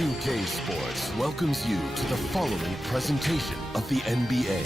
2K Sports welcomes you to the following presentation of the NBA.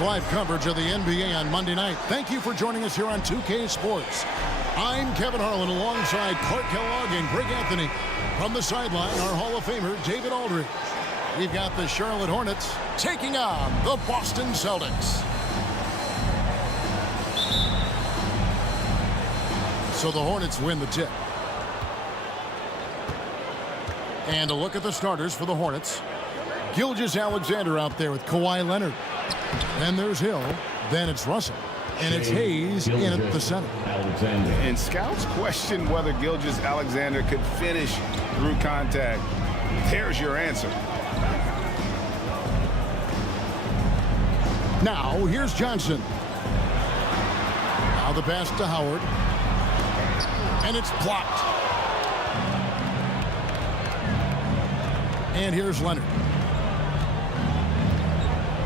Live coverage of the NBA on Monday night. Thank you for joining us here on 2K Sports. I'm Kevin Harlan alongside Clark Kellogg and Greg Anthony. From the sideline, our Hall of Famer, David Aldridge. We've got the Charlotte Hornets taking on the Boston Celtics. So the Hornets win the tip. And a look at the starters for the Hornets. Gilgeous-Alexander out there with Kawhi Leonard. Then there's Hill, then it's Russell, and it's Hayes in at the center. And scouts question whether Gilgeous-Alexander could finish through contact. There's your answer. Now, here's Johnson. Now the pass to Howard. And it's blocked. And here's Leonard.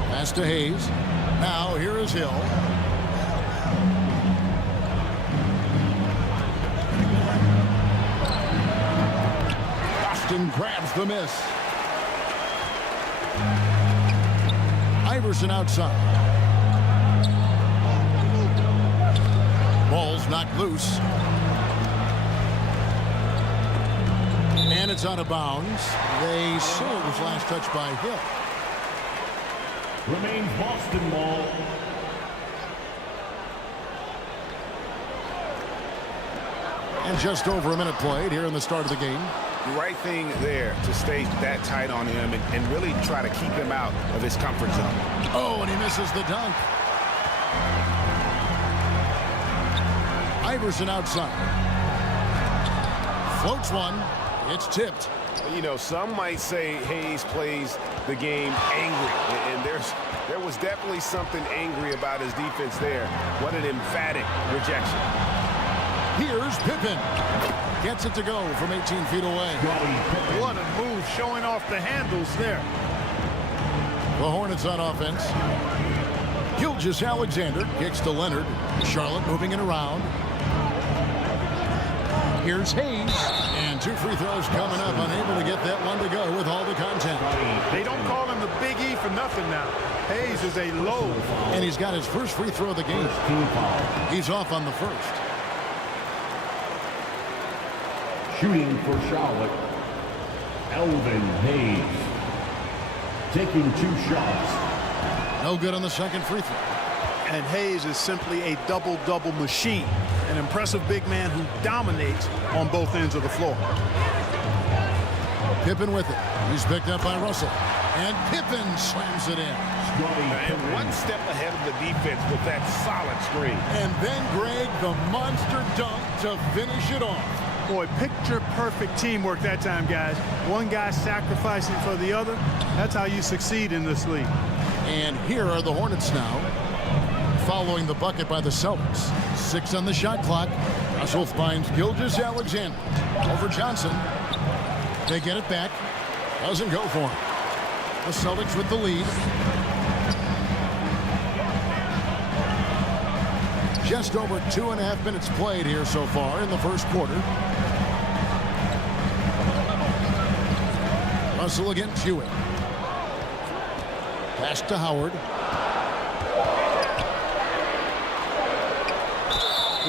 Pass to Hayes. Now here is Hill. Boston grabs the miss. Iverson outside. Ball's knocked loose. And it's out of bounds. They say it was last touched by Hill. Remains Boston ball. And just over a minute played here in the start of the game. The right thing there to stay that tight on him and really try to keep him out of his comfort zone. Oh, and he misses the dunk. Iverson outside. Floats one. It's tipped. You know, some might say Hayes plays the game angry, and there was definitely something angry about his defense there. What an emphatic rejection. Here's Pippen. Gets it to go from 18 feet away. What a move, showing off the handles there. The Hornets on offense. Gilgeous-Alexander kicks to Leonard. Charlotte moving it around. Here's Hayes. And two free throws coming up. Unable to get that one to go with all the content. They don't call him the Big E for nothing now. Hayes is a low. And he's got his first free throw of the game. He's off on the first. Shooting for Charlotte, Elvin Hayes. Taking 2 shots. No good on the second free throw. And Hayes is simply a double-double machine. An impressive big man who dominates on both ends of the floor. Pippen with it. He's picked up by Russell. And Pippen slams it in. And one step ahead of the defense with that solid screen. And then, Greg, the monster dunk to finish it off. Boy, picture-perfect teamwork that time, guys. One guy sacrificing for the other. That's how you succeed in this league. And here are the Hornets now, following the bucket by the Celtics. 6 on the shot clock. Russell finds Gilgeous-Alexander over Johnson. They get it back. Doesn't go for him. The Celtics with the lead. Just over 2.5 minutes played here so far in the first quarter. Russell against Ewing. Pass to Howard.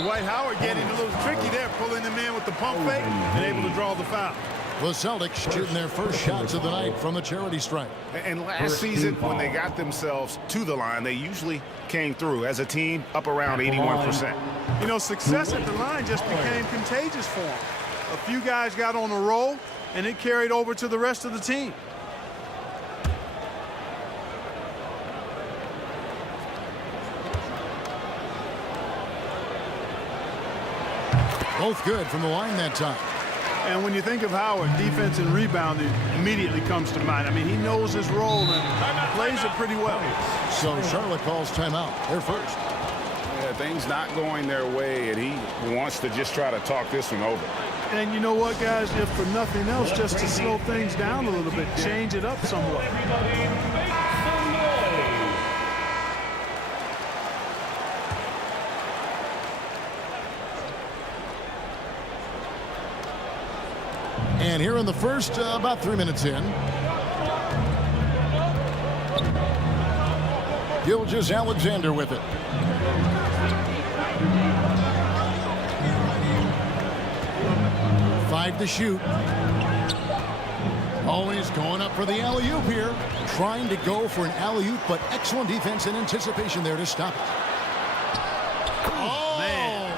Dwight Howard getting a little tricky there, pulling the man with the pump fake and able to draw the foul. The Celtics shooting their first shots of the night from the charity stripe. And last season, when they got themselves to the line, they usually came through as a team up around 81%. You know, success at the line just became contagious for them. A few guys got on a roll, and it carried over to the rest of the team. Both good from the line that time. And when you think of Howard, defense and rebounding immediately comes to mind. I mean, he knows his role and plays it pretty well. So Charlotte calls timeout. They're first. Yeah, things not going their way, and he wants to just try to talk this one over. And you know what, guys? If for nothing else, just to slow things down a little bit, change it up somewhat. And here in the first, about 3 minutes in. Gilgeous-Alexander with it. Five to shoot. Always going up for the alley-oop here. Trying to go for an alley-oop, but excellent defense and anticipation there to stop it. Oh, man.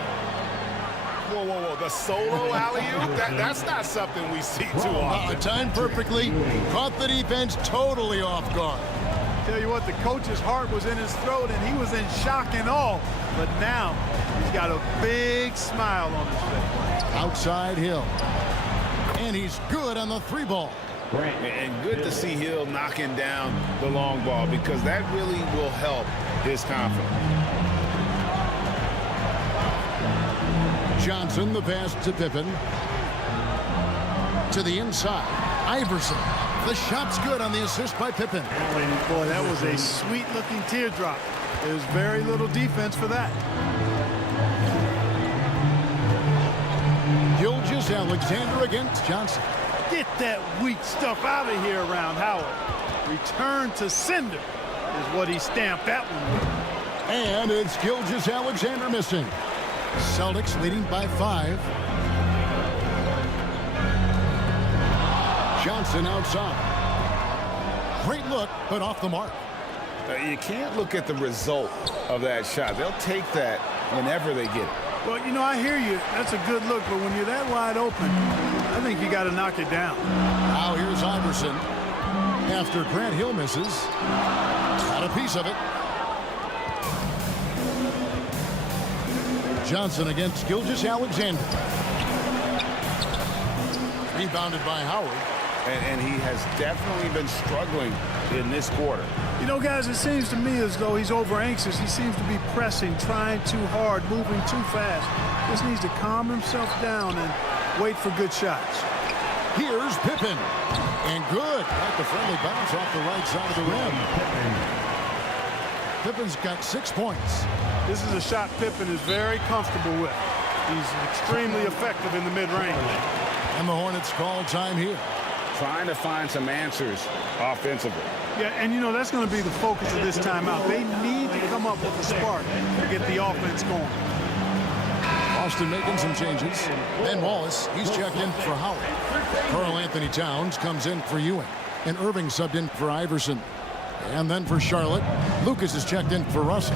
Whoa. The solo alley-oop? That's not something we see too often. Timed perfectly. Caught the defense totally off guard. Tell you what, the coach's heart was in his throat, and he was in shock and awe. But now, he's got a big smile on his face. Outside Hill. And he's good on the three ball. And good to see Hill knocking down the long ball, because that really will help his confidence. Johnson, the pass to Pippen. To the inside. Iverson. The shot's good on the assist by Pippen. Boy, that was a sweet-looking teardrop. There's very little defense for that. Gilgeous-Alexander against Johnson. Get that weak stuff out of here around Howard. Return to sender is what he stamped that one with. And it's Gilgeous-Alexander missing. Celtics leading by 5. Johnson outside. Great look, but off the mark. You can't look at the result of that shot. They'll take that whenever they get it. Well, you know, I hear you. That's a good look, but when you're that wide open, I think you got to knock it down. Now here's Iverson. After Grant Hill misses. Got a piece of it. Johnson against Gilgeous-Alexander. Rebounded by Howard. And he has definitely been struggling in this quarter. You know, guys, it seems to me as though he's over anxious. He seems to be pressing, trying too hard, moving too fast. Just needs to calm himself down and wait for good shots. Here's Pippen. And good. Got the friendly bounce off the right side of the rim. Pippen's got 6 points. This is a shot Pippen is very comfortable with. He's extremely effective in the mid-range. And the Hornets call time here. Trying to find some answers offensively. Yeah, and you know, that's going to be the focus of this timeout. They need to come up with a spark to get the offense going. Austin making some changes. Ben Wallace, he's checked in for Howard. Karl Anthony Towns comes in for Ewing. And Irving subbed in for Iverson. And then for Charlotte, Lucas is checked in for Russell.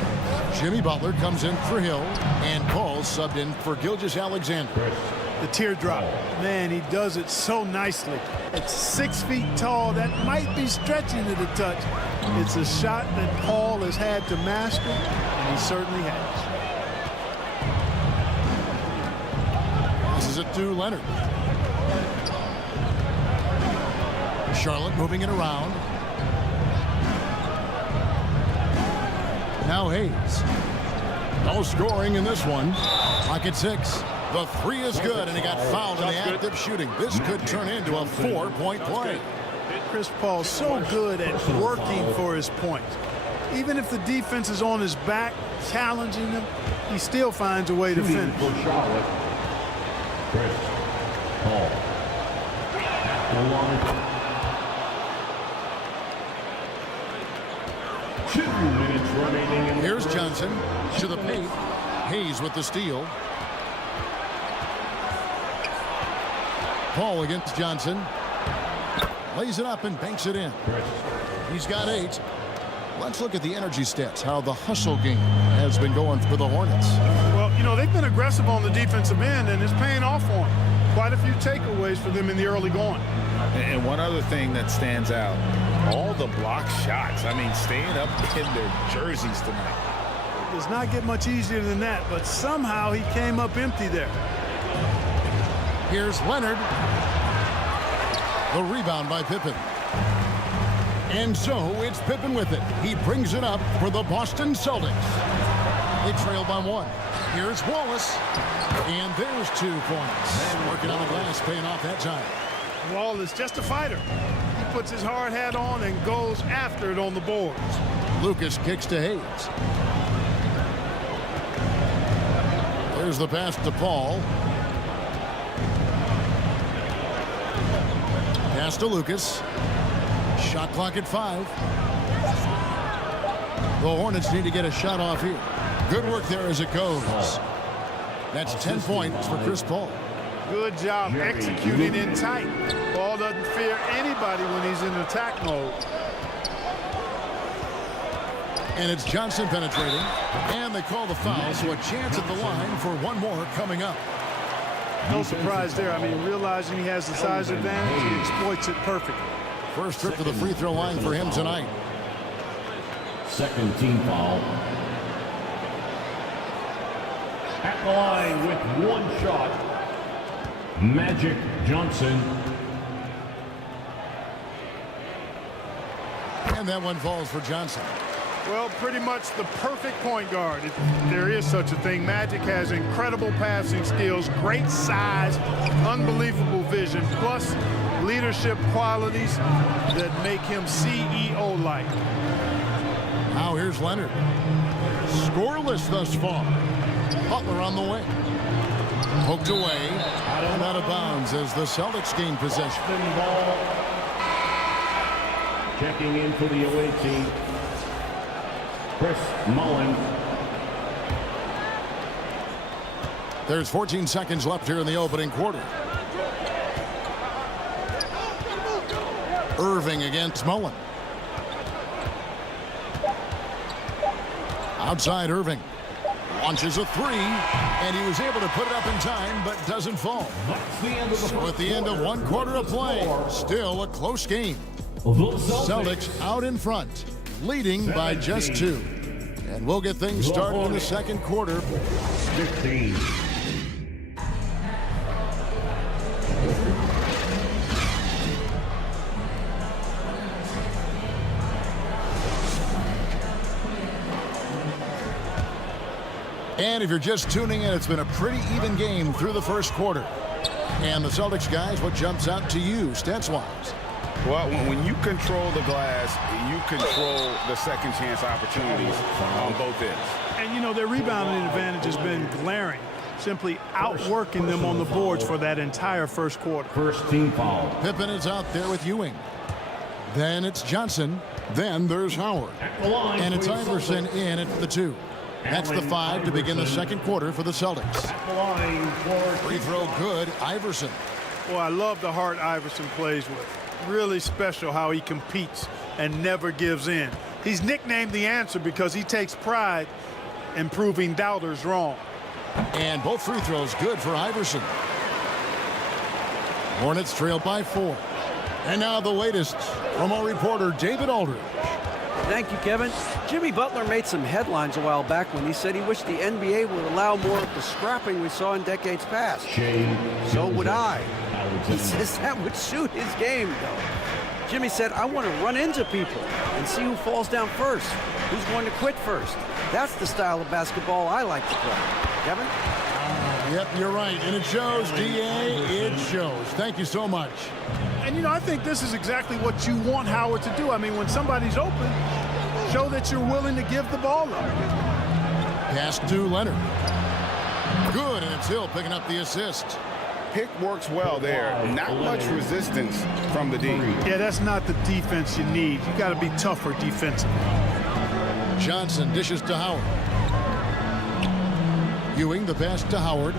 Jimmy Butler comes in for Hill. And Paul subbed in for Gilgeous-Alexander. The teardrop. Man, he does it so nicely. It's 6 feet tall. That might be stretching it a touch. It's a shot that Paul has had to master, and he certainly has. This is it to Leonard. Charlotte moving it around. Now Hayes. No scoring in this one. Clock at 6. The three is good, and he got fouled in the act of shooting. This could turn into a 4-point play. Chris Paul so good at working for his points. Even if the defense is on his back, challenging him, he still finds a way to finish. For Charlotte, Chris Paul. At the line. 2 minutes remaining in the Here's first. Johnson to the paint. Hayes with the steal. Paul against Johnson. Lays it up and banks it in. He's got 8. Let's look at the energy stats, how the hustle game has been going for the Hornets. Well, you know, they've been aggressive on the defensive end, and it's paying off for them. Quite a few takeaways for them in the early going. And one other thing that stands out, all the block shots. I mean, staying up in their jerseys tonight. It does not get much easier than that, but somehow he came up empty there. Here's Leonard. The rebound by Pippen. And so it's Pippen with it. He brings it up for the Boston Celtics. They trail by 1. Here's Wallace. And there's 2 points. Working on the glass, paying off that time. Wallace, just a fighter. He puts his hard hat on and goes after it on the boards. Lucas kicks to Hayes. There's the pass to Paul. Pass to Lucas. Shot clock at 5. The Hornets need to get a shot off here. Good work there as it goes. That's 10 points for Chris Paul. Good job executing in tight. Paul doesn't fear anybody when he's in attack mode. And it's Johnson penetrating. And they call the foul, so a chance at the line for one more coming up. No surprise there. I mean, realizing he has the size advantage, he exploits it perfectly. First trip to the free throw line for him tonight. Second team foul. At the line with 1 shot, Magic Johnson. And that one falls for Johnson. Well, pretty much the perfect point guard, if there is such a thing. Magic has incredible passing skills, great size, unbelievable vision, plus leadership qualities that make him CEO-like. Now here's Leonard. Scoreless thus far. Butler on the way. Poked away and out of bounds as the Celtics gain possession. Ball. Checking in for the away team, Chris Mullin. There's 14 seconds left here in the opening quarter. Irving against Mullen. Outside Irving. Launches a 3, and he was able to put it up in time, but doesn't fall. That's the end of the So at the end of 1 quarter of play, still a close game. The Celtics out in front, leading by just 2. And we'll get things started in the second quarter. 15. And if you're just tuning in, it's been a pretty even game through the first quarter. And the Celtics guys, what jumps out to you, stats-wise? Well, when you control the glass, you control the second chance opportunities on both ends. And, you know, their rebounding advantage has been glaring, simply outworking them on the boards for that entire first quarter. First team foul. Pippen is out there with Ewing. Then it's Johnson. Then there's Howard. And it's Iverson in at the 2. That's the 5 to begin the second quarter for the Celtics. Free throw good, Iverson. Well, I love the heart Iverson plays with. Really special how he competes and never gives in. He's nicknamed the answer because he takes pride in proving doubters wrong. And both free throws good for Iverson. Hornets trail by 4. And now the latest from our reporter, David Aldridge. Thank you, Kevin. Jimmy Butler made some headlines a while back when he said he wished the NBA would allow more of the scrapping we saw in decades past. So would I. He says that would suit his game, though. Jimmy said, I want to run into people and see who falls down first, who's going to quit first. That's the style of basketball I like to play. Kevin? Yep, you're right. And it shows, DA, it shows. Thank you so much. And, you know, I think this is exactly what you want Howard to do. I mean, when somebody's open, Show that you're willing to give the ball up. Pass to Leonard. Good, and it's Hill picking up the assist. Pick works well there. Not much resistance from the D. Yeah, that's not the defense you need. You got to be tougher defensively. Johnson dishes to Howard. Ewing the pass to Howard.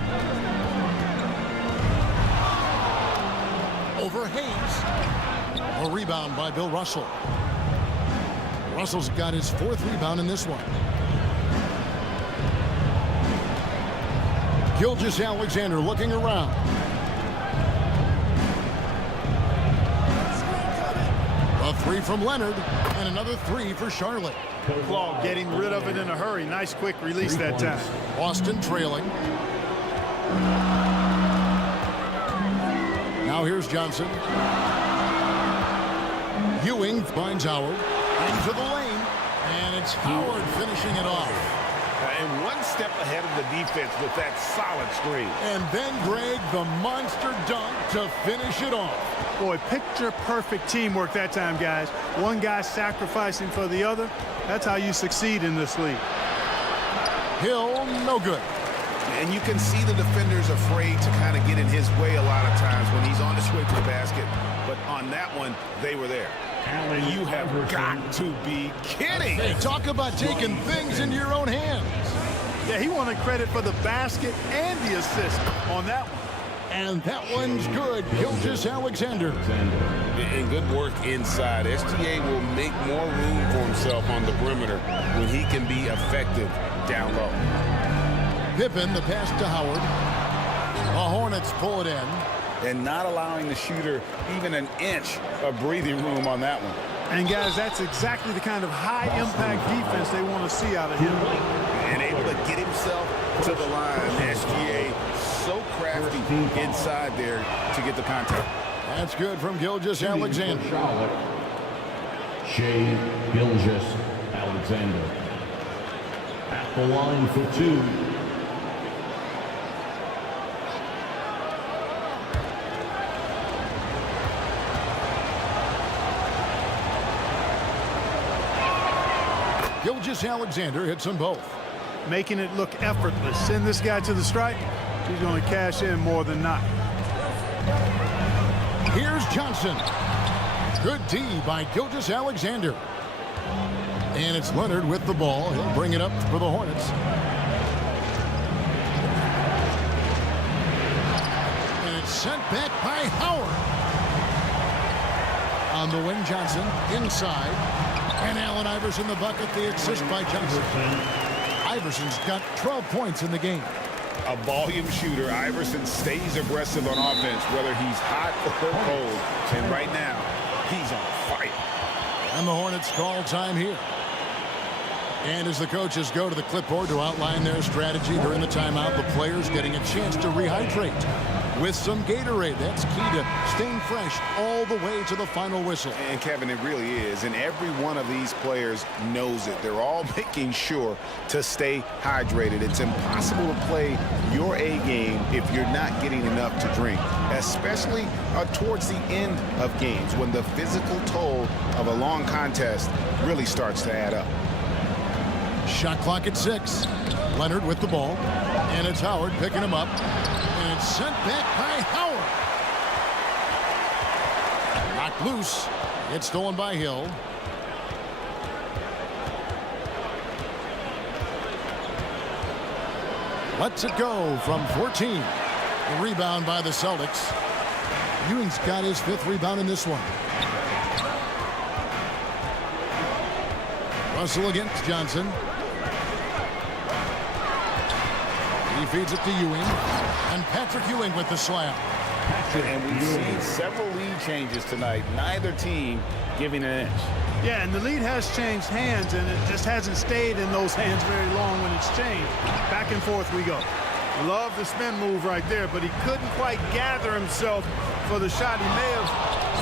Over Hayes. A rebound by Bill Russell. Russell's got his 4th rebound in this one. Gilgeous-Alexander looking around. A 3 from Leonard, and another 3 for Charlotte. Claw getting rid of it in a hurry. Nice quick release that time. Boston trailing. Now here's Johnson. Ewing finds Howard into the lane, and it's Howard finishing it off. And one step ahead of the defense with that solid screen. And then Greg, the monster dunk to finish it off. Boy, picture perfect teamwork that time, guys. One guy sacrificing for the other. That's how you succeed in this league. Hill, no good. And you can see the defenders afraid to kind of get in his way a lot of times when he's on his way to the basket. But on that one, they were there. You have got to be kidding. Hey, talk about taking things into your own hands. Yeah, he wanted credit for the basket and the assist on that one. And that one's good. Gilgeous-Alexander. And good work inside. SGA will make more room for himself on the perimeter when he can be effective down low. Pippen, the pass to Howard. The Hornets pull it in. And not allowing the shooter even an inch of breathing room on that one. And guys, that's exactly the kind of high-impact defense they want to see out of him. And able to get himself to the line. SGA so crafty inside there to get the contact. That's good from Gilgeous-Alexander. Shea Gilgeous-Alexander. At the line for 2. Gilgeous-Alexander hits them both. Making it look effortless. Send this guy to the stripe. He's going to cash in more than not. Here's Johnson. Good D by Gilgeous-Alexander. And it's Leonard with the ball. He'll bring it up for the Hornets. And it's sent back by Howard. On the wing, Johnson inside. And Allen Iverson the bucket, the assist by Johnson. Iverson's got 12 points in the game. A volume shooter. Iverson stays aggressive on offense, whether he's hot or cold. And right now, he's on fire. And the Hornets call time here. And as the coaches go to the clipboard to outline their strategy during the timeout, the players getting a chance to rehydrate with some Gatorade. That's key to staying fresh all the way to the final whistle. And Kevin, it really is. And every one of these players knows it. They're all making sure to stay hydrated. It's impossible to play your A game if you're not getting enough to drink, especially towards the end of games when the physical toll of a long contest really starts to add up. Shot clock at 6. Leonard with the ball. And it's Howard picking him up. And it's sent back by Howard. Knocked loose. It's stolen by Hill. Lets it go from 14. The rebound by the Celtics. Ewing's got his 5th rebound in this one. Russell against Johnson. He feeds it to Ewing. And Patrick Ewing with the slam. And we've seen several lead changes tonight. Neither team giving an inch. Yeah, and the lead has changed hands, and it just hasn't stayed in those hands very long when it's changed. Back and forth we go. Love the spin move right there, but he couldn't quite gather himself for the shot. He may have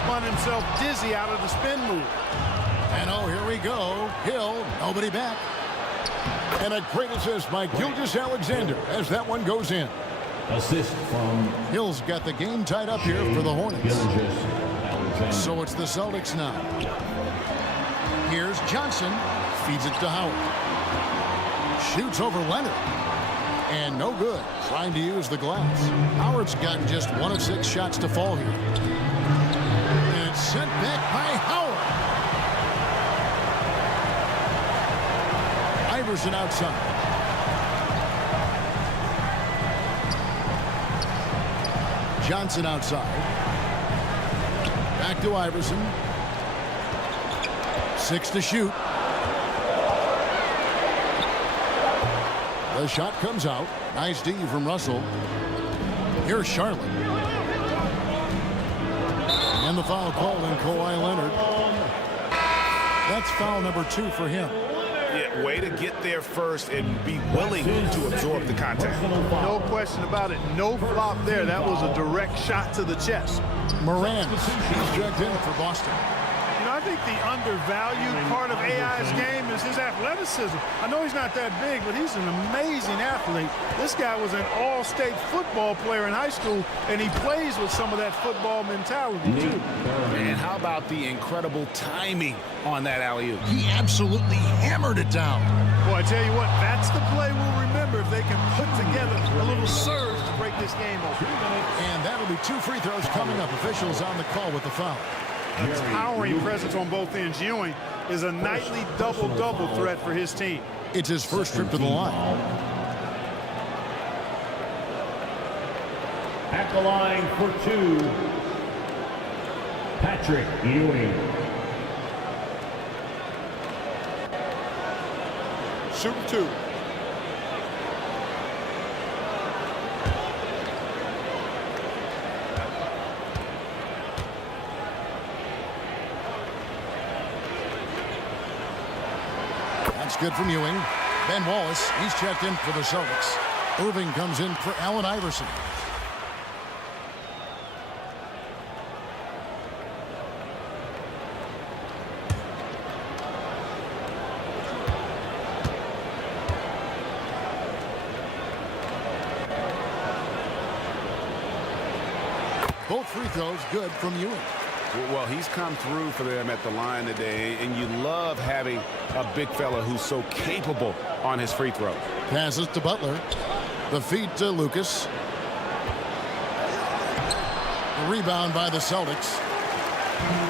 spun himself dizzy out of the spin move. And oh, here we go. Hill, nobody back. And a great assist by Gilgeous-Alexander as that one goes in. Assist from Hill's got the game tied up here for the Hornets. Gilgeous-Alexander. So it's the Celtics now. Here's Johnson. Feeds it to Howard. Shoots over Leonard. And no good. Trying to use the glass. Howard's gotten just 1 of 6 shots to fall here. And it's sent back by Howard. Iverson outside. Johnson outside. Back to Iverson. 6 to shoot. The shot comes out. Nice D from Russell. Here's Charlotte. And the foul called on Kawhi Leonard. That's foul number 2 for him. Yeah, way to get there first and be willing to absorb the contact. No question about it. No flop there. That was a direct shot to the chest. Morant, he's checked in for Boston. You know, I think the undervalued part of AI's game is his athleticism. I know he's not that big, but he's an amazing athlete. This guy was an all-state football player in high school, and he plays with some of that football mentality, too. And how about the incredible timing on that alley-oop? He absolutely hammered it down. Boy, I tell you what, that's the play we'll remember if they can put together a little surge to break this game open. And that'll be 2 free throws coming up. Officials on the call with the foul. A towering presence on both ends. Ewing is a nightly double-double threat for his team. It's his first trip to the line. At the line for 2, Patrick Ewing. Shooting 2. That's good from Ewing. Ben Wallace, he's checked in for the Celtics. Irving comes in for Allen Iverson. Both free throws good from Ewing. Well, he's come through for them at the line today, and you love having a big fella who's so capable on his free throw. Passes to Butler. The feed to Lucas. A rebound by the Celtics.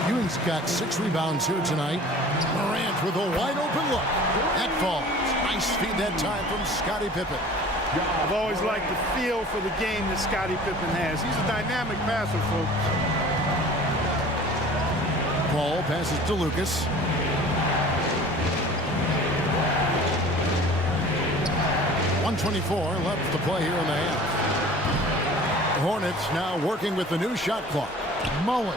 Ewing's got 6 rebounds here tonight. Morant with a wide open look. That falls. Nice feed that time from Scottie Pippen. I've always liked the feel for the game that Scottie Pippen has. He's a dynamic passer, folks. Paul passes to Lucas. .124 left to play here in the half. The Hornets now working with the new shot clock. Mullen.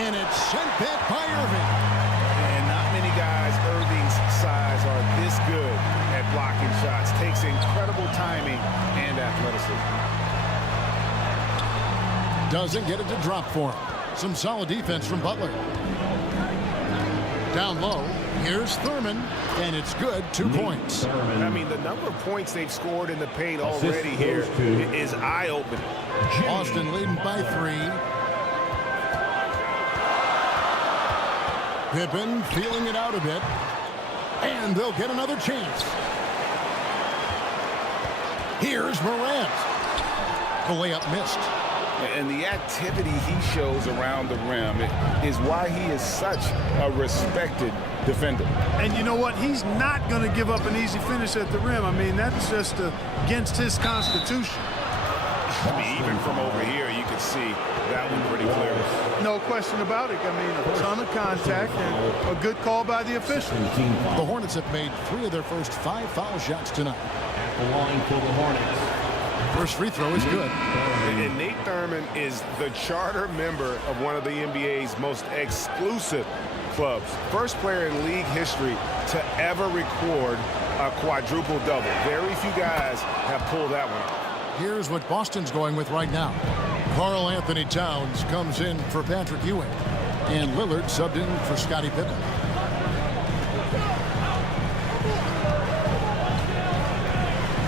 And it's sent back by Irving. And not many guys Irving's size are this good at blocking shots. Takes incredible timing and athleticism. Doesn't get it to drop for him. Some solid defense from Butler. Down low, here's Thurman, and it's good. 2 points. I mean, the number of points they've scored in the paint already here is eye-opening. Boston leading by 3. Pippen feeling it out a bit, and they'll get another chance. Here's Morant. The layup missed. And the activity he shows around the rim is why he is such a respected defender. And you know what? He's not going to give up an easy finish at the rim. I mean, that's just against his constitution. I mean, even from over here, you can see that one pretty clearly. No question about it. I mean, a ton of contact and a good call by the official. The Hornets have made 3 of their first 5 foul shots tonight. At the line for the Hornets. First free throw is good. And Nate Thurman is the charter member of one of the NBA's most exclusive clubs. First player in league history to ever record a quadruple-double. Very few guys have pulled that one off. Here's what Boston's going with right now. Karl Anthony Towns comes in for Patrick Ewing. And Lillard subbed in for Scottie Pippen.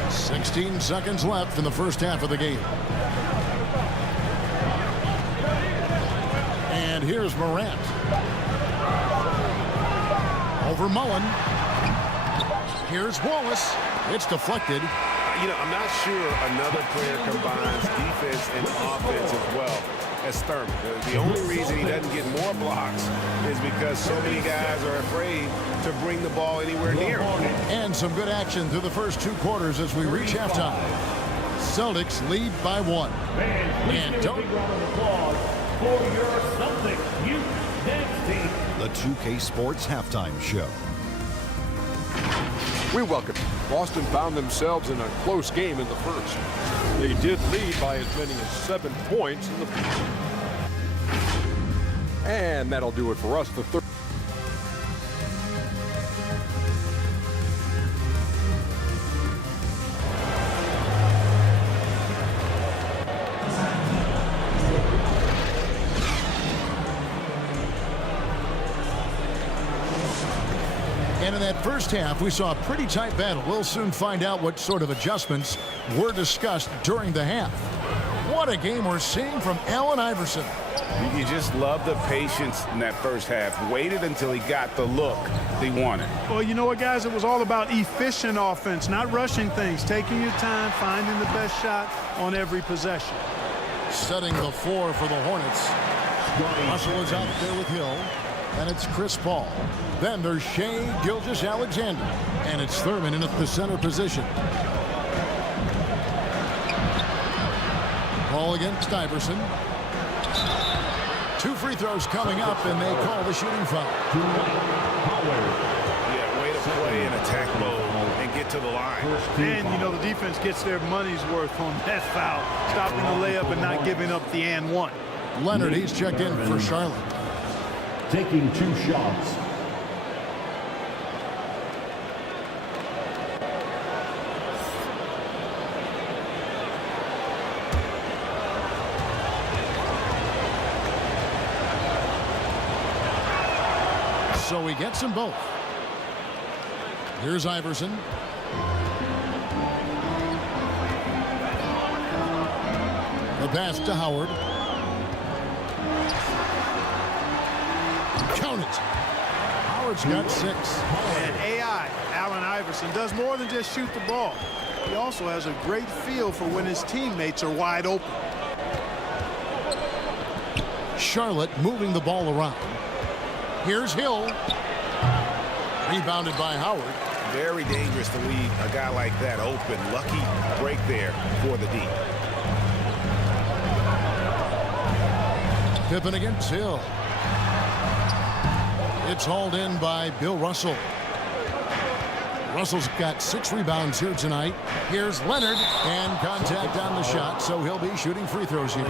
.16 seconds left in the first half of the game. And here's Morant. Over Mullen. Here's Wallace. It's deflected. You know, I'm not sure another player combines defense and offense as well as Thurman. The only reason he doesn't get more blocks is because so many guys are afraid to bring the ball anywhere near him. And some good action through the first 2 quarters as we reach halftime. Celtics lead by 1. And don't for your Celtics youth dance team. The 2K Sports Halftime Show. We welcome you. Boston found themselves in a close game in the first. They did lead by as many as 7 points in the first. And that'll do it for us. The third. And in that first half, we saw a pretty tight battle. We'll soon find out what sort of adjustments were discussed during the half. What a game we're seeing from Allen Iverson. You just love the patience in that first half. Waited until he got the look he wanted. Well, you know what, guys? It was all about efficient offense, not rushing things, taking your time, finding the best shot on every possession. Setting the floor for the Hornets. Russell is out there with Hill. And it's Chris Paul. Then there's Shea Gilgeous-Alexander. And it's Thurman in at the center position. Paul against Iverson. 2 free throws coming up, and they call the shooting foul. Yeah, way to play in attack mode and get to the line. And, you know, the defense gets their money's worth on that foul. Stopping the layup and not giving up the and one. Leonard, he's checked in for Charlotte. Taking 2 shots. So he gets them both. Here's Iverson. The pass to Howard. Count it. Howard's got 6. And AI, Allen Iverson, does more than just shoot the ball. He also has a great feel for when his teammates are wide open. Charlotte moving the ball around. Here's Hill. Rebounded by Howard. Very dangerous to leave a guy like that open. Lucky break there for the D. Pippen against Hill. It's hauled in by Bill Russell. Russell's got 6 rebounds here tonight. Here's Leonard, and contact on the shot, so he'll be shooting free throws here.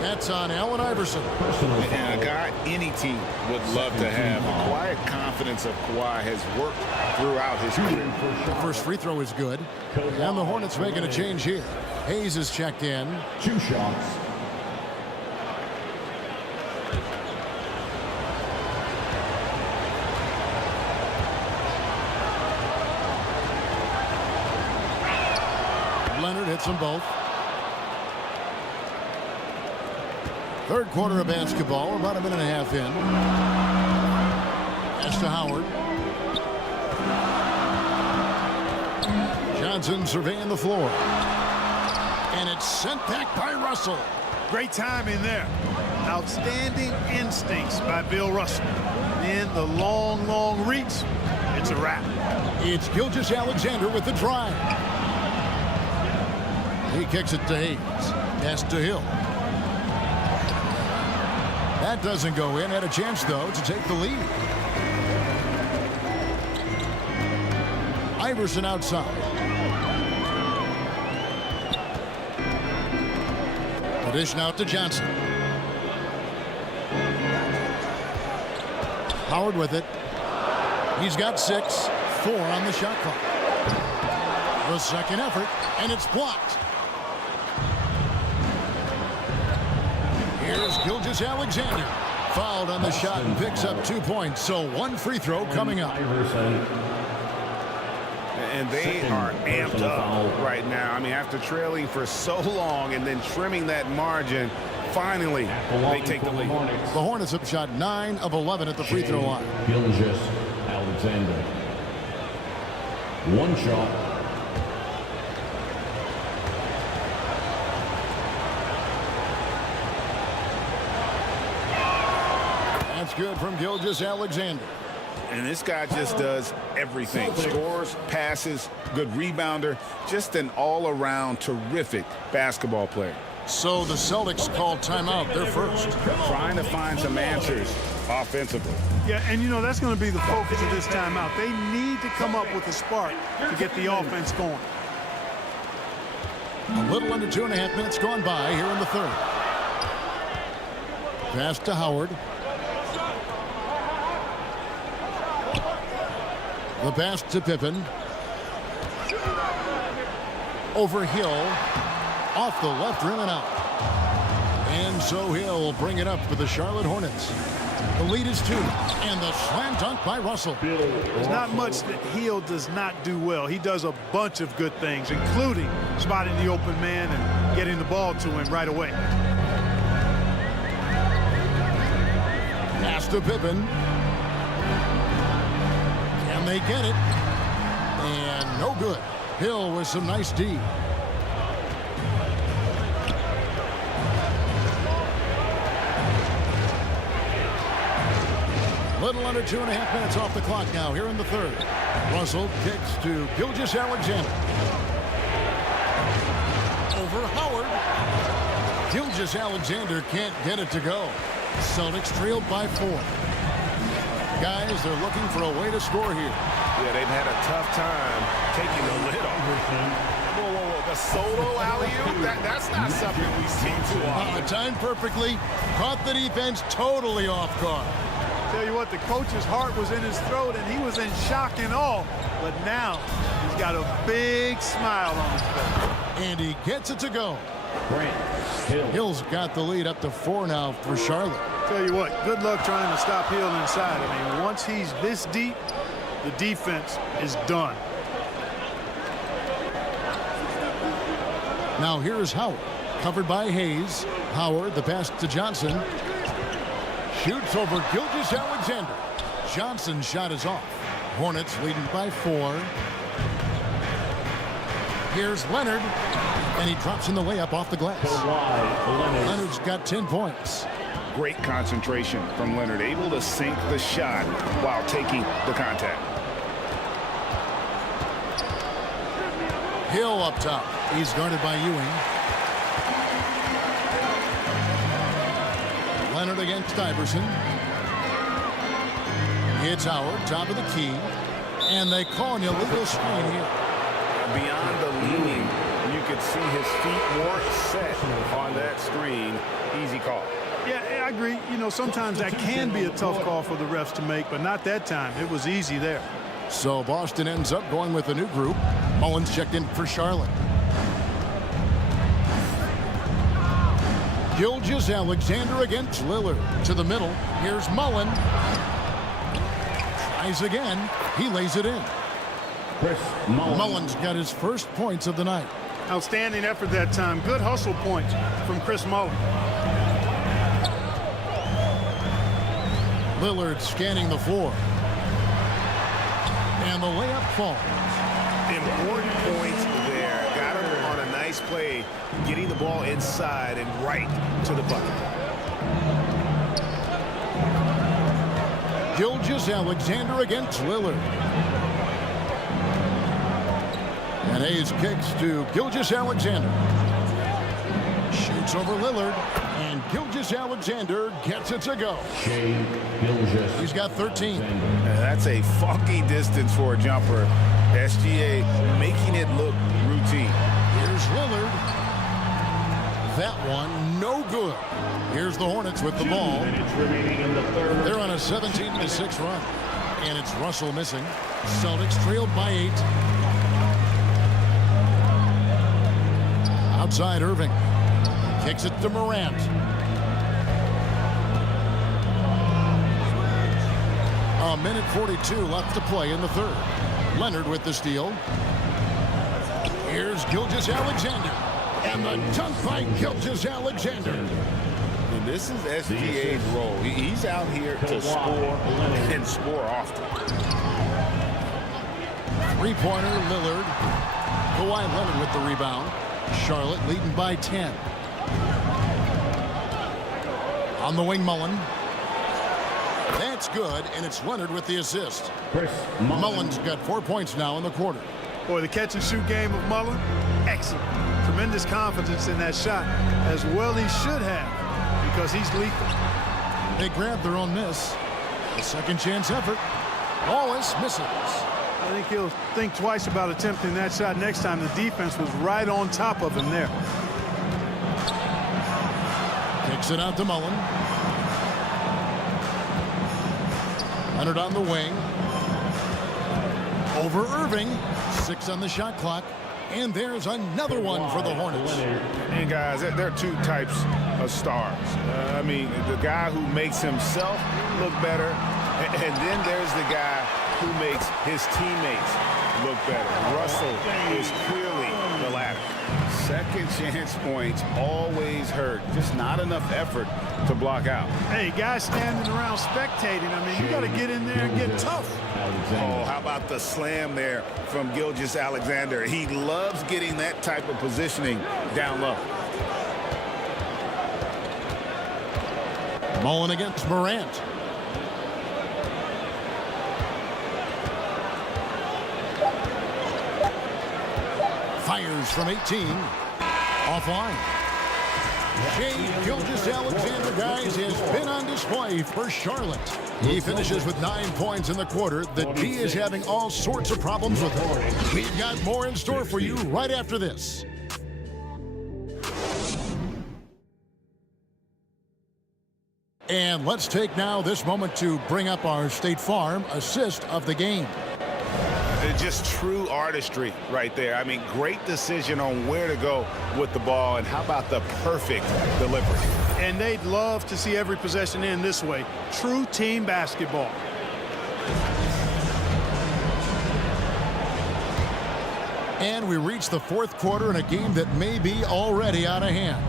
That's on Allen Iverson. And a guy any team would love to have. The quiet confidence of Kawhi has worked throughout his career. The first free throw is good. And the Hornets making a change here. Hayes is checked in. 2 shots. Leonard hits them both. Third quarter of basketball. We're about a minute and a half in. Pass to Howard. Johnson surveying the floor. And it's sent back by Russell. Great timing there. Outstanding instincts by Bill Russell. Then the long, long reach. It's a wrap. It's Gilgeous-Alexander with the drive. He kicks it to Hayes. Pass to Hill. That doesn't go in. Had a chance, though, to take the lead. Iverson outside. Addition out to Johnson. Howard with it. He's got 6. 4 on the shot clock. The second effort, and it's blocked. Here's Gilgeous-Alexander. Fouled on the shot and picks up 2 points. So 1 free throw coming up. And they are amped up right now. I mean, after trailing for so long and then trimming that margin, finally they take the lead. The Hornets have shot 9 of 11 at the free throw line. Gilgeous-Alexander. One shot. That's good from Gilgeous-Alexander. And this guy just does everything. Scores, passes, good rebounder, just an all-around terrific basketball player. So the Celtics called timeout. They're first. Trying to find some answers offensively. Yeah, and you know, that's going to be the focus of this timeout. They need to come up with a spark to get the offense going. A little under 2.5 minutes gone by here in the third. Pass to Howard. The pass to Pippen. Over Hill. Off the left rim and out. And so Hill will bring it up for the Charlotte Hornets. The lead is 2. And the slam dunk by Russell. There's not much that Hill does not do well. He does a bunch of good things, including spotting the open man and getting the ball to him right away. Pass to Pippen. Can they get it? And no good. Hill with some nice D. Little under 2.5 minutes off the clock now here in the third. Russell kicks to Gilgeous-Alexander. Over Howard. Gilgeous-Alexander can't get it to go. Celtics trailed by 4. Guys, they're looking for a way to score here. Yeah, they've had a tough time taking the lid off. Whoa, whoa, whoa. The solo alley-oop? That's not something we see too often. Timed perfectly. Caught the defense totally off guard. Tell you what, the coach's heart was in his throat, and he was in shock and awe. But now he's got a big smile on his face. And he gets it to go. Hill's got the lead up to 4 now for Charlotte. Tell you what, good luck trying to stop Hill inside. I mean, once he's this deep, the defense is done. Now here's Howard, covered by Hayes. Howard, the pass to Johnson. Shoots over Gilgeous-Alexander. Johnson's shot is off. Hornets leading by 4. Here's Leonard, and he drops in the layup off the glass. Leonard's got 10 points. Great concentration from Leonard, able to sink the shot while taking the contact. Hill up top. He's guarded by Ewing. Leonard against Iverson. It's Howard, top of the key. And they call an illegal screen here. Beyond the leaning, you could see his feet weren't set on that screen. Easy call. Yeah, I agree. You know, sometimes that can be a tough call for the refs to make, but not that time. It was easy there. So Boston ends up going with a new group. Mullins checked in for Charlotte. Gilgeous-Alexander against Lillard. To the middle. Here's Mullen. Tries again. He lays it in. Mullen's got his first points of the night. Outstanding effort that time. Good hustle points from Chris Mullen. Lillard scanning the floor. And the layup falls. Important points there. Got him on a nice play, getting the ball inside and right to the bucket. Gilgeous-Alexander against Lillard. And Hayes kicks to Gilgeous-Alexander. Shoots over Lillard. And Gilgeous-Alexander gets it to go. He's got 13. That's a funky distance for a jumper. SGA making it look routine. Here's Lillard. That one, no good. Here's the Hornets with the ball. They're on a 17-6 run. And it's Russell missing. Celtics trailed by 8. Outside Irving. Kicks it to Morant. A minute 42 left to play in the third. Leonard with the steal. Here's Gilgeous-Alexander. And the dunk by Gilgeous-Alexander. And this is SGA's role. He's out here to score and score often. Three-pointer, Lillard. Kawhi Leonard with the rebound. Charlotte leading by 10. On the wing, Mullen. That's good, and it's Leonard with the assist. Mullen's got 4 points now in the quarter. Boy, the catch-and-shoot game of Mullen, excellent. Tremendous confidence in that shot, as well he should have, because he's lethal. They grab their own miss. A second chance effort. Wallace misses. I think he'll think twice about attempting that shot next time. The defense was right on top of him there. Kicks it out to Mullen. Leonard on the wing. Over Irving. 6 on the shot clock. And there's another one for the Hornets. And guys, there are two types of stars. I mean, the guy who makes himself look better, and then there's the guy who makes his teammates look better. Russell is clearly the latter. Second chance points always hurt. Just not enough effort to block out. Hey, guys standing around spectating. I mean, you got to get in there and get tough. Oh, how about the slam there from Gilgeous-Alexander? He loves getting that type of positioning down low. Mullen against Morant. Fires from 18. Offline. Shai Gilgeous-Alexander, guys, has been on display for Charlotte. He finishes with 9 points in the quarter. The D is having all sorts of problems with him. We've got more in store for you right after this. And let's take now this moment to bring up our State Farm assist of the game. Just true artistry right there. I mean, great decision on where to go with the ball, and how about the perfect delivery. And they'd love to see every possession end this way. True team basketball. And we reach the fourth quarter in a game that may be already out of hand.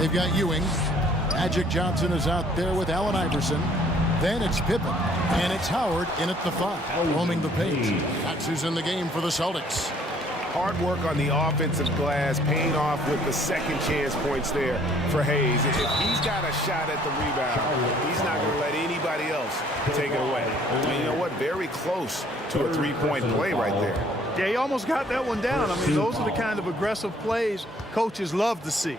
They've got Ewing. Magic Johnson is out there with Allen Iverson. Then it's Pippen, and it's Howard in at the 5, roaming the paint. That's who's in the game for the Celtics. Hard work on the offensive glass, paying off with the second chance points there for Hayes. If he's got a shot at the rebound, he's not going to let anybody else take it away. And you know what? Very close to a three-point play right there. Yeah, he almost got that one down. I mean, those are the kind of aggressive plays coaches love to see.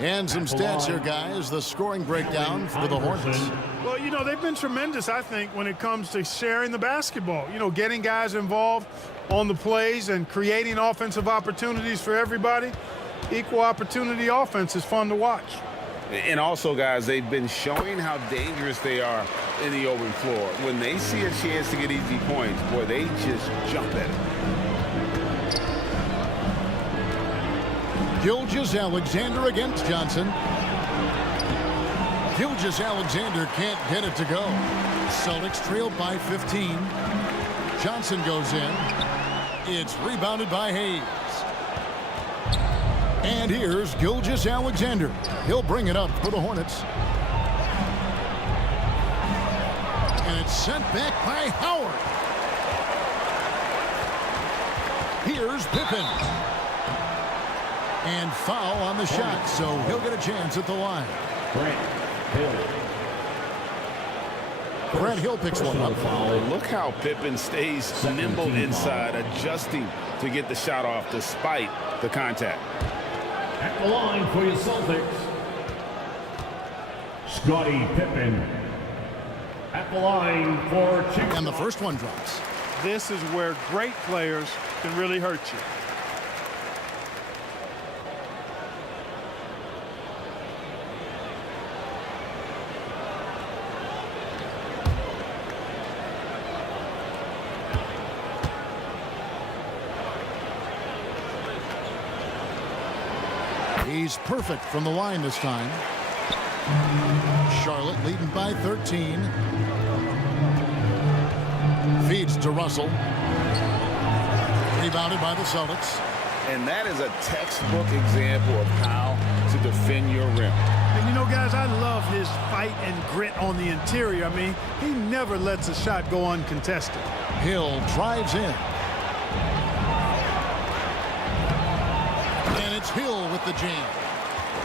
And some stats here, guys. The scoring breakdown for the Hornets. Well, you know, they've been tremendous, I think, when it comes to sharing the basketball. You know, getting guys involved on the plays and creating offensive opportunities for everybody. Equal opportunity offense is fun to watch. And also, guys, they've been showing how dangerous they are in the open floor. When they see a chance to get easy points, boy, they just jump at it. Gilgeous-Alexander against Johnson. Gilgeous-Alexander can't get it to go. Celtics trail by 15. Johnson goes in. It's rebounded by Hayes. And here's Gilgeous-Alexander. He'll bring it up for the Hornets. And it's sent back by Howard. Here's Pippen. And foul on the shot, so he'll get a chance at the line. Brett Hill picks one up. Look how Pippen stays nimble inside, adjusting to get the shot off despite the contact. At the line for your Celtics, Scottie Pippen. At the line for Chicago. And the first one drops. This is where great players can really hurt you. He's perfect from the line this time. Charlotte leading by 13. Feeds to Russell. Rebounded by the Celtics. And that is a textbook example of how to defend your rim. And you know, guys, I love his fight and grit on the interior. I mean, he never lets a shot go uncontested. Hill drives in. And it's Hill with the jam.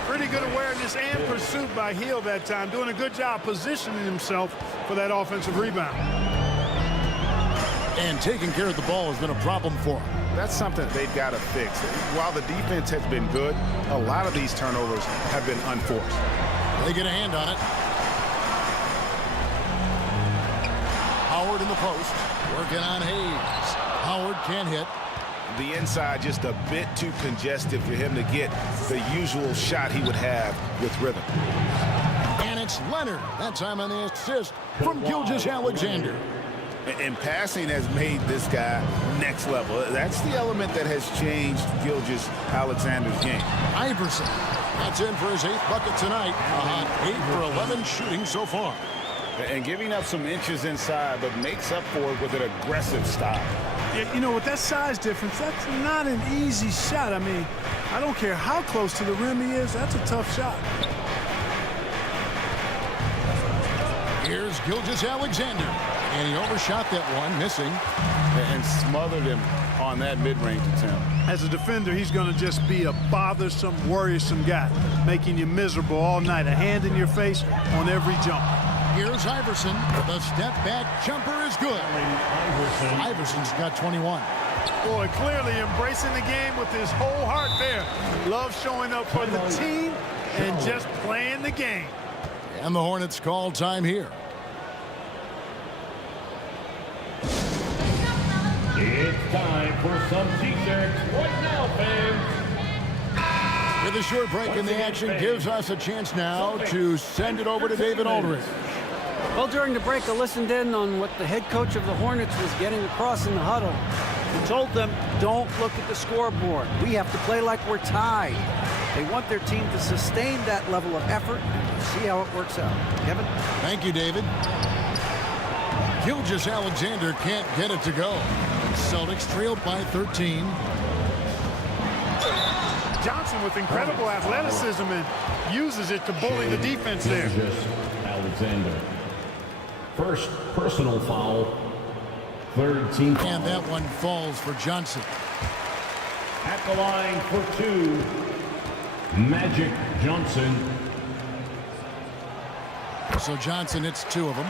Pretty good awareness and pursuit by Hill that time, doing a good job positioning himself for that offensive rebound. And taking care of the ball has been a problem for him. That's something they've got to fix. While the defense has been good, a lot of these turnovers have been unforced. They get a hand on it. Howard in the post, working on Hayes. Howard can't hit. The inside just a bit too congested for him to get the usual shot he would have with rhythm. And it's Leonard. That time on the assist from Gilgeous-Alexander. And passing has made this guy next level. That's the element that has changed Gilgeous-Alexander's game. Iverson. That's in for his 8th bucket tonight. 8 for 11 shooting so far. And giving up some inches inside, but makes up for it with an aggressive style. Yeah, you know, with that size difference, that's not an easy shot. I mean, I don't care how close to the rim he is. That's a tough shot. Here's Gilgeous-Alexander. And he overshot that one, missing. And smothered him on that mid-range attempt. As a defender, he's going to just be a bothersome, worrisome guy, making you miserable all night. A hand in your face on every jump. Here's Iverson. The step-back jumper is good. Iverson's got 21. Boy, clearly embracing the game with his whole heart there. Love showing up for the team and just playing the game. And the Hornets call time here. It's time for some T-shirts. What now, fans? With a short break in the action gives us a chance now to send it over to David Aldridge. Well, during the break, I listened in on what the head coach of the Hornets was getting across in the huddle. He told them, don't look at the scoreboard. We have to play like we're tied. They want their team to sustain that level of effort and see how it works out. Kevin? Thank you, David. Gilgeous-Alexander can't get it to go. Celtics trailed by 13. Johnson with incredible athleticism and uses it to bully the defense there. Alexander. First personal foul. Third team foul. And that one falls for Johnson. At the line for 2, Magic Johnson. So Johnson hits 2 of them.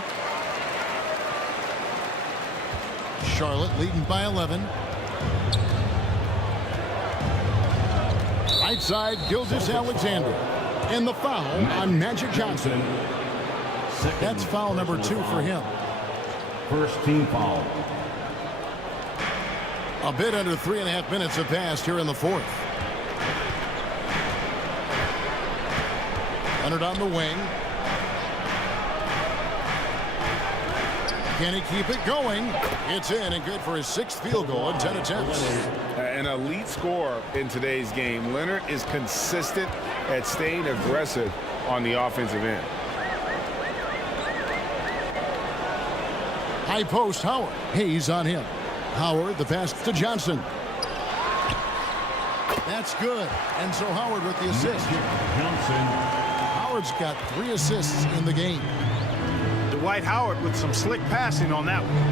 Charlotte leading by 11. Right side, Gilgeous-Alexander. And the foul on Magic Johnson. That's foul number 2 for him. First team foul. A bit under 3.5 minutes have passed here in the 4th. Leonard on the wing. Can he keep it going? It's in and good for his 6th field goal in 10 attempts. An elite scorer in today's game. Leonard is consistent at staying aggressive on the offensive end. High post, Howard. Hayes on him. Howard, the pass to Johnson. That's good. And so Howard with the assist. Johnson. Howard's got 3 assists in the game. Dwight Howard with some slick passing on that one.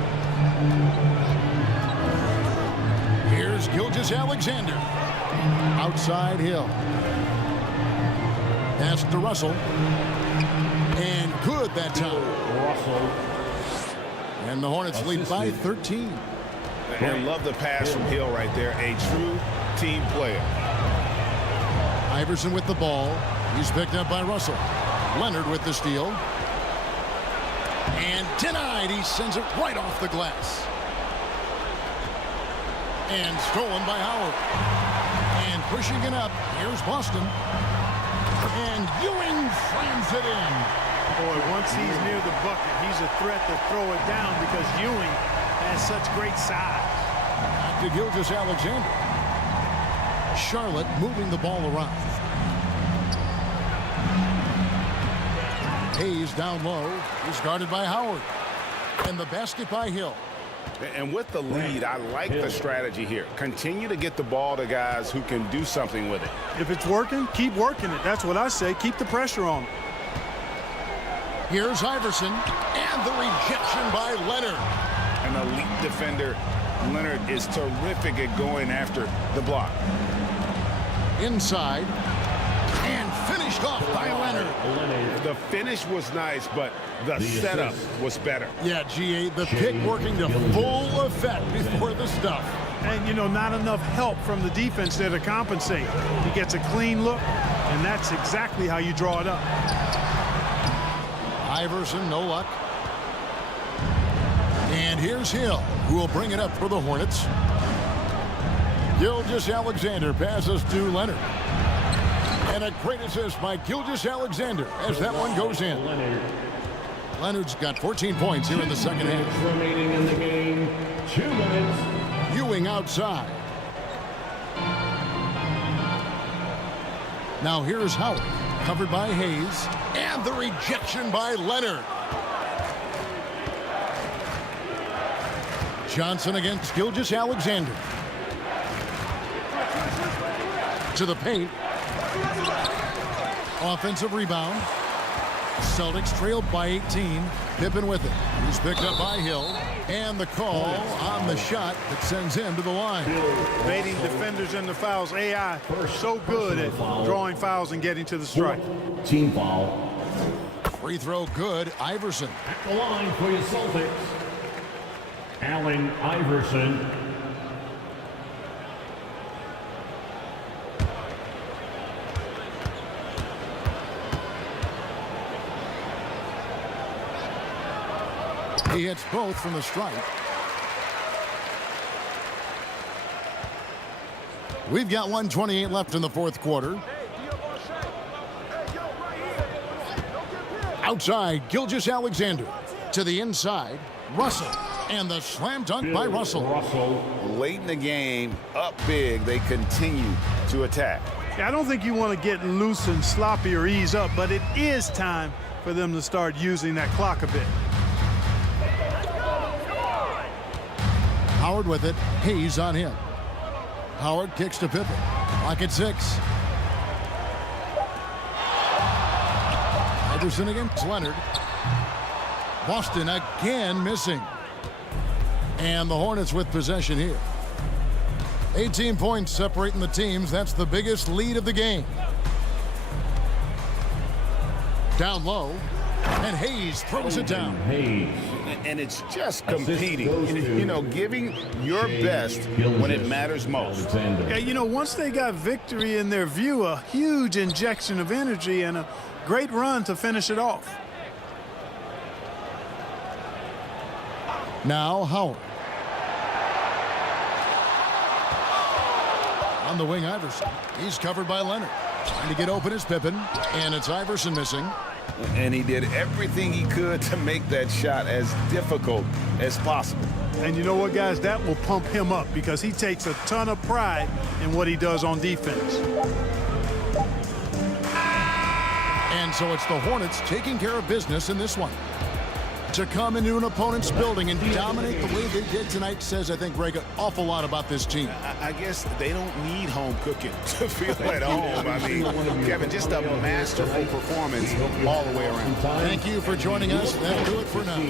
Here's Gilgeous-Alexander. Outside Hill. Pass to Russell. And good that time. Russell. And the Hornets lead by 13. And love the pass from Hill right there. A true team player. Iverson with the ball. He's picked up by Russell. Leonard with the steal. And denied. He sends it right off the glass. And stolen by Howard. And pushing it up. Here's Boston. And Ewing slams it in. Boy, once he's near the bucket, he's a threat to throw it down because Ewing has such great size. Back to Gilgeous-Alexander. Charlotte moving the ball around. Hayes down low. He's guarded by Howard. And the basket by Hill. And with the lead, I like the strategy here. Continue to get the ball to guys who can do something with it. If it's working, keep working it. That's what I say. Keep the pressure on. Here's Iverson, and the rejection by Leonard. An elite defender. Leonard is terrific at going after the block. Inside, and finished off by Leonard. The finish was nice, but the setup was better. Yeah, GA, the pick working to full effect before the stuff. And, you know, not enough help from the defense there to compensate. He gets a clean look, and that's exactly how you draw it up. Iverson, no luck. And here's Hill, who will bring it up for the Hornets. Gilgeous-Alexander passes to Leonard. And a great assist by Gilgeous-Alexander as that one goes in. Leonard's got 14 points here in the second half. Remaining in the game, 2 minutes. Ewing outside. Now here's Howard, covered by Hayes, and the rejection by Leonard. Johnson against Gilgeous-Alexander. To the paint. Offensive rebound. Celtics trailed by 18. Pippen with it. He's picked up by Hill. And the call on the shot that sends him to the line. Baiting defenders into fouls. AI so good at drawing fouls and getting to the strike. Team foul. Free throw good. Iverson. At the line for your Celtics, Allen Iverson. He hits both from the strike. We've got 1:28 left in the fourth quarter. Outside, Gilgeous-Alexander. To the inside, Russell. And the slam dunk by Russell. Late in the game, up big, they continue to attack. I don't think you want to get loose and sloppy or ease up, but it is time for them to start using that clock a bit. Howard with it. Hayes on him. Howard kicks to Pippen. Clock at 6. Iverson against Leonard. Boston again missing. And the Hornets with possession here. 18 points separating the teams. That's the biggest lead of the game. Down low. And Hayes throws it down. And it's just competing, you know, giving your best when it matters most. Yeah, you know, once they got victory in their view, a huge injection of energy and a great run to finish it off. Now Howard. On the wing, Iverson. He's covered by Leonard. Trying to get open is Pippen. And it's Iverson missing. And he did everything he could to make that shot as difficult as possible. And you know what, guys? That will pump him up because he takes a ton of pride in what he does on defense. And so it's the Hornets taking care of business in this one. To come into an opponent's building and dominate the way they did tonight says, I think, Greg, an awful lot about this team. I guess they don't need home cooking to feel at home. I mean, Kevin, just a masterful performance all the way around. Thank you for joining us. That'll do it for now.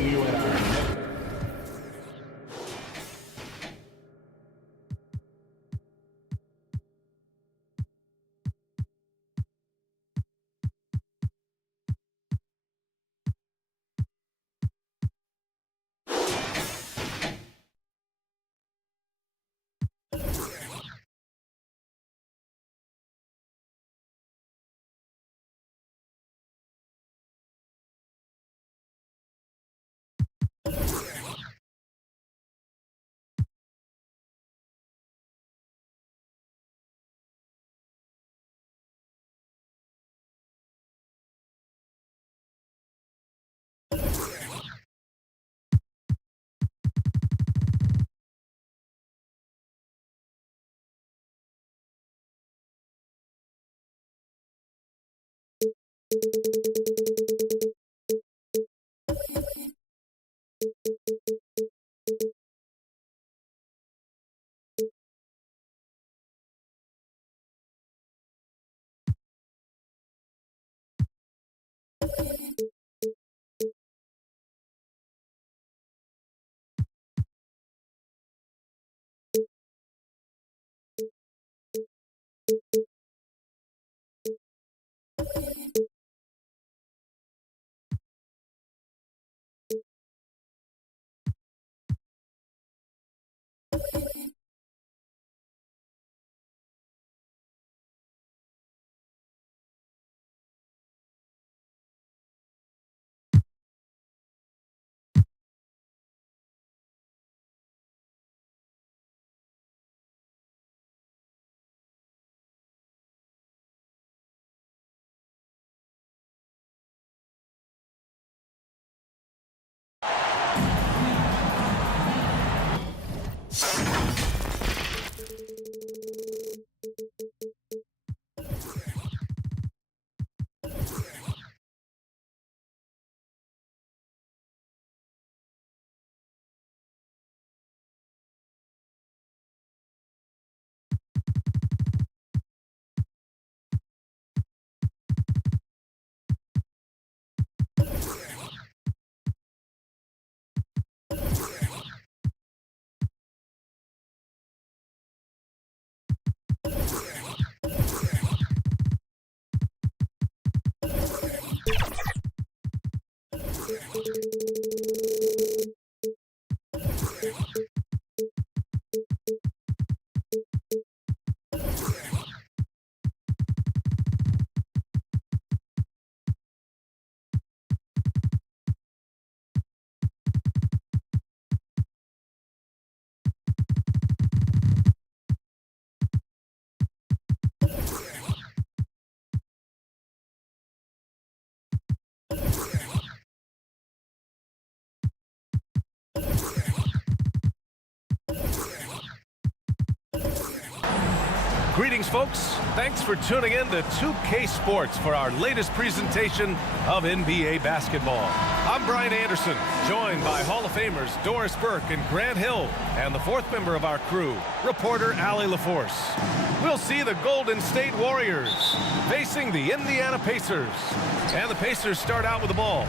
Greetings, folks. Thanks for tuning in to 2K Sports for our latest presentation of NBA basketball. I'm Brian Anderson, joined by Hall of Famers Doris Burke and Grant Hill, and the fourth member of our crew, reporter Allie LaForce. We'll see the Golden State Warriors facing the Indiana Pacers. And the Pacers start out with the ball.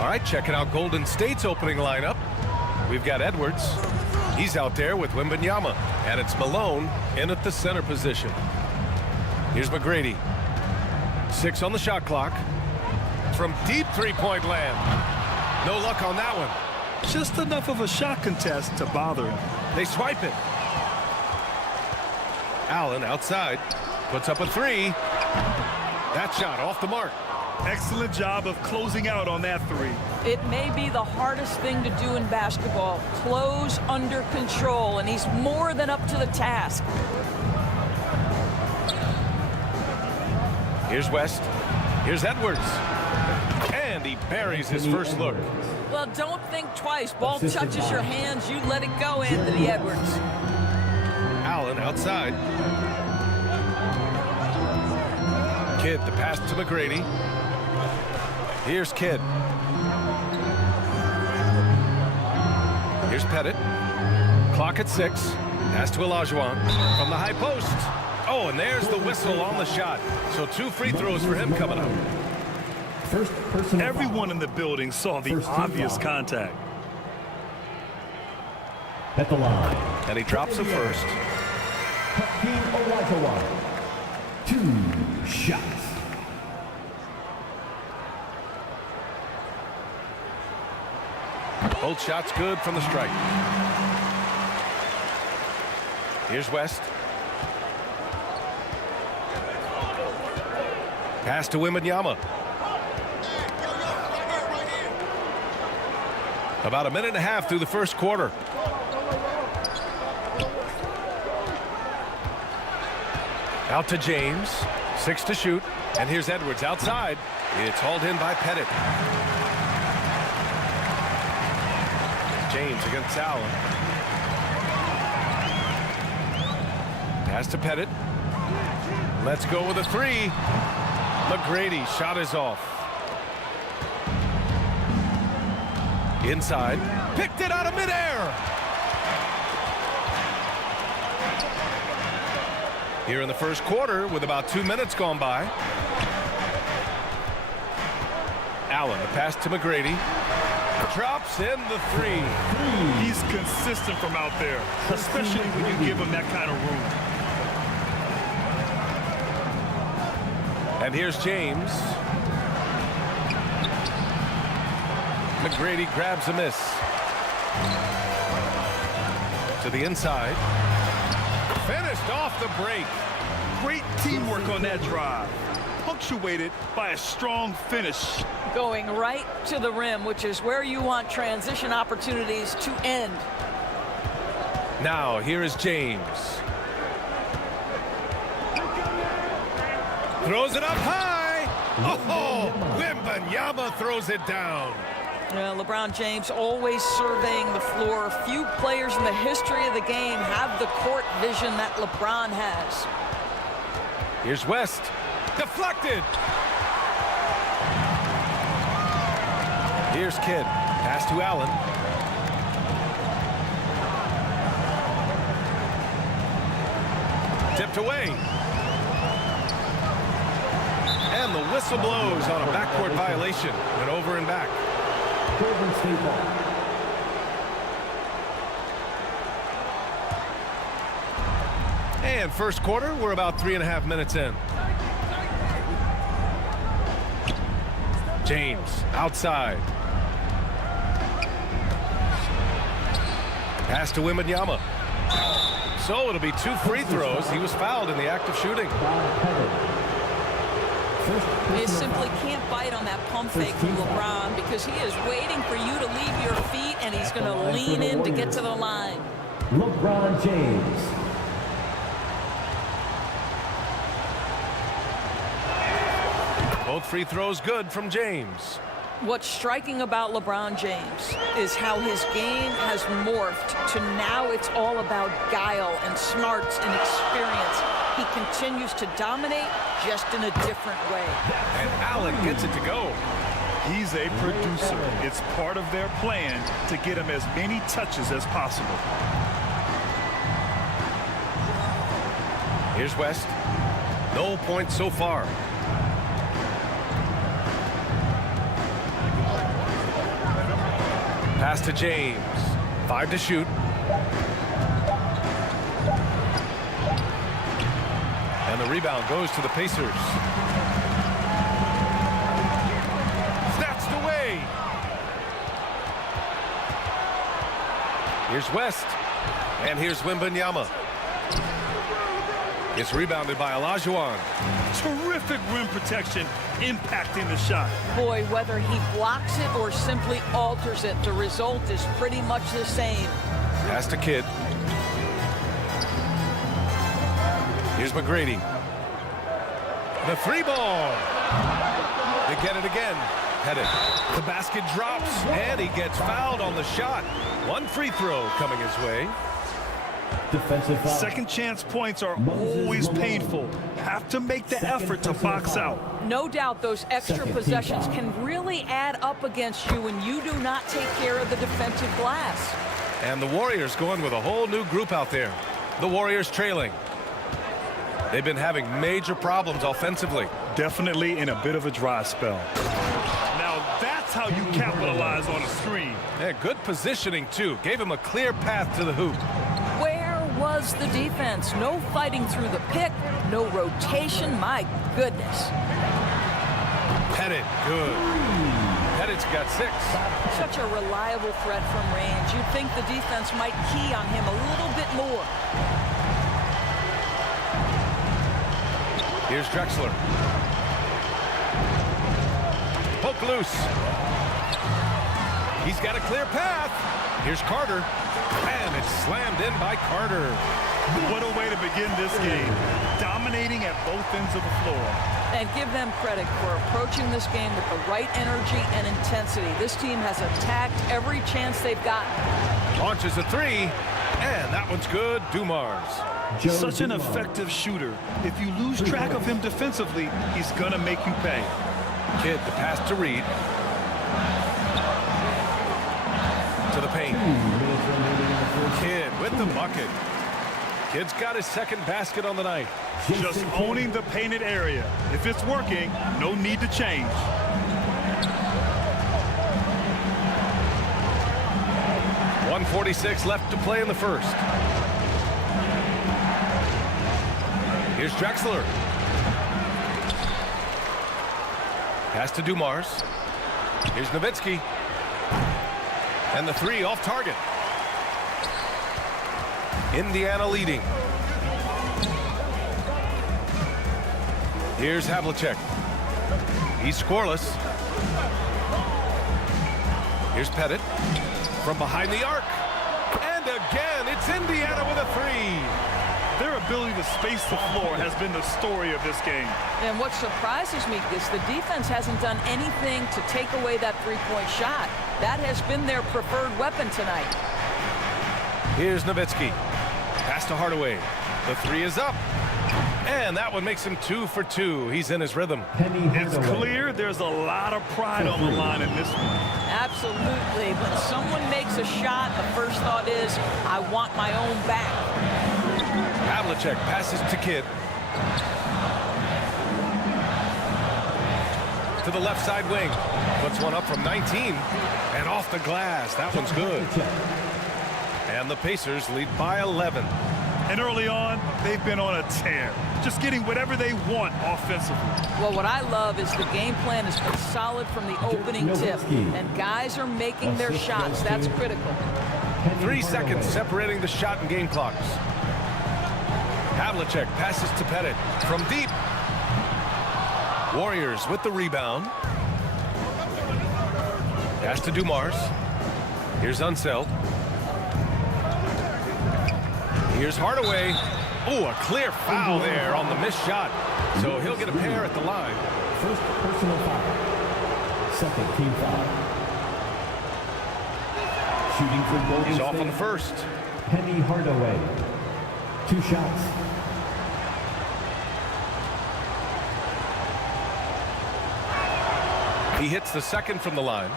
All right, checking out Golden State's opening lineup. We've got Edwards. He's out there with Wembanyama, and it's Malone in at the center position. Here's McGrady. 6 on the shot clock. From deep three-point land. No luck on that one. Just enough of a shot contest to bother him. They swipe it. Allen outside. Puts up a 3. That shot off the mark. Excellent job of closing out on that 3. It may be the hardest thing to do in basketball. Close under control, and he's more than up to the task. Here's West. Here's Edwards. And he buries his first look. Well, don't think twice. Ball touches your hands, you let it go, Anthony Edwards. Allen outside. Kidd, the pass to McGrady. Here's Kidd. Here's Pettit. Clock at 6. Pass to Olajuwon from the high post. Oh, and there's the whistle on the shot. So 2 free throws for him coming up. Everyone in the building saw the obvious contact. At the line. And he drops the first. Olajuwon. 2 shots. Both shots good from the stripe. Here's West. Pass to Wembanyama. About a minute and a half through the first quarter. Out to James. 6 to shoot. And here's Edwards outside. It's hauled in by Pettit. James against Allen. Pass to Pettit. Let's go with a 3. McGrady, shot is off. Inside. Picked it out of midair. Here in the first quarter with about 2 minutes gone by. Allen, the pass to McGrady. Drops in the three. He's consistent from out there, especially when you give him that kind of room. And here's James. McGrady grabs a miss. To the inside. Finished off the break. Great teamwork on that drive, punctuated by a strong finish. Going right to the rim, which is where you want transition opportunities to end. Now here is James. Throws it up high. Oh, Wembanyama throws it down. LeBron James always surveying the floor. Few players in the history of the game have the court vision that LeBron has. Here's West. Deflected. Here's Kidd. Pass to Allen. Tipped away. And the whistle blows on a backcourt violation. Went over and back. And first quarter, we're about 3.5 minutes in. James outside. Pass to Wembanyama. So it'll be 2 free throws. He was fouled in the act of shooting. You simply can't bite on that pump fake from LeBron because he is waiting for you to leave your feet, and he's going to lean in to get to the line. LeBron James. Both free throws good from James. What's striking about LeBron James is how his game has morphed to now it's all about guile and smarts and experience. He continues to dominate just in a different way. And Allen gets it to go. He's a producer. It's part of their plan to get him as many touches as possible. Here's West. No points so far. Pass to James. 5 to shoot. And the rebound goes to the Pacers. Snatched away. Here's West. And here's Wembanyama. It's rebounded by Olajuwon. Terrific rim protection, impacting the shot. Boy, whether he blocks it or simply alters it, the result is pretty much the same. Pass to Kidd. Here's McGrady. The 3 ball. They get it again. Headed. The basket drops, and he gets fouled on the shot. 1 free throw coming his way. Defensive foul. Second chance points are always painful. Have to make the effort to box out. No doubt those extra possessions can really add up against you when you do not take care of the defensive glass. And the Warriors going with a whole new group out there. The Warriors trailing. They've been having major problems offensively. Definitely in a bit of a dry spell. Now that's how you capitalize on a screen. Yeah, good positioning, too. Gave him a clear path to the hoop. Where was the defense? No fighting through the pick, no rotation. My goodness. Pettit, good. Pettit's got 6. Such a reliable threat from range. You'd think the defense might key on him a little bit more. Here's Drexler. Poke loose. He's got a clear path. Here's Carter. And it's slammed in by Carter. What a way to begin this game. Dominating at both ends of the floor. And give them credit for approaching this game with the right energy and intensity. This team has attacked every chance they've gotten. Launches a 3, and that one's good. Dumars. Such an effective shooter. If you lose track of him defensively, he's going to make you pay. Kidd, the pass to Reed. To the paint. Kidd with the bucket. Kidd's got his 2nd basket on the night. Just owning the painted area. If it's working, no need to change. 1:46 left to play in the first. Here's Drexler. Pass to Dumars. Here's Nowitzki. And the three off target. Indiana leading. Here's Havlicek. He's scoreless. Here's Pettit from behind the arc. And again, it's Indiana with a three. Their ability to space the floor has been the story of this game. And what surprises me is the defense hasn't done anything to take away that three-point shot. That has been their preferred weapon tonight. Here's Nowitzki. Pass to Hardaway. The three is up. And that one makes him 2 for 2. He's in his rhythm. It's clear there's a lot of pride on the line in this one. Absolutely. When someone makes a shot, the first thought is, I want my own back. Havlicek passes to Kidd. To the left side wing. Puts one up from 19. And off the glass. That one's good. And the Pacers lead by 11. And early on, they've been on a tear. Just getting whatever they want offensively. Well, what I love is the game plan has been solid from the opening tip. And guys are making their shots. That's critical. 3 seconds separating the shot and game clocks. Havlicek passes to Pettit from deep. Warriors with the rebound. Pass to Dumars. Here's Unseld. Here's Hardaway. Oh, a clear foul there on the missed shot. So he'll get a pair at the line. First personal foul. Second team foul. Shooting for Golden He's State. off on the first. Penny Hardaway. 2 shots. He hits the second from the line.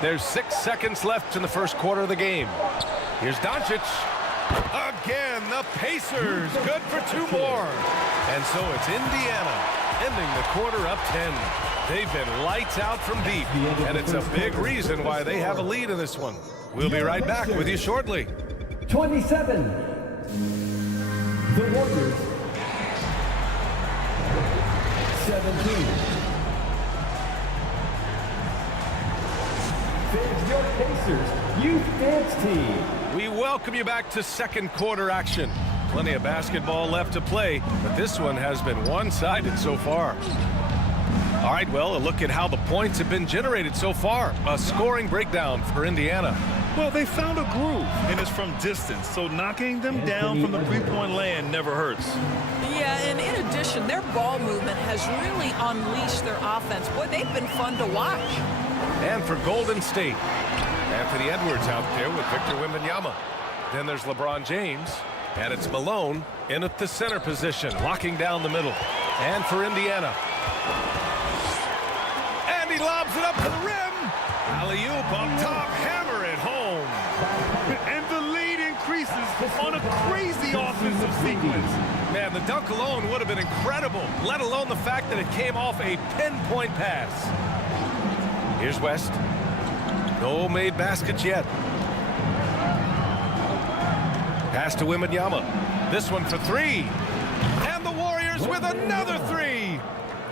There's 6 seconds left in the first quarter of the game. Here's Doncic. Again, the Pacers. Good for 2 more. And so it's Indiana ending the quarter up 10. They've been lights out from deep. And it's a big reason why they have a lead in this one. We'll be right back with you shortly. 27. The Warriors. 17. Fans your Pacers Youth Dance Team. We welcome you back to second quarter action. Plenty of basketball left to play, but this one has been one-sided so far. All right, well, a look at how the points have been generated so far. A scoring breakdown for Indiana. Well, they found a groove, and it's from distance, so knocking them down from the three-point land never hurts. Yeah, and in addition, their ball movement has really unleashed their offense. Boy, they've been fun to watch. And for Golden State, Anthony Edwards out there with Victor Wembanyama. Then there's LeBron James, and it's Malone in at the center position, locking down the middle. And for Indiana. And he lobs it up to the rim. Alley-oop up top, hammer it home. And the lead increases on a crazy offensive sequence. Man, the dunk alone would have been incredible, let alone the fact that it came off a pinpoint pass. Here's West. No made baskets yet. Pass to Wembanyama. This one for 3. And the Warriors with another 3.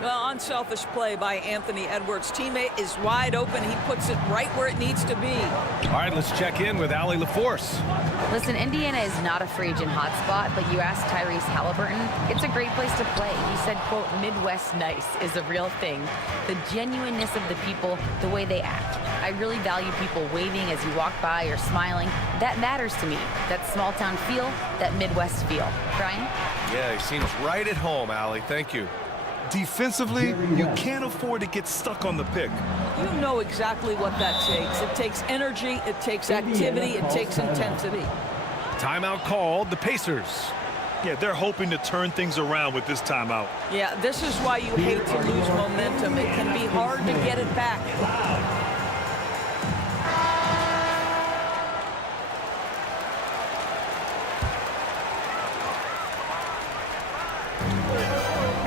Well, unselfish play by Anthony Edwards. Teammate is wide open. He puts it right where it needs to be. All right, let's check in with Allie LaForce. Listen, Indiana is not a free agent hotspot, but you asked Tyrese Halliburton, it's a great place to play. He said, quote, Midwest nice is a real thing. The genuineness of the people, the way they act. I really value people waving as you walk by or smiling. That matters to me. That small town feel, that Midwest feel. Brian? Yeah, he seems right at home, Allie. Thank you. Defensively, you can't afford to get stuck on the pick. You know exactly what that takes. It takes energy, it takes activity, it takes intensity. Timeout called, the Pacers. Yeah, they're hoping to turn things around with this timeout. Yeah, this is why you hate to lose momentum. It can be hard to get it back.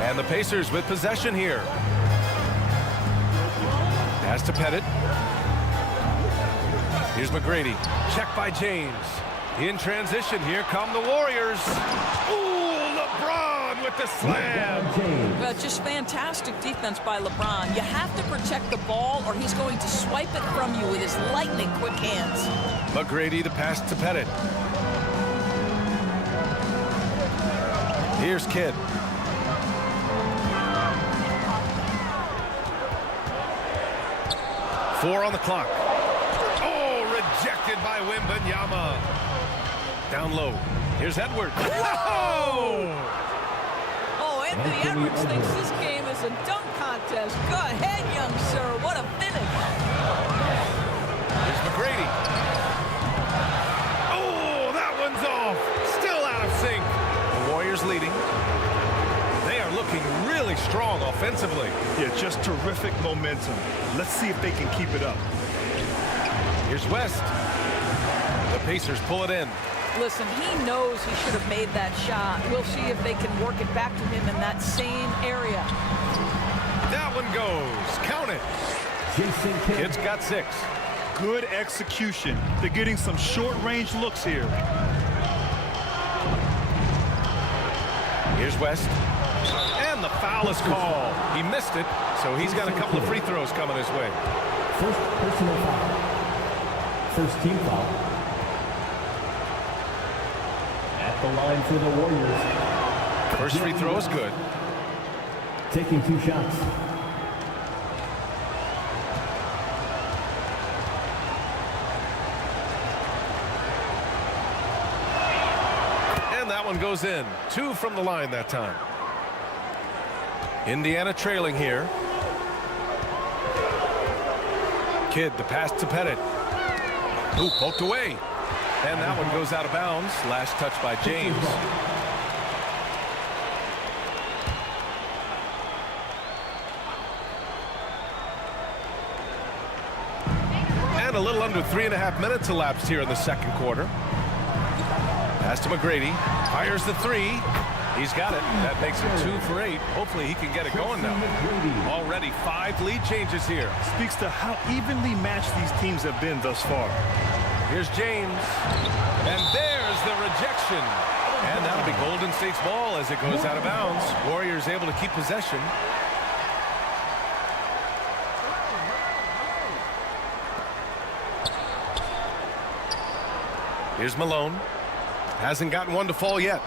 And the Pacers with possession here. Pass to Pettit. Here's McGrady. Check by James. In transition, here come the Warriors. Ooh, LeBron with the slam. Just fantastic defense by LeBron. You have to protect the ball or he's going to swipe it from you with his lightning quick hands. McGrady, the pass to Pettit. Here's Kidd. Four on the clock. Oh, rejected by Wembanyama. Down low. Here's Edwards. Oh, Anthony Edwards thinks this game is a dunk contest. Go ahead, young sir. What a finish. Here's McGrady. Oh, that one's off. Still out of sync. The Warriors leading. They are looking really strong offensively. Yeah, just terrific momentum. Let's see if they can keep it up. Here's West. The Pacers pull it in. Listen, he knows he should have made that shot. We'll see if they can work it back to him in that same area. That one goes. Count it. Kidd's got 6. Good execution. They're getting some short-range looks here. Here's West. And the foul is called. He missed it, so he's got a couple of free throws coming his way. First personal foul. First team foul. At the line for the Warriors. First free throw is good. Taking 2 shots. And that one goes in. 2 from the line that time. Indiana trailing here. Kidd, the pass to Pettit. Ooh, poked away. And that one goes out of bounds. Last touch by James. And a little under 3.5 minutes elapsed here in the second quarter. Pass to McGrady. Fires the 3. He's got it. That makes it 2 for 8. Hopefully he can get it going now. Already 5 lead changes here. Speaks to how evenly matched these teams have been thus far. Here's James. And there's the rejection. And that'll be Golden State's ball as it goes out of bounds. Warriors able to keep possession. Here's Malone. Hasn't gotten one to fall yet.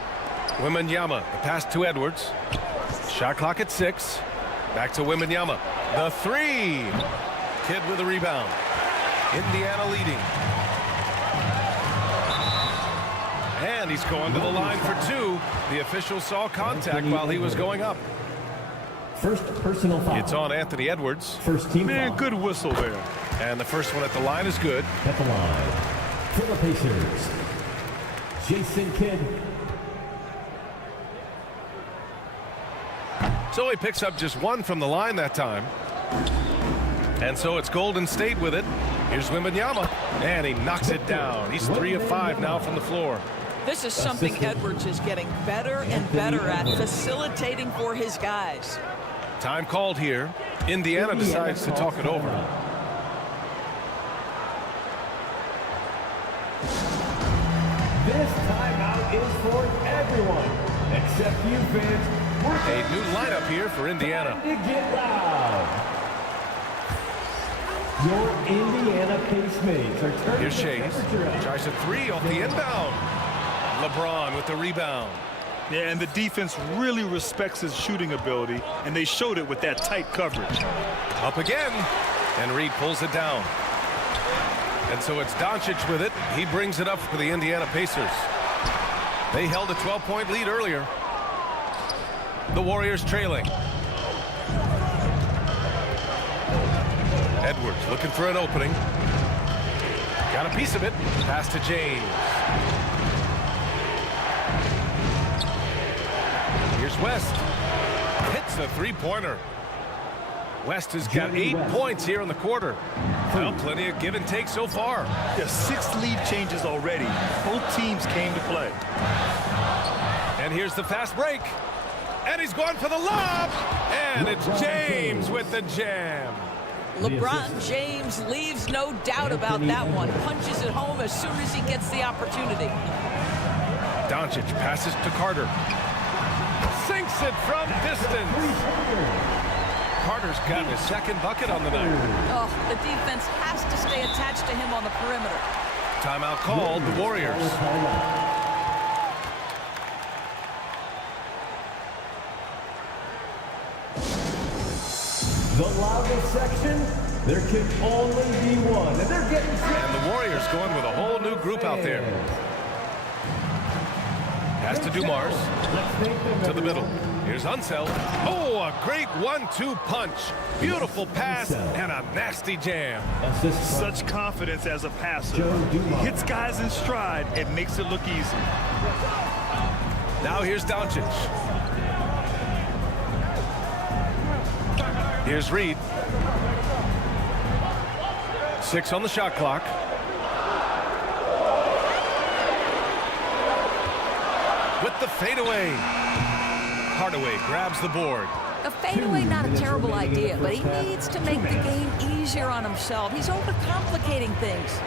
Wembanyama, the pass to Edwards. Shot clock at 6. Back to Wembanyama. The 3. Kidd with a rebound. Indiana leading. And he's going to the line for 2. The official saw contact while he was going up. First personal foul. It's on Anthony Edwards. First team Man, foul. good whistle there. And the first one at the line is good. At the line for the Pacers, Jason Kidd. So he picks up just 1 from the line that time. And so it's Golden State with it. Here's Wembanyama. And he knocks it down. He's 3 of 5 now from the floor. This is something Edwards is getting better and better at, facilitating for his guys. Time called here. Indiana decides to talk it over. This timeout is for everyone, except you fans. A new lineup here for Indiana. To get loud. Your Indiana Pacemates are turning. Here's Shays. Tries a 3 off the inbound. LeBron with the rebound. Yeah, and the defense really respects his shooting ability, and they showed it with that tight coverage. Up again. And Reed pulls it down. And so it's Doncic with it. He brings it up for the Indiana Pacers. They held a 12-point lead earlier. The Warriors trailing. Edwards looking for an opening. Got a piece of it. Pass to James. Here's West. Hits the 3-pointer. West has got 8 points here in the quarter. Well, plenty of give and take so far. There's 6 lead changes already. Both teams came to play. And here's the fast break. And he's going for the lob. And it's James with the jam. LeBron James leaves no doubt about that one. Punches it home as soon as he gets the opportunity. Doncic passes to Carter. Sinks it from distance. Carter's got his second bucket on the night. Oh, the defense has to stay attached to him on the perimeter. Timeout called, the Warriors. The loudest section, there can only be one. And they're getting set. And the Warriors going with a whole new group out there. Pass to Dumars. To the middle. Here's Unseld. Oh, a great 1-2 punch. Beautiful pass and a nasty jam. Such confidence as a passer. He hits guys in stride and makes it look easy. Now here's Doncic. Here's Reed. 6 on the shot clock. With the fadeaway. Hardaway grabs the board. A fadeaway, not a terrible idea, but he needs to make the game easier on himself. He's overcomplicating things.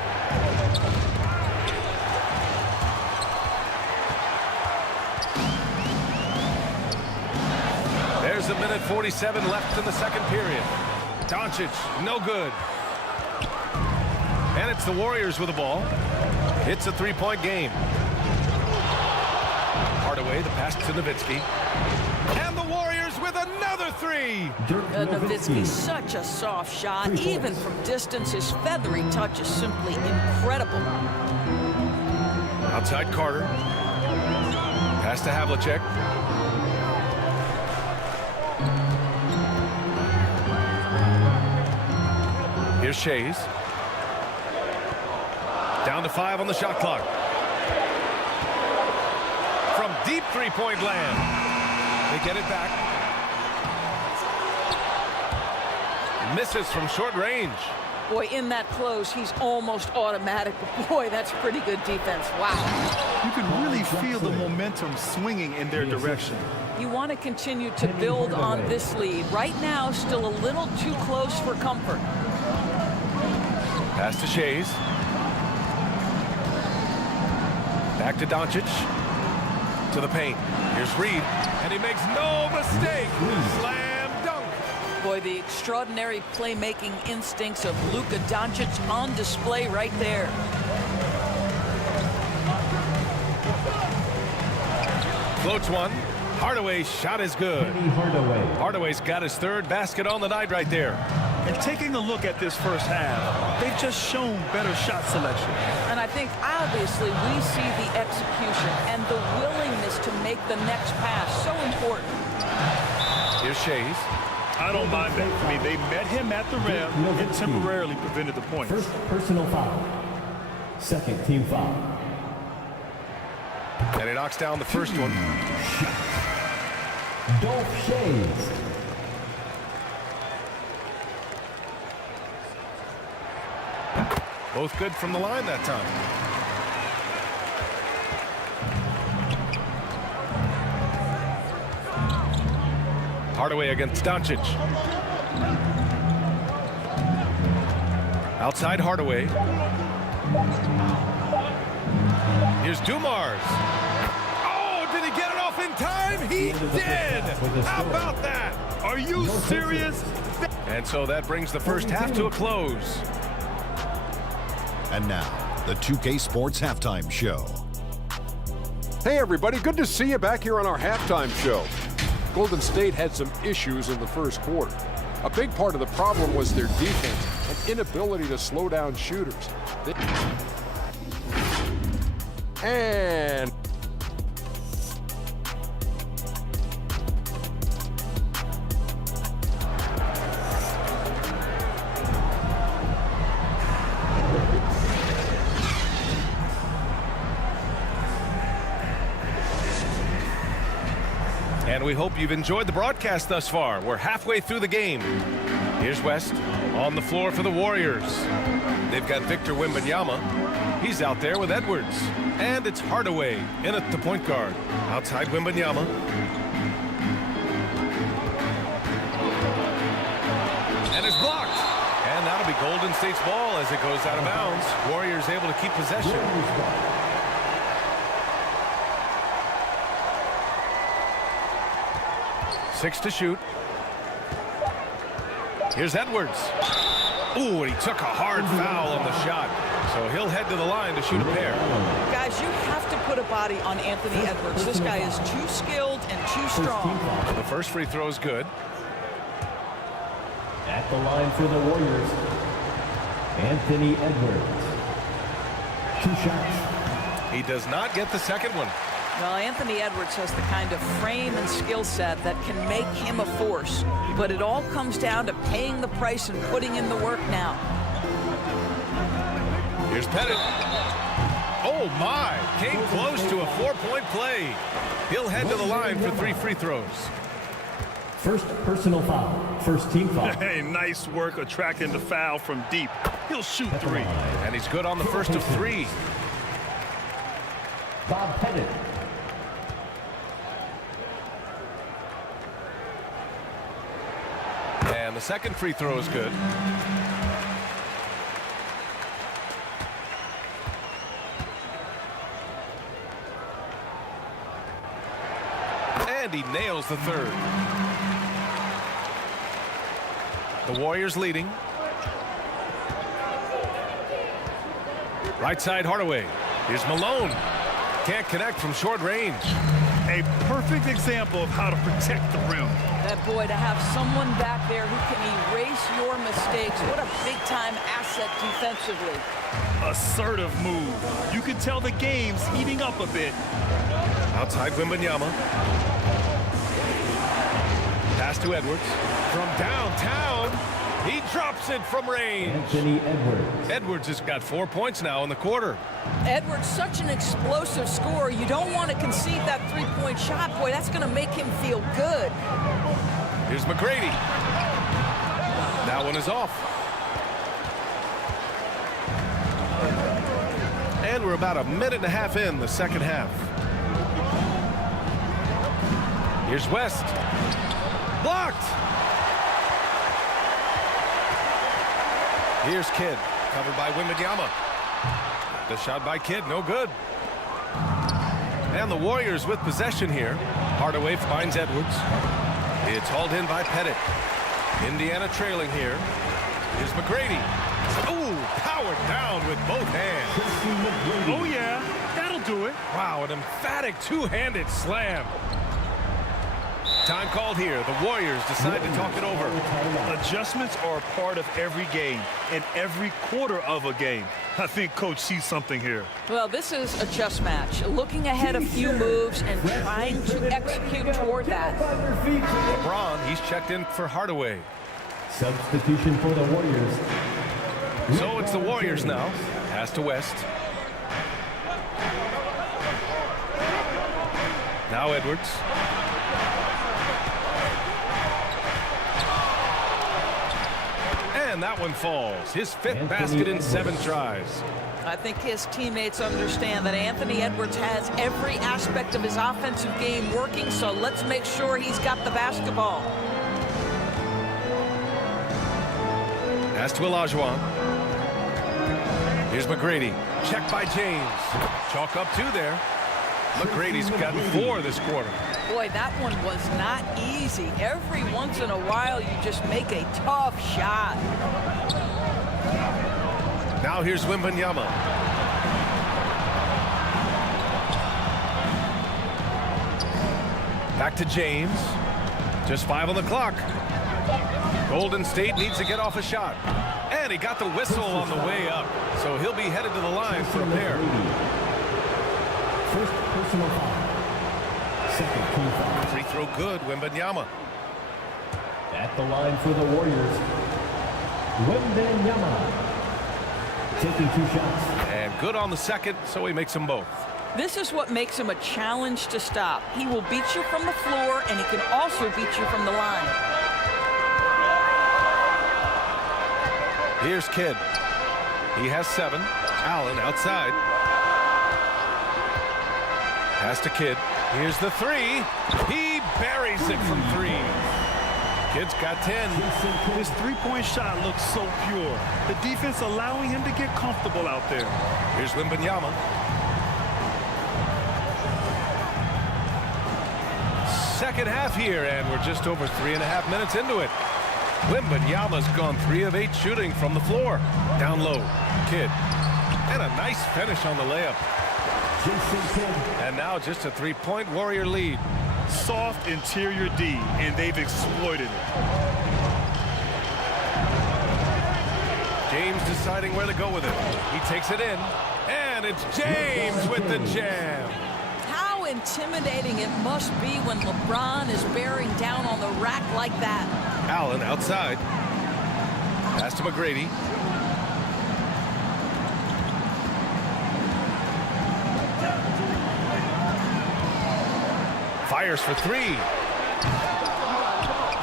There's a minute 47 left in the second period. Doncic, no good. And it's the Warriors with the ball. It's a three-point game. Hardaway, the pass to Nowitzki. And the Warriors with another three. Nowitzki, such a soft shot. Even from distance, his feathery touch is simply incredible. Outside Carter. Pass to Havlicek. Here's Shays. Down to 5 on the shot clock. From deep three-point land. They get it back. Misses from short range. Boy, in that close, he's almost automatic. Boy, that's pretty good defense. Wow. You can really feel the momentum swinging in their direction. You want to continue to build on this lead. Right now, still a little too close for comfort. Pass to Shays. Back to Doncic. To the paint. Here's Reed. And he makes no mistake. Slam dunk. Boy, the extraordinary playmaking instincts of Luka Doncic on display right there. Floats one. Hardaway's shot is good. Hardaway's got his third basket on the night right there. And taking a look at this first half, they've just shown better shot selection. And I think obviously we see the execution and the willingness to make the next pass so important. Here's Shays. I don't mind that. I mean, they met him at the rim and temporarily prevented the points. First personal foul. Second team foul. And he knocks down the first one. Dolph Shays. Both good from the line that time. Hardaway against Doncic. Outside Hardaway. Here's Dumars. Oh, did he get it off in time? He did! How about that? Are you serious? And so that brings the first half to a close. And now, the 2K Sports Halftime Show. Hey everybody, good to see you back here on our halftime show. Golden State had some issues in the first quarter. A big part of the problem was their defense and inability to slow down shooters. And And we hope you've enjoyed the broadcast thus far. We're halfway through the game. Here's West on the floor for the Warriors. They've got Victor Wembanyama. He's out there with Edwards. And it's Hardaway in at the point guard. Outside Wembanyama. And it's blocked. Golden State's ball as it goes out of bounds. Warriors able to keep possession. 6 to shoot. Here's Edwards. Ooh, and he took a hard foul on the shot. So he'll head to the line to shoot a pair. Guys, you have to put a body on Anthony Edwards. This guy is too skilled and too strong. The first free throw is good. At the line for the Warriors, Anthony Edwards. 2 shots. He does not get the second one. Well, Anthony Edwards has the kind of frame and skill set that can make him a force. But it all comes down to paying the price and putting in the work now. Here's Pettit. Oh, my. Came close to a 4-point play. He'll head to the line for 3 free throws. First personal foul. First team foul. Hey, nice work attracting the foul from deep. He'll shoot 3. And he's good on the first of 3. Bob Pettit. And the second free throw is good. And he nails the third. The Warriors leading. Right side Hardaway. Here's Malone. Can't connect from short range. A perfect example of how to protect the rim. That boy, to have someone back there who can erase your mistakes. What a big-time asset defensively. Assertive move. You can tell the game's heating up a bit. Outside Wembanyama. Pass to Edwards. From downtown, he drops it from range. Anthony Edwards. Edwards has got 4 points now in the quarter. Edwards, such an explosive scorer. You don't want to concede that three-point shot. Boy, that's going to make him feel good. Here's McGrady. That one is off. And we're about a minute and a half in the second half. Here's West. Blocked. Here's Kidd, covered by Wembanyama. The shot by Kidd, no good. And the Warriors with possession here. Hardaway finds Edwards. It's hauled in by Pettit. Indiana trailing here. Here's McGrady. Ooh, powered down with both hands. Oh, yeah, that'll do it. Wow, an emphatic two-handed slam. Time called here. The Warriors decide to talk it over. Adjustments are a part of every game and every quarter of a game. I think Coach sees something here. Well, this is a chess match. Looking ahead a few moves and trying to execute toward that. LeBron, he's checked in for Hardaway. Substitution for the Warriors. So it's the Warriors now. Pass to West. Now Edwards. And that one falls. His 5th basket in 7 tries. I think his teammates understand that Anthony Edwards has every aspect of his offensive game working, so let's make sure he's got the basketball. Pass to Olajuwon. Here's McGrady. Check by James. Chalk up 2 there. McGrady's gotten 4 this quarter. Boy, that one was not easy. Every once in a while, you just make a tough shot. Now here's Wembanyama. Back to James. Just 5 on the clock. Golden State needs to get off a shot. And he got the whistle on the way up. So he'll be headed to the line for a pair. First personal foul. Second team foul. Free throw good, Wembanyama. At the line for the Warriors, Wembanyama. Taking 2 shots. And good on the second, so he makes them both. This is what makes him a challenge to stop. He will beat you from the floor, and he can also beat you from the line. Here's Kidd. He has 7. Allen outside. Pass to Kidd. Here's the 3. He buries it from 3. Kid's got 10. His three-point shot looks so pure. The defense allowing him to get comfortable out there. Here's Wembanyama. Second half here, and we're just over 3.5 minutes into it. Wembanyama's gone 3 of 8 shooting from the floor. Down low, Kidd. And a nice finish on the layup. And now just a 3-point Warrior lead. Soft interior D, and they've exploited it. James deciding where to go with it. He takes it in, and it's James with the jam. How intimidating it must be when LeBron is bearing down on the rack like that. Allen outside. Pass to McGrady. Fires for 3.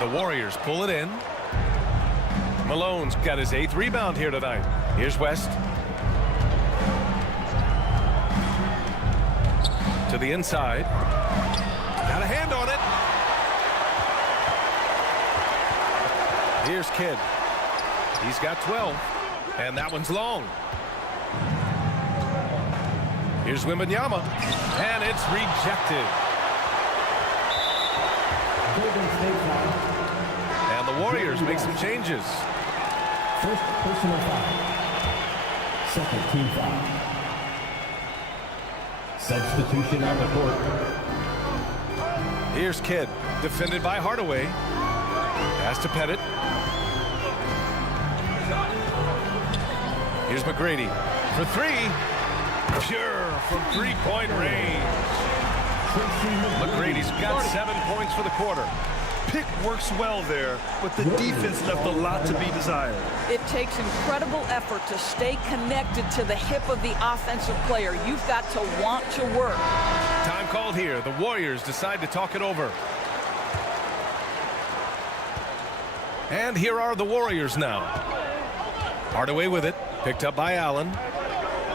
The Warriors pull it in. Malone's got his 8th rebound here tonight. Here's West. To the inside. Got a hand on it. Here's Kidd. He's got 12. And that one's long. Here's Wembanyama. And it's rejected. And the Warriors make some changes. First personal foul. Second team foul. Substitution on the court. Here's Kidd, defended by Hardaway. Pass to Pettit. Here's McGrady for 3. Pure from 3-point range. McGrady's got 7 points for the quarter. Pick works well there, but the defense left a lot to be desired. It takes incredible effort to stay connected to the hip of the offensive player. You've got to want to work. Time called here. The Warriors decide to talk it over. And here are the Warriors now. Hardaway with it. Picked up by Allen.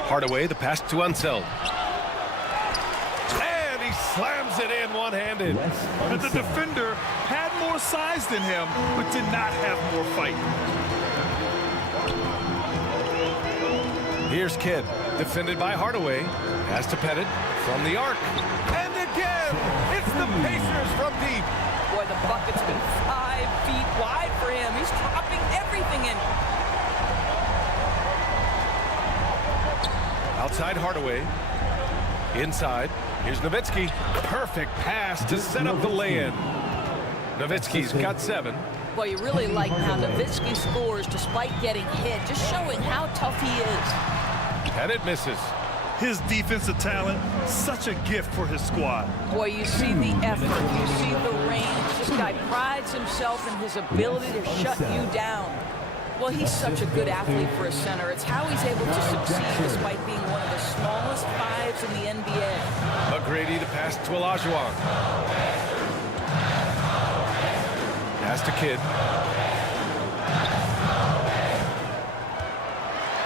Hardaway, the pass to Unseld. And he slams it in one-handed. And the defender had more size than him, but did not have more fight. Here's Kidd, defended by Hardaway. Pass to Pettit from the arc. And again, it's the Pacers from deep. Boy, the bucket's been 5 feet wide for him. He's dropping everything in. Outside Hardaway. Inside. Here's Nowitzki. Perfect pass to set up the lay-in. Nowitzki's got 7. Well, you really like how Nowitzki scores despite getting hit, just showing how tough he is. Pettit misses. His defensive talent, such a gift for his squad. Boy, you see the effort, you see the range. This guy prides himself in his ability to shut you down. Well, he's such a good athlete for a center. It's how he's able to succeed despite being one of the smallest 5s in the NBA. McGrady to pass to Olajuwon. Pass to Kidd.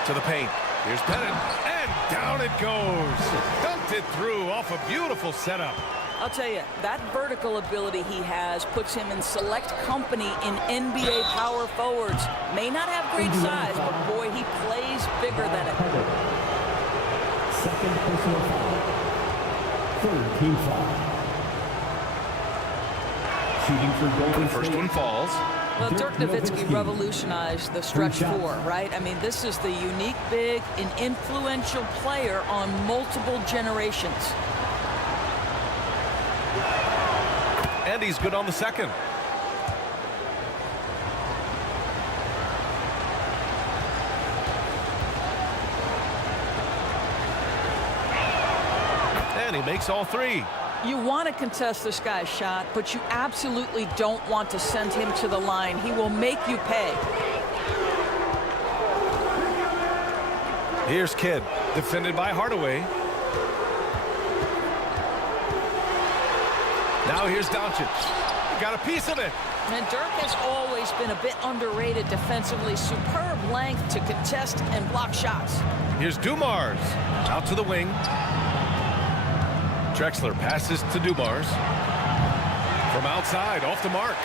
To the paint. Here's Pettit. And down it goes. Dunked it through off a beautiful setup. I'll tell you, that vertical ability he has puts him in select company in NBA power forwards. May not have great size, but boy, he plays bigger than it. Second personal foul. Third team foul. Shooting for Golden First State. one falls. Well, Dirk Nowitzki revolutionized the stretch 4, right? I mean, this is the unique big and influential player on multiple generations. And he's good on the second. And he makes all 3. You want to contest this guy's shot, but you absolutely don't want to send him to the line. He will make you pay. Here's Kidd, defended by Hardaway. Now here's Doncic. Got a piece of it. And Dirk has always been a bit underrated defensively. Superb length to contest and block shots. Here's Dumars. Out to the wing. Drexler passes to Dumars. From outside, off the mark.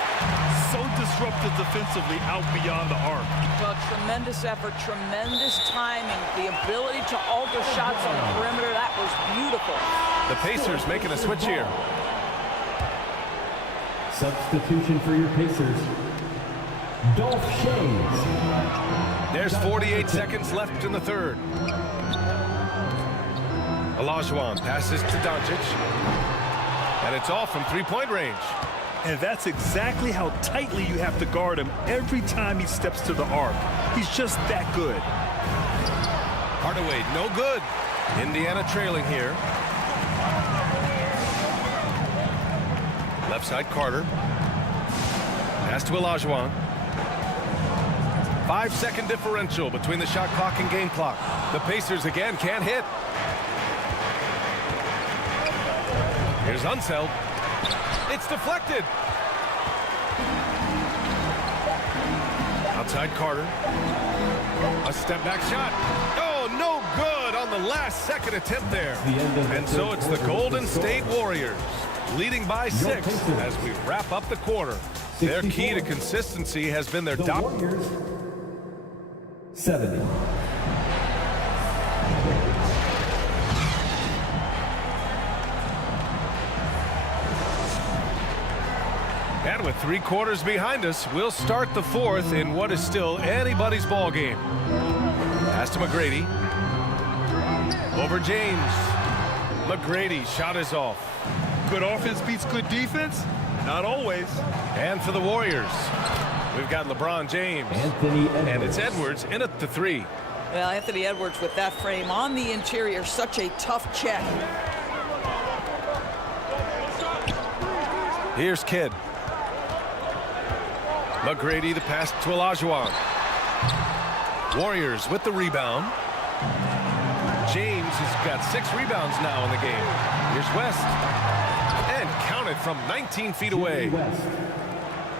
So disruptive defensively out beyond the arc. Well, tremendous effort, tremendous timing, the ability to alter shots on the perimeter. That was beautiful. The Pacers making a switch here. Substitution for your Pacers. Dolph Shades. There's 48 seconds left in the third. Olajuwon passes to Doncic. And it's off from three-point range. And that's exactly how tightly you have to guard him every time he steps to the arc. He's just that good. Hardaway, no good. Indiana trailing here. Left side, Carter. Pass to Olajuwon. 5-second differential between the shot clock and game clock. The Pacers again can't hit. Here's Unseld. It's deflected. Outside Carter. A step back shot. Oh, no good on the last second attempt there. And so it's the Golden State Warriors leading by 6 as we wrap up the quarter. Their key to consistency has been their Warriors 70. And with 3 quarters behind us, we'll start the fourth in what is still anybody's ball game. Pass to McGrady. Over James. McGrady shot is off. Good offense beats good defense? Not always. And for the Warriors, we've got LeBron James. And it's Edwards in at the 3. Well, Anthony Edwards with that frame on the interior, such a tough check. Here's Kidd. McGrady, the pass to Olajuwon. Warriors with the rebound. James has got 6 rebounds now in the game. Here's West. And counted from 19 feet away.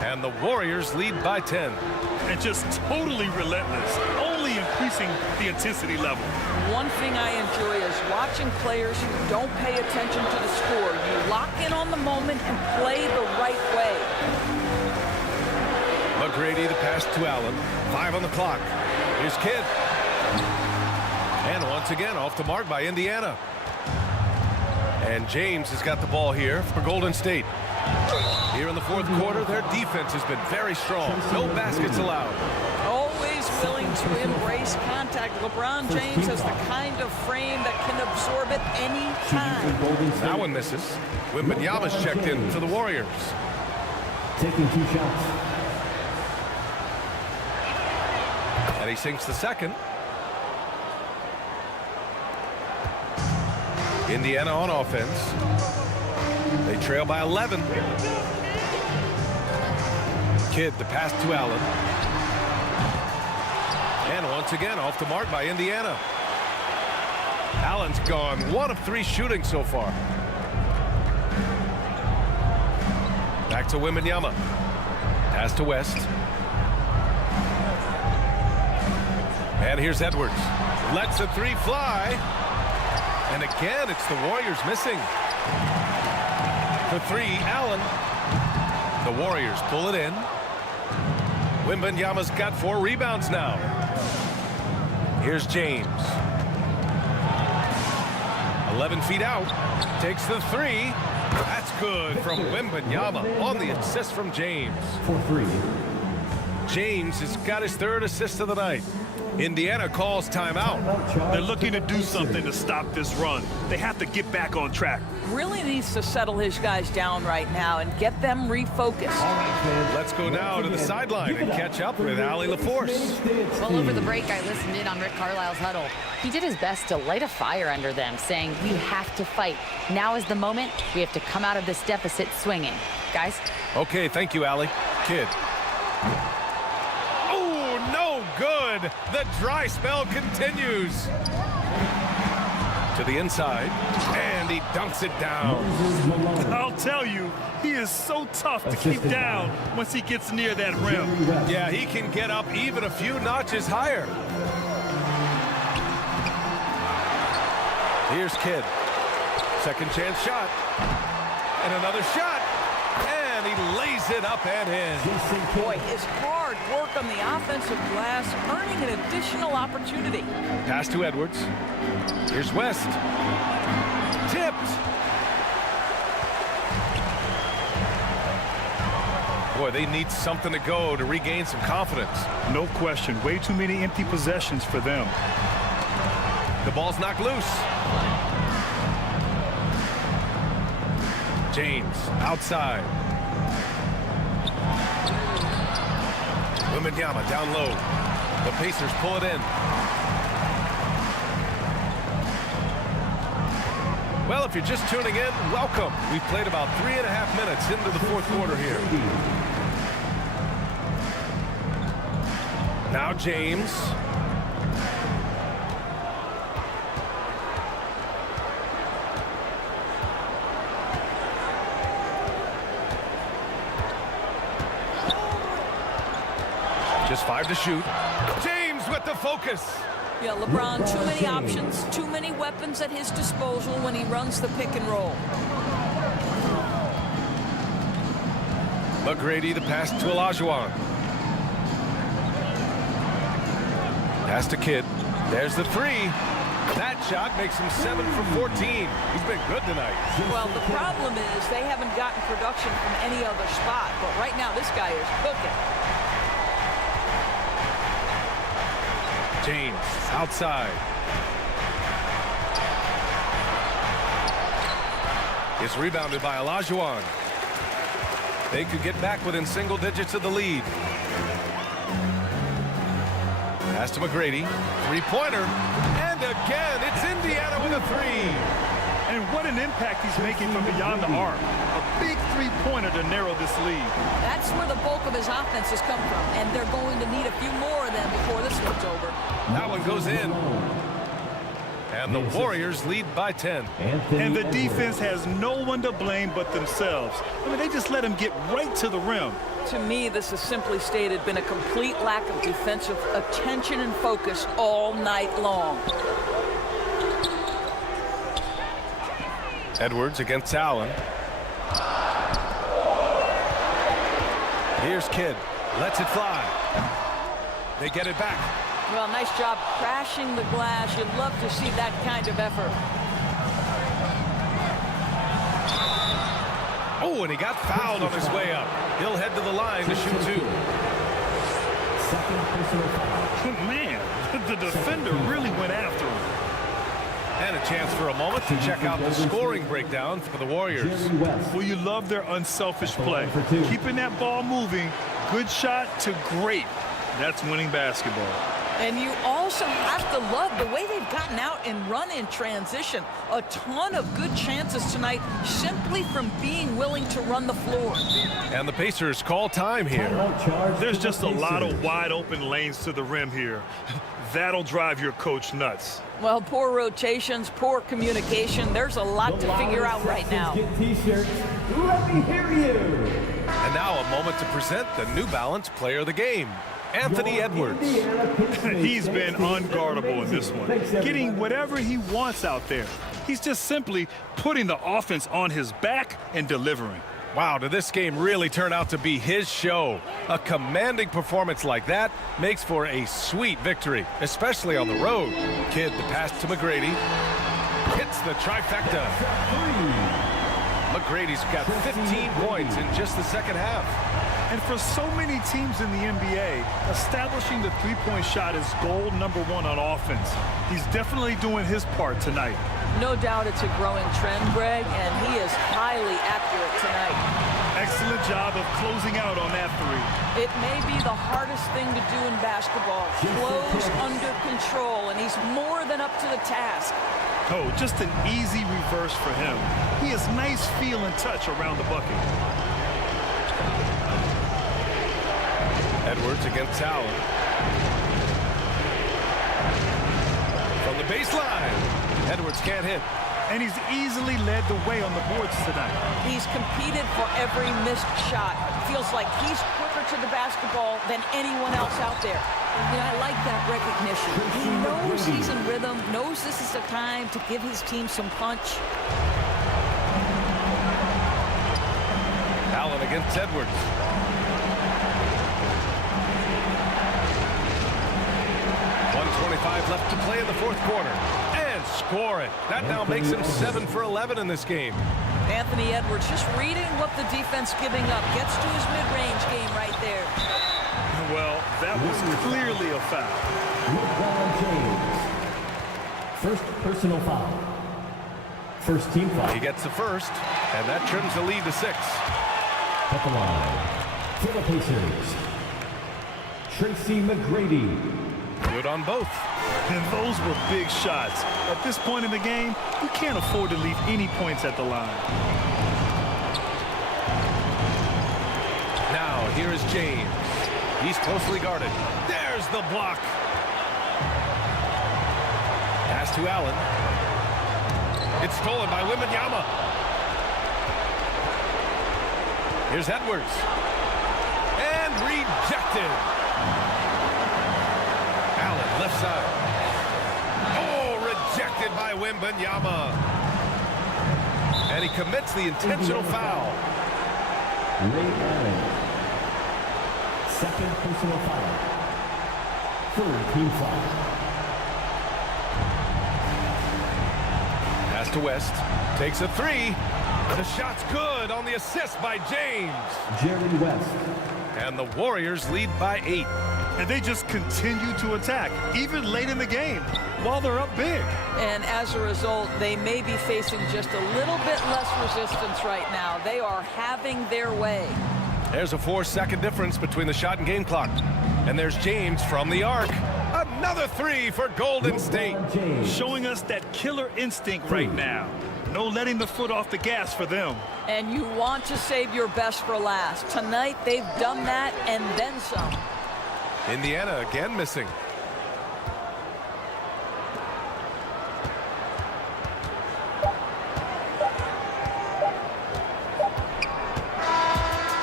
And the Warriors lead by 10. And just totally relentless, only increasing the intensity level. One thing I enjoy is watching players who don't pay attention to the score. You lock in on the moment and play the right way. McGrady, the pass to Allen. 5 on the clock. Here's Kidd. And once again, off the mark by Indiana. And James has got the ball here for Golden State. Here in the fourth quarter, their defense has been very strong. No baskets allowed. Always willing to embrace contact. LeBron James has the kind of frame that can absorb it any time. That one misses. Wembanyama's checked in for the Warriors. Taking 2 shots. And he sinks the second. Indiana on offense. They trail by 11. Kidd, the pass to Allen. And once again, off the mark by Indiana. Allen's gone 1 of 3 shooting so far. Back to Wembanyama. Pass to West. And here's Edwards. Lets the 3 fly. And again, it's the Warriors missing. For 3, Allen. The Warriors pull it in. Wembanyama's got 4 rebounds now. Here's James. 11 feet out. Takes the 3. That's good from Wembanyama on the assist from James. For 3. James has got his 3rd assist of the night. Indiana calls timeout. They're looking to do something to stop this run. They have to get back on track. Really needs to settle his guys down right now and get them refocused. Let's go now to the sideline and catch up with Allie LaForce. Well, over the break, I listened in on Rick Carlisle's huddle. He did his best to light a fire under them, saying, we have to fight. Now is the moment. We have to come out of this deficit swinging. Guys? Okay, thank you, Allie. Kidd. Good. The dry spell continues. To the inside, and he dunks it down. I'll tell you, he is so tough to keep down once he gets near that rim. Yeah, he can get up even a few notches higher. Here's Kidd. Second chance shot. And another shot. And it up and in. Boy, his hard work on the offensive glass, earning an additional opportunity. Pass to Edwards. Here's West. Tipped. Boy, they need something to go to regain some confidence. No question. Way too many empty possessions for them. The ball's knocked loose. James outside. Wembanyama down low. The Pacers pull it in. Well, if you're just tuning in, welcome. We've played about 3.5 minutes into the fourth quarter here. Now James. Just 5 to shoot. James with the focus. Yeah, LeBron, too many options, too many weapons at his disposal when he runs the pick and roll. McGrady, the pass to Olajuwon. Pass to Kidd. There's the three. That shot makes him 7 for 14. He's been good tonight. Well, the problem is they haven't gotten production from any other spot, but right now this guy is cooking. James outside. It's rebounded by Olajuwon. They could get back within single digits of the lead. Pass to McGrady. Three-pointer. And again, it's Indiana with a three. And what an impact he's making from beyond the arc. A big three-pointer to narrow this lead. That's where the bulk of his offense has come from, and they're going to need a few more of them before this one's over. That one goes in. And the Warriors lead by 10. And the defense has no one to blame but themselves. I mean, they just let him get right to the rim. To me, this has simply stated been a complete lack of defensive attention and focus all night long. Edwards against Allen. Here's Kidd. Lets it fly. They get it back. Well, nice job crashing the glass. You'd love to see that kind of effort. Oh, and he got fouled on his way up. He'll head to the line to shoot two. Man, the defender really went after him. And a chance for a moment to check out the scoring breakdown for the Warriors. Well, you love their unselfish play. Keeping that ball moving, good shot to great. That's winning basketball. And you also have to love the way they've gotten out and run in transition. A ton of good chances tonight simply from being willing to run the floor. And the Pacers call time here. There's just a lot of wide open lanes to the rim here. That'll drive your coach nuts. Well, poor rotations, poor communication. There's a lot to figure out right now. Let me hear you. And now a moment to present the New Balance Player of the Game, Anthony Edwards. He's been unguardable in this one, getting whatever he wants out there. He's just simply putting the offense on his back and delivering. Wow, did this game really turn out to be his show? A commanding performance like that makes for a sweet victory, especially on the road. Kidd, the pass to McGrady. Hits the trifecta. McGrady's got 15 points in just the second half. And for so many teams in the NBA, establishing the three-point shot is goal #1 on offense. He's definitely doing his part tonight. No doubt it's a growing trend, Greg, and he is highly accurate tonight. Excellent job of closing out on that three. It may be the hardest thing to do in basketball. Close under control, and he's more than up to the task. Oh, just an easy reverse for him. He has nice feel and touch around the bucket. Edwards against Allen. From the baseline. Edwards can't hit. And he's easily led the way on the boards tonight. He's competed for every missed shot. Feels like he's quicker to the basketball than anyone else out there. You know, I like that recognition. He knows he's in rhythm, knows this is the time to give his team some punch. Allen against Edwards. .125 left to play in the fourth quarter. And score it. That now makes him 7 for 11 in this game. Anthony Edwards just reading what the defense giving up. Gets to his mid-range game right there. Well, that was clearly a foul. LeBron James. First personal foul. First team foul. He gets the first, and that trims the lead to 6. At the line for the Pacers, Tracy McGrady. Good on both. And those were big shots. At this point in the game, you can't afford to leave any points at the line. Now, here is James. He's closely guarded. There's the block. Pass to Allen. It's stolen by Wembanyama. Here's Edwards. And rejected. Allen, left side. Oh, rejected by Wembanyama. And he commits the intentional foul. Ray Allen. Second personal foul. Third team foul. Pass to West. Takes a three. The shot's good on the assist by James. Jerry West. And the Warriors lead by 8. And they just continue to attack, even late in the game, while they're up big. And as a result, they may be facing just a little bit less resistance right now. They are having their way. There's a 4-second difference between the shot and game clock. And there's James from the arc. Another three for Golden State. Showing us that killer instinct right now. No letting the foot off the gas for them. And you want to save your best for last. Tonight, they've done that and then some. Indiana again missing.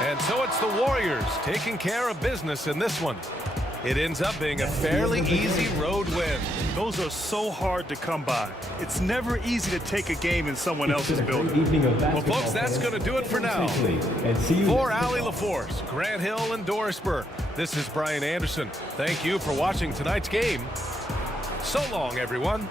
And so it's the Warriors taking care of business in this one. It ends up being a fairly easy road win. Those are so hard to come by. It's never easy to take a game in someone else's building. Well, folks, that's going to do it for now. For Allie LaForce, Grant Hill, and Doris Burke, this is Brian Anderson. Thank you for watching tonight's game. So long, everyone.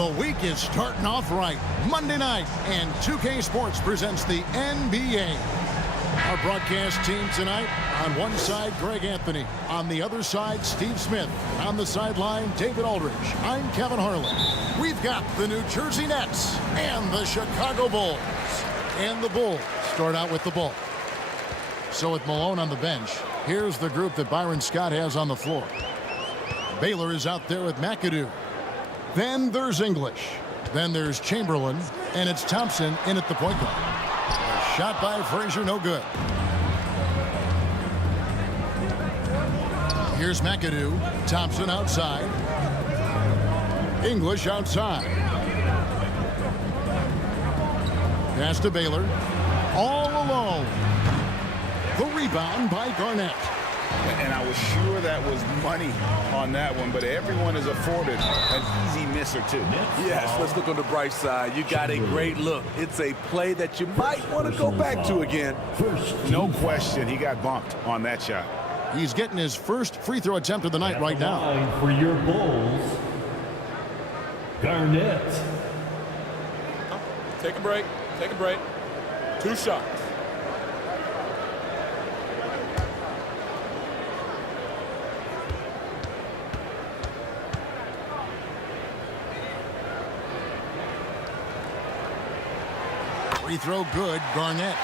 The week is starting off right. Monday night, and 2K Sports presents the NBA. Our broadcast team tonight, on one side, Greg Anthony. On the other side, Steve Smith. On the sideline, David Aldridge. I'm Kevin Harlan. We've got the New Jersey Nets and the Chicago Bulls. And the Bulls start out with the ball. So with Malone on the bench, here's the group that Byron Scott has on the floor. Baylor is out there with McAdoo. Then there's English. Then there's Chamberlain. And it's Thompson in at the point guard. A shot by Frazier, no good. Here's McAdoo. Thompson outside. English outside. Pass to Baylor. All alone. The rebound by Garnett. And I was sure that was money on that one, but everyone is afforded an easy miss or two. Yes, let's look on the bright side. You got a great look. It's a play that you might want to go back to again. No question, he got bumped on that shot. He's getting his first free throw attempt of the night right now. For your Bulls, Garnett. Take a break. Take a break. 2 shots. Free throw good, Garnett.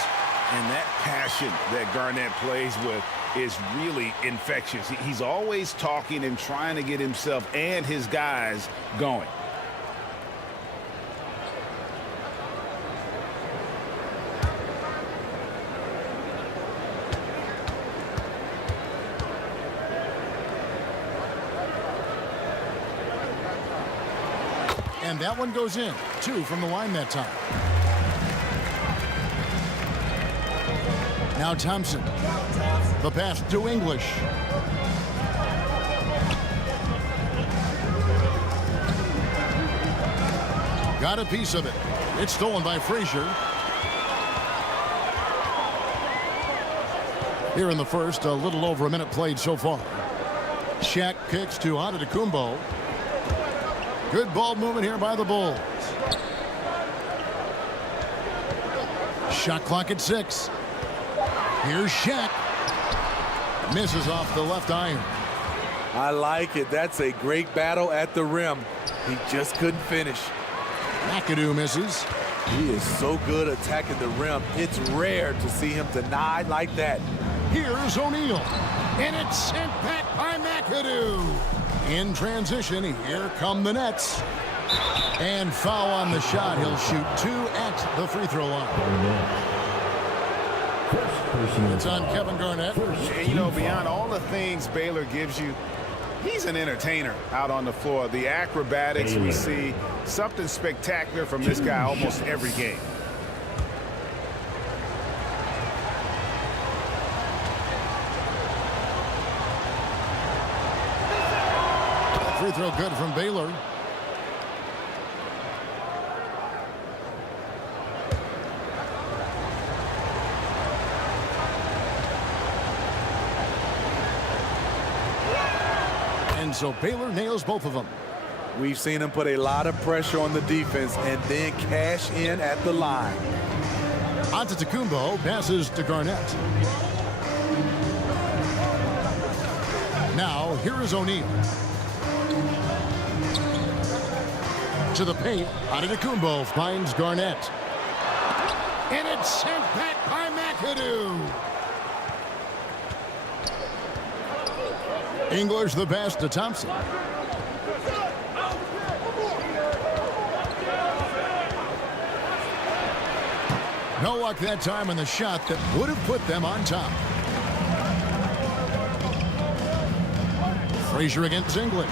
And that passion that Garnett plays with is really infectious. He's always talking and trying to get himself and his guys going. And that one goes in. 2 from the line that time. Now Thompson. The pass to English. Got a piece of it. It's stolen by Frazier. Here in the first, a little over a minute played so far. Shaq kicks to Antetokounmpo. Good ball movement here by the Bulls. Shot clock at 6. Here's Shaq. Misses off the left iron. I like it. That's a great battle at the rim. He just couldn't finish. McAdoo misses. He is so good attacking the rim. It's rare to see him denied like that. Here's O'Neal. And it's sent back by McAdoo. In transition, here come the Nets. And foul on the shot. He'll shoot 2 at the free throw line. It's on Kevin Garnett. And, you know, beyond all the things Baylor gives you, he's an entertainer out on the floor. The acrobatics we see, something spectacular from this guy almost every game. Free throw good from Baylor. And so Baylor nails both of them. We've seen him put a lot of pressure on the defense and then cash in at the line. Antetokounmpo passes to Garnett. Now here is O'Neal. To the paint. Antetokounmpo finds Garnett. And it's sent back by McAdoo. English the pass to Thompson. No luck that time on the shot that would have put them on top. Frazier against English.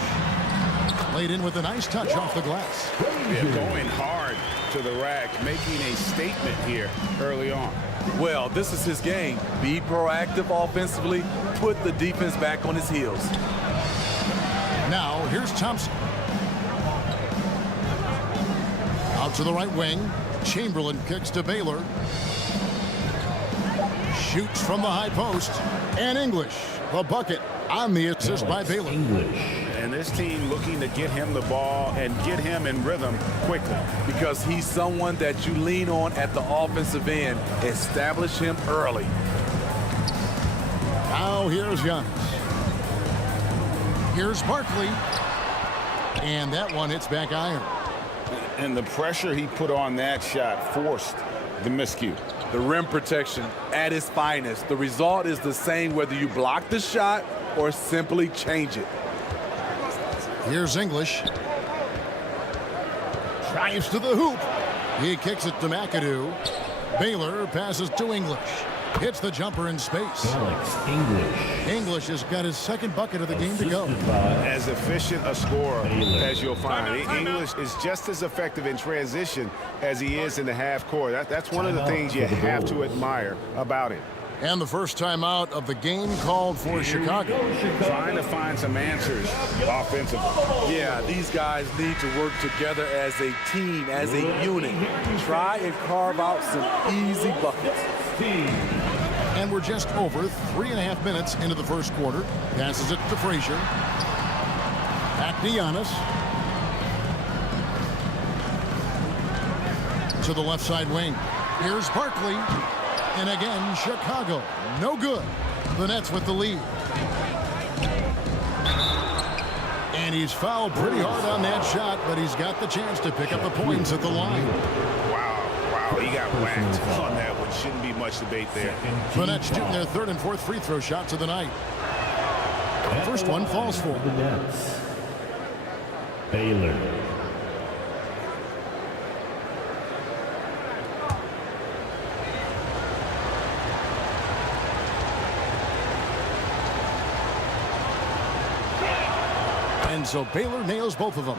Laid in with a nice touch off the glass. Yeah, going hard to the rack, making a statement here early on. Well, this is his game. Be proactive offensively, put the defense back on his heels. Now, here's Thompson. Out to the right wing. Chamberlain kicks to Baylor. Shoots from the high post. And English, the bucket, on the assist by Baylor. And this team looking to get him the ball and get him in rhythm quickly. Because he's someone that you lean on at the offensive end. Establish him early. Now here's Giannis. Here's Barkley. And that one hits back iron. And the pressure he put on that shot forced the miscue. The rim protection at its finest. The result is the same whether you block the shot or simply change it. Here's English. Drives to the hoop. He kicks it to McAdoo. Baylor passes to English. Hits the jumper in space. English has got his second bucket of the game to go. As efficient a scorer as you'll find. English is just as effective in transition as he is in the half court. That's one of the things you have to admire about him. And the first timeout of the game called for Chicago. Trying to find some answers offensively. Yeah, these guys need to work together as a team, as a unit. Try and carve out some easy buckets. And we're just over 3.5 minutes into the first quarter. Passes it to Frazier. Back to Giannis. To the left side wing. Here's Barkley. And again, Chicago. No good. The Nets with the lead. And he's fouled pretty hard on that shot, but he's got the chance to pick up the points at the line. Wow, he got whacked on that one. Shouldn't be much debate there. The Nets shooting their third and fourth free throw shots of the night. First one falls for The Nets. Baylor. And so Baylor nails both of them.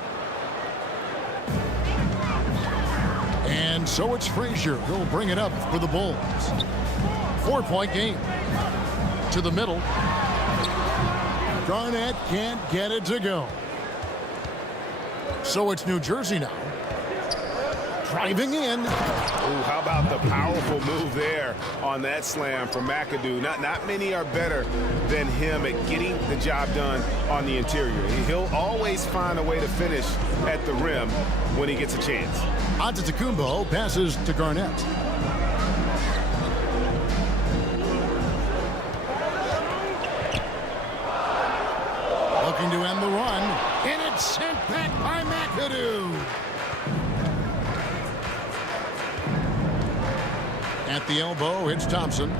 And so it's Frazier who'll bring it up for the Bulls. 4-point game. To the middle. Garnett can't get it to go. So it's New Jersey now. Driving in. Ooh, how about the powerful move there on that slam from McAdoo. Not many are better than him at getting the job done on the interior. He'll always find a way to finish at the rim when he gets a chance. Antetokounmpo passes to Garnett. Looking to end the run. And it's sent back by McAdoo. At the elbow, it's Thompson.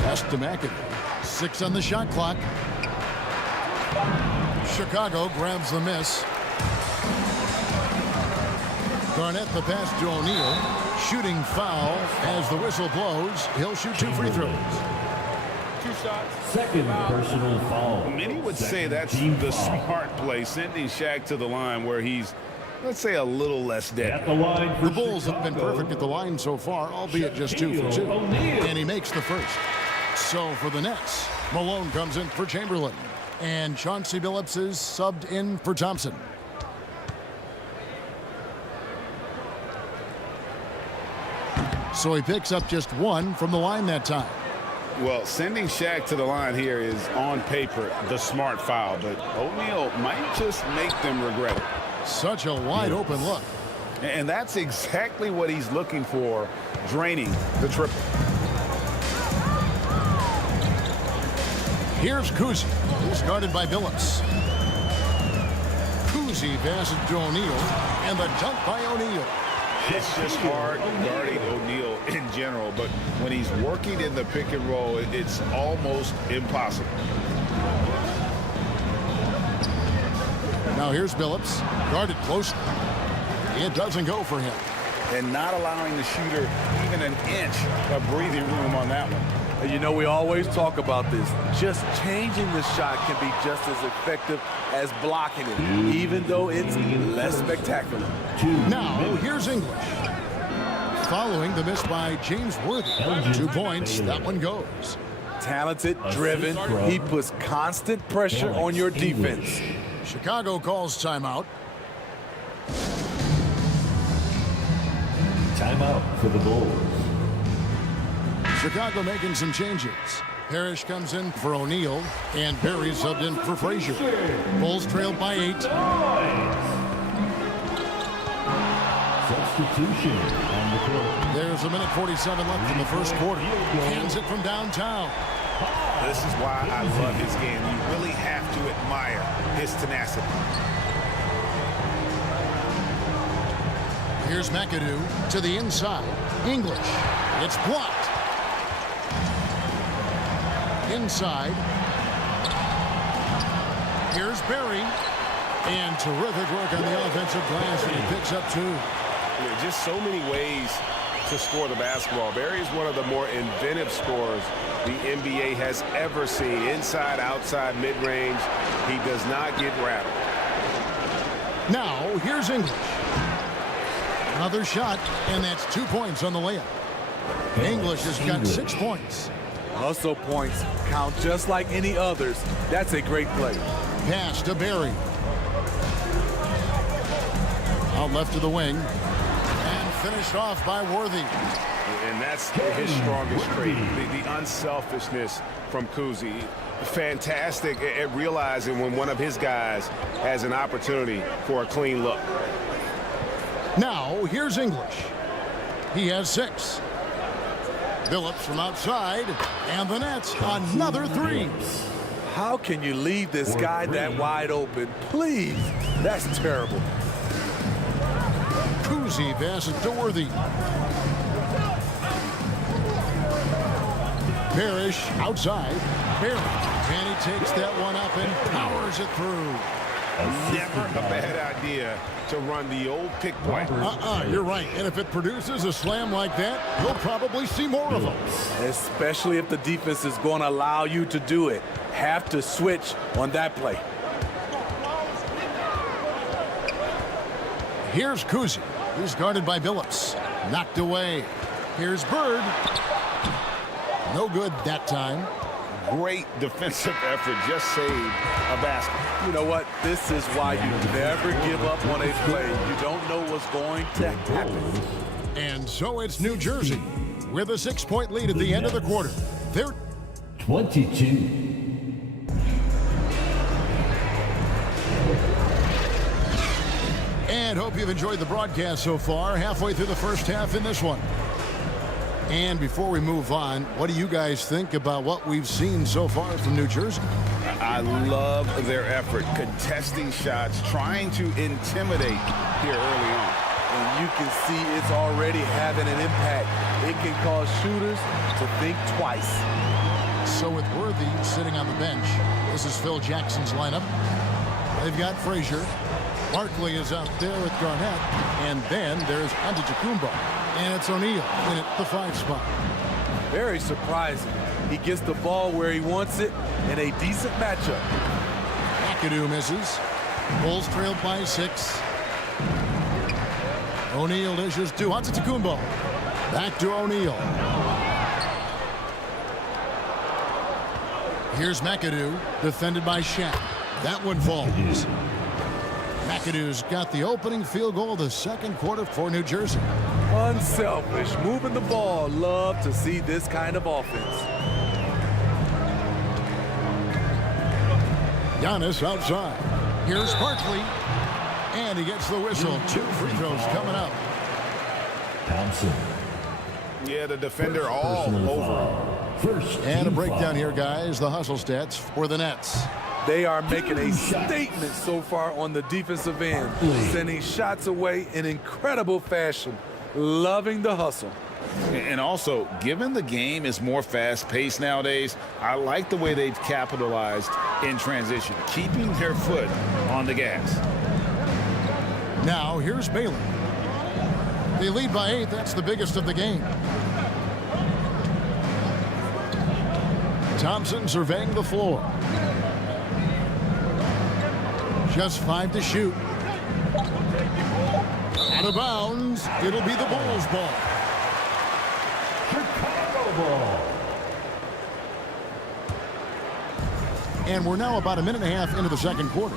Pass to McAdoo. 6 on the shot clock. Chicago grabs the miss. Garnett the pass to O'Neal. Shooting foul as the whistle blows. He'll shoot 2 free throws. 2 shots. Second personal foul. Many would say that's the smart play, sending Shaq to the line where he's, let's say, a little less dead. The Bulls have been perfect at the line so far, albeit just 2 for 2. And he makes the first. So for the Nets, Malone comes in for Chamberlain. And Chauncey Billups is subbed in for Thompson. So he picks up just 1 from the line that time. Well, sending Shaq to the line here is, on paper, the smart foul, but O'Neal might just make them regret it. Such a wide open look. And that's exactly what he's looking for, draining the triple. Here's Kuzi, who's guarded by Billups. Kuzi passes to O'Neal, and the dunk by O'Neal. It's just hard guarding O'Neal in general, but when he's working in the pick and roll, it's almost impossible. Now here's Billups, guarded closely. It doesn't go for him. And not allowing the shooter even an inch of breathing room on that one. You know, we always talk about this. Just changing the shot can be just as effective as blocking it, even though it's less spectacular. Now, here's English. Following the miss by James Worthy. 2 points, that one goes. Talented, driven, he puts constant pressure on your defense. Chicago calls timeout. Timeout for the Bulls. Chicago making some changes. Parrish comes in for O'Neal, and Berry subbed in for Frazier. Bulls trailed by 8. Substitution on the court. There's a minute 47 left in the first quarter. Hands it from downtown. This is why I love his game. You really have to admire his tenacity. Here's McAdoo to the inside. English. It's blocked. Inside. Here's Berry. And terrific work on the offensive glass, and he picks up 2. Yeah, just so many ways to score the basketball. Berry is one of the more inventive scorers the NBA has ever seen. Inside, outside, mid-range. He does not get rattled. Now, here's English. Another shot, and that's 2 points on the layup. English has got 6 points. Hustle points count just like any others. That's a great play. Pass to Berry. Out left to the wing. And finished off by Worthy. And that's his strongest trait, the unselfishness from Kuzi. Fantastic at realizing when one of his guys has an opportunity for a clean look. Now, here's English. He has 6. Phillips from outside, and the Nets another 3. How can you leave this guy that wide open? Please. That's terrible. Kuzi passes to Worthy. Parrish outside. Berry. And he takes that one up and powers it through. Never a bad idea to run the old pick play. You're right. And if it produces a slam like that, you'll probably see more of them. Especially if the defense is going to allow you to do it. Have to switch on that play. Here's Kuzi. He's guarded by Phillips. Knocked away. Here's Bird. No good that time. Great defensive effort. Just saved a basket. You know what? This is why you never give up on a play. You don't know what's going to happen. And so it's New Jersey with a 6-point lead at the end of the quarter. They're 22. And hope you've enjoyed the broadcast so far. Halfway through the first half in this one. And before we move on, what do you guys think about what we've seen so far from New Jersey? I love their effort, contesting shots, trying to intimidate here early on. And you can see it's already having an impact. It can cause shooters to think twice. So with Worthy sitting on the bench, this is Phil Jackson's lineup. They've got Frazier. Barkley is out there with Garnett. And then there's Antetokounmpo. And it's O'Neal in at the 5 spot. Very surprising. He gets the ball where he wants it in a decent matchup. McAdoo misses. Bulls trailed by 6. O'Neal dishes to Antetokounmpo. Back to O'Neal. Here's McAdoo, defended by Shaq. That one falls. McAdoo's got the opening field goal of the second quarter for New Jersey. Unselfish, moving the ball. Love to see this kind of offense. Giannis outside. Here's Barkley. And he gets the whistle. 2 free throws coming up. Thompson. Yeah, the defender all over. And a breakdown here, guys. The hustle stats for the Nets. They are making a statement so far on the defensive end, sending shots away in incredible fashion. Loving the hustle. And also, given the game is more fast-paced nowadays, I like the way they've capitalized in transition, keeping their foot on the gas. Now, here's Baylor. They lead by 8. That's the biggest of the game. Thompson surveying the floor. Just 5 to shoot. Out of bounds. It'll be the Bulls' ball. Chicago ball. And we're now about a minute and a half into the second quarter.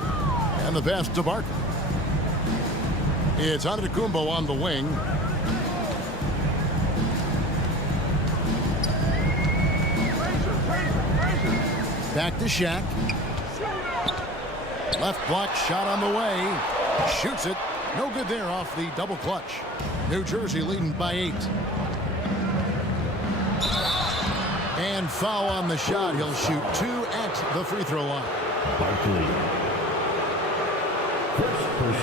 And the pass to Barkley. It's Antetokounmpo on the wing. Back to Shaq. Left block shot on the way. Shoots it. No good there off the double clutch. New Jersey leading by 8. And foul on the shot. He'll shoot 2 at the free throw line.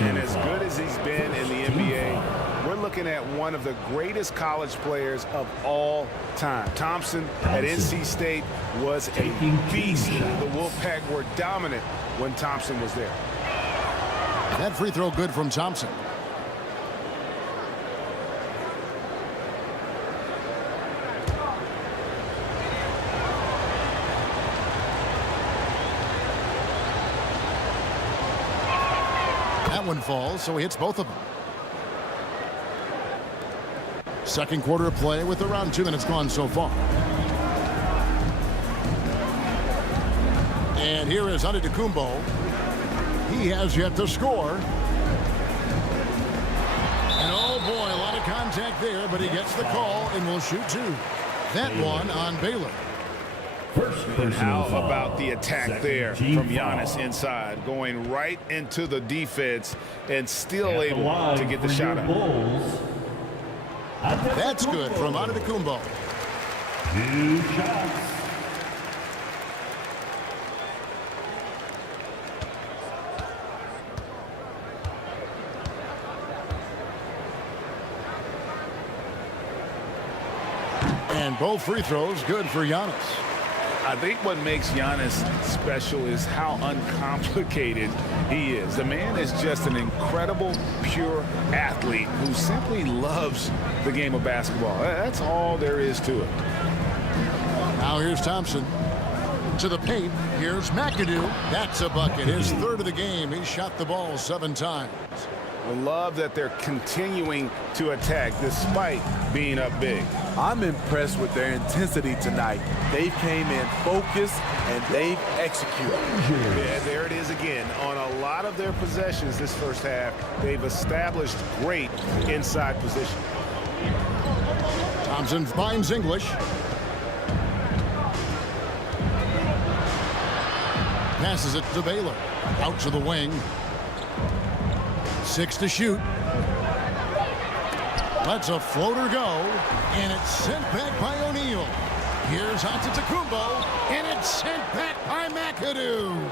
And as good as he's been in the NBA, we're looking at one of the greatest college players of all time. Thompson at NC State was a beast. The Wolfpack were dominant when Thompson was there. That free throw good from Thompson. That one falls, so he hits both of them. Second quarter of play with around 2 minutes gone so far. And here is Antetokounmpo. He has yet to score. And oh boy, a lot of contact there, but he gets the call and will shoot 2. That one on Baylor. And how about the attack there from Giannis inside, going right into the defense and still able to get the shot out. That's good from Antetokounmpo. 2 shots. And both free throws good for Giannis. I think what makes Giannis special is how uncomplicated he is. The man is just an incredible, pure athlete who simply loves the game of basketball. That's all there is to it. Now here's Thompson to the paint. Here's McAdoo. That's a bucket. His 3rd of the game. He shot the ball 7 times. I love that they're continuing to attack despite being up big. I'm impressed with their intensity tonight. They came in focused and they've executed. Yeah, there it is again. On a lot of their possessions this first half, they've established great inside position. Thompson finds English. Passes it to Baylor. Out to the wing. 6 to shoot. Lets a floater go, and it's sent back by O'Neal. Here's Antetokounmpo, and it's sent back by McAdoo.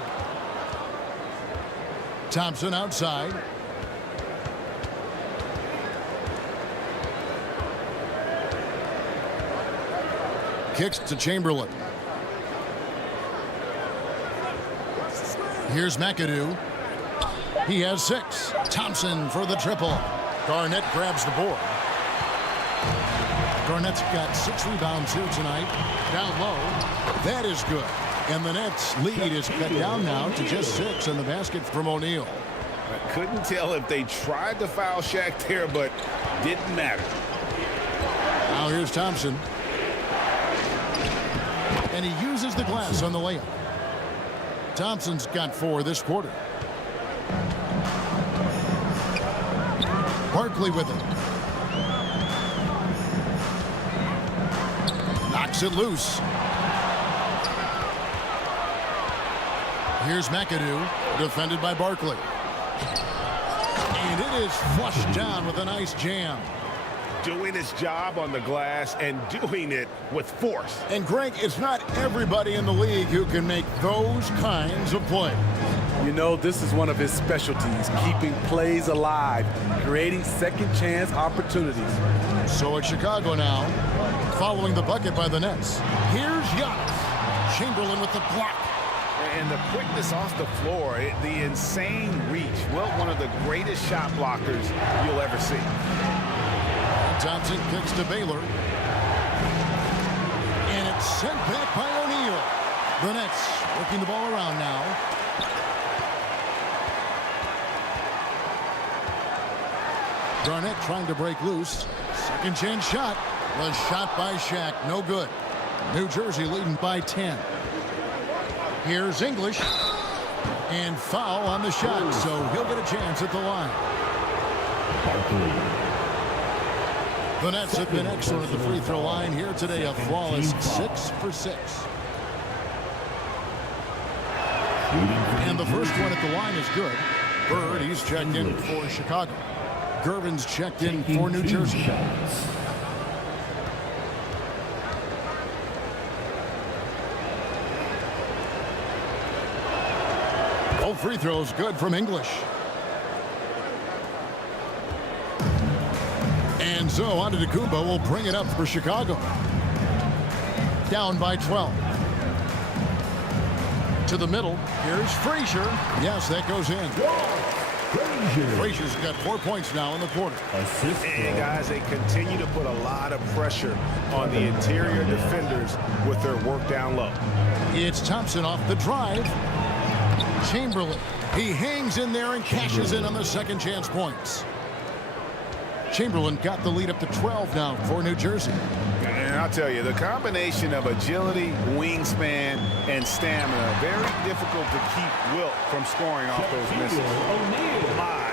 Thompson outside. Kicks to Chamberlain. Here's McAdoo. He has 6. Thompson for the triple. Garnett grabs the board. Garnett's got 6 rebounds here tonight. Down low. That is good. And the Nets' lead is cut down now to just 6 in the basket from O'Neal. I couldn't tell if they tried to foul Shaq there, but didn't matter. Now here's Thompson. And he uses the glass on the layup. Thompson's got 4 this quarter. Barkley with it. Knocks it loose. Here's McAdoo, defended by Barkley. And it is flushed down with a nice jam. Doing his job on the glass and doing it with force. And Greg, it's not everybody in the league who can make those kinds of plays. You know, this is one of his specialties, keeping plays alive, creating second chance opportunities. So it's Chicago now, following the bucket by the Nets. Here's Giannis. Chamberlain with the block. And the quickness off the floor, the insane reach. Well, one of the greatest shot blockers you'll ever see. Thompson kicks to Baylor. And it's sent back by O'Neal. The Nets working the ball around now. Garnett trying to break loose. Second chance shot was shot by Shaq. No good. New Jersey leading by 10. Here's English. And foul on the shot, so he'll get a chance at the line. The Nets have been excellent at the free throw line here today. A flawless 6 for 6. And the first one at the line is good. Bird, he's checked in for Chicago. Gervin's checked in for New Jersey. Both free throws good from English. And so Antetokounmpo will bring it up for Chicago. Down by 12. To the middle. Here's Frazier. Yes, that goes in. Frazier's got 4 points now in the quarter. And guys, they continue to put a lot of pressure on the interior defenders with their work down low. It's Thompson off the drive. Chamberlain. He hangs in there and cashes in on the second chance points. Chamberlain got the lead up to 12 now for New Jersey. And I'll tell you, the combination of agility, wingspan, and stamina, very difficult to keep Wilt from scoring off those misses. My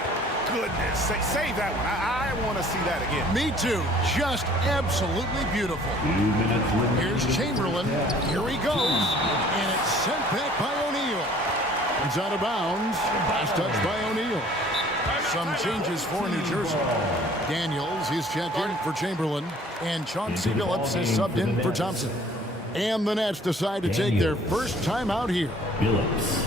goodness. Save that one. I want to see that again. Me too. Just absolutely beautiful. Here's Chamberlain. Here he goes. And it's sent back by O'Neal. It's out of bounds. Last touch by O'Neal. Some changes for New Jersey. Daniels is checked in for Chamberlain, and Chauncey Billups is subbed in for Thompson. And the Nets decide to take their first time out here. Billups.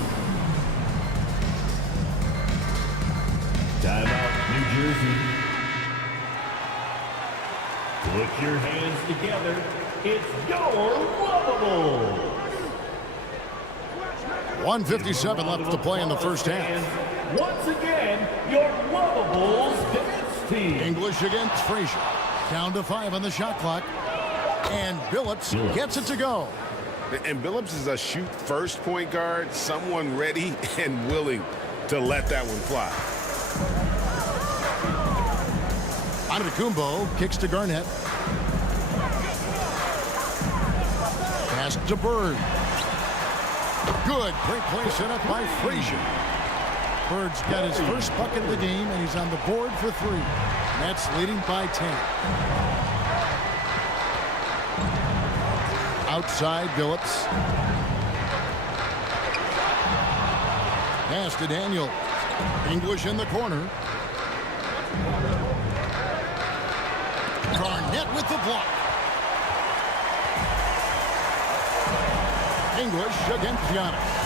Timeout, New Jersey. Put your hands together. It's your Wobble. 1:57 left to play in the first half. Once again, your Wobbles dance team. English against Frazier. Down to 5 on the shot clock. And Billups gets it to go. And Billups is a shoot-first point guard, someone ready and willing to let that one fly. Antetokounmpo kicks to Garnett. Pass to Bird. Good. Great play set up by Frazier. Bird's got his first bucket of the game, and he's on the board for 3. Nets leading by 10. Outside, Billups. Pass to Daniel. English in the corner. Garnett with the block. English against Giannis.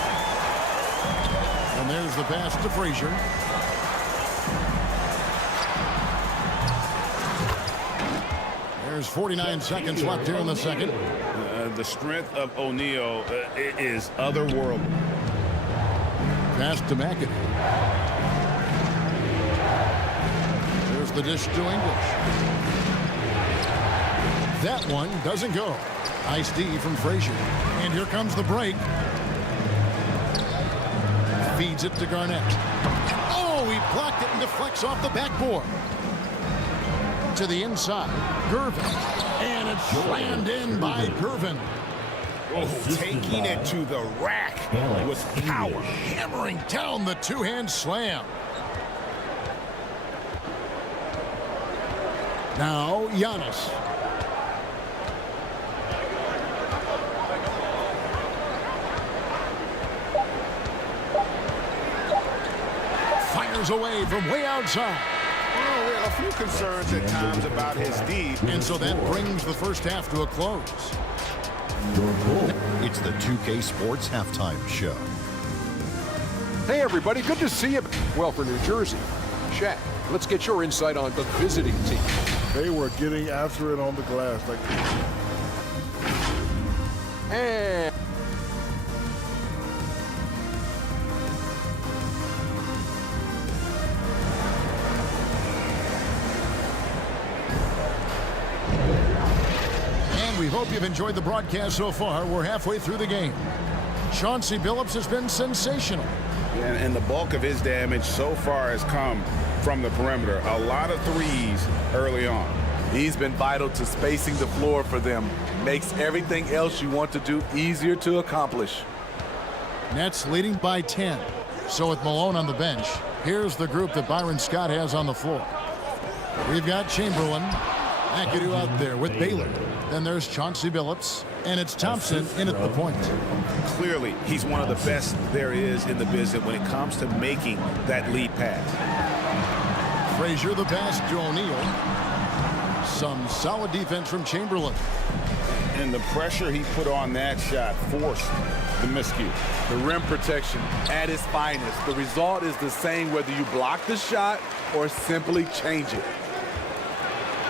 And there's the pass to Frazier. There's 49 seconds left here in the second. The strength of O'Neal is otherworldly. Pass to McAdoo. There's the dish to English. That one doesn't go. Nice D from Frazier. And here comes the break. Feeds it to Garnett. Oh, he blocked it and deflects off the backboard. To the inside. Gervin. And it's slammed in by Gervin. Oh, taking it to the rack with power. Hammering down the two-hand slam. Now, Giannis. Fires away from way outside. A few concerns at times about his D. And so that brings the first half to a close. It's the 2K Sports Halftime Show. Hey, everybody. Good to see you. Well, for New Jersey, Shaq, let's get your insight on the visiting team. They were getting after it on the glass. And we hope you've enjoyed the broadcast so far. We're halfway through the game. Chauncey Billups has been sensational. And the bulk of his damage so far has come from the perimeter. A lot of threes early on. He's been vital to spacing the floor for them. Makes everything else you want to do easier to accomplish. Nets leading by 10. So with Malone on the bench, here's the group that Byron Scott has on the floor. We've got Chamberlain, McAdoo out there with Baylor. Then there's Chauncey Billups, and it's Thompson in at the point. Clearly, he's one of the best there is in the business when it comes to making that lead pass. Frazier the pass to O'Neal. Some solid defense from Chamberlain. And the pressure he put on that shot forced the miscue. The rim protection at its finest. The result is the same whether you block the shot or simply change it.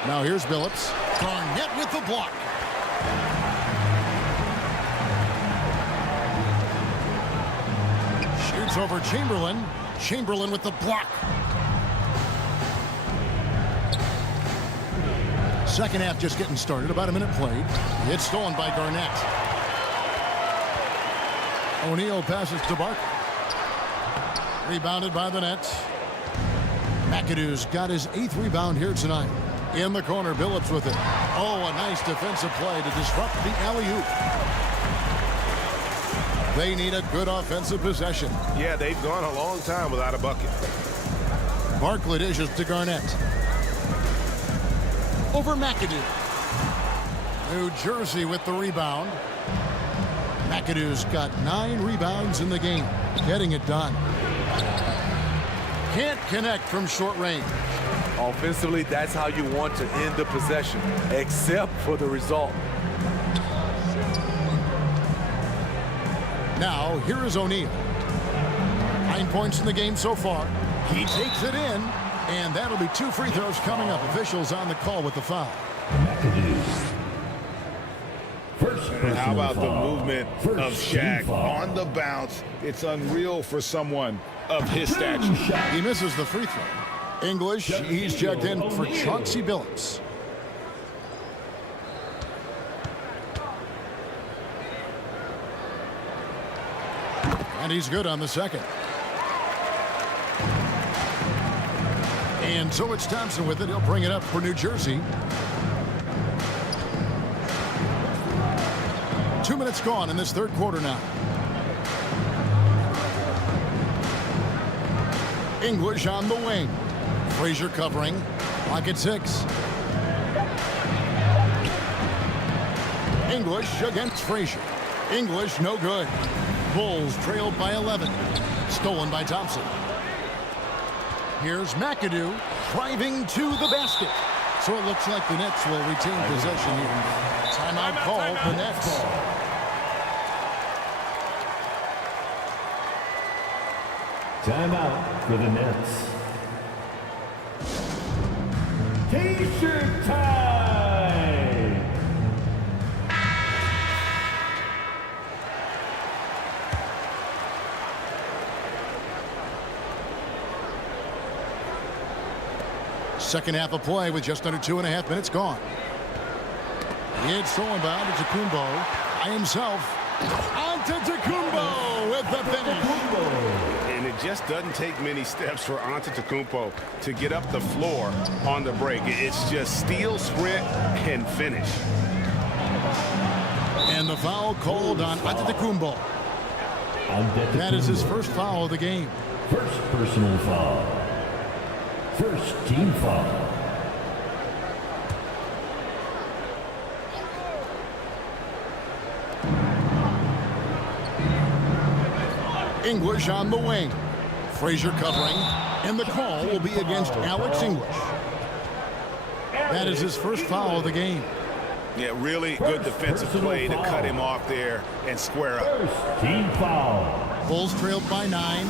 Now here's Billups. Garnett with the block. Shoots over Chamberlain. Chamberlain with the block. Second half just getting started. About a minute played. It's stolen by Garnett. O'Neal passes to Barker. Rebounded by the Nets. McAdoo's got his 8th rebound here tonight. In the corner, Billups with it. Oh, a nice defensive play to disrupt the alley-oop. They need a good offensive possession. Yeah, they've gone a long time without a bucket. Barkley dishes to Garnett. Over McAdoo. New Jersey with the rebound. McAdoo's got 9 rebounds in the game. Getting it done. Can't connect from short range. Offensively, that's how you want to end the possession, except for the result. Now, here is O'Neal. 9 points in the game so far. He takes it in, and that'll be 2 free throws coming up. Officials on the call with the foul. And how about the movement of Shaq on the bounce? It's unreal for someone of his stature. He misses the free throw. English, he's checked in for Chauncey Billups. And he's good on the second. And so it's Thompson with it. He'll bring it up for New Jersey. 2 minutes gone in this third quarter now. English on the wing. Frazier covering. Clock at 6. English against Frazier. English no good. Bulls trailed by 11. Stolen by Thompson. Here's McAdoo driving to the basket. So it looks like the Nets will retain possession here. Timeout called the Nets. Timeout for the Nets. T-shirt time! Second half of play with just under 2.5 minutes gone. It's stolen by Antetokounmpo by himself. Antetokounmpo with the finish. And it just doesn't take many steps for Antetokounmpo to get up the floor on the break. It's just steal, sprint, and finish. And the foul called on Antetokounmpo. That is his first foul of the game. First personal foul. First team foul. English on the wing. Frazier covering. And the call will be against Alex English. That is his first foul of the game. Yeah, really good defensive play to cut him off there and square up. First team foul. Bulls trailed by 9.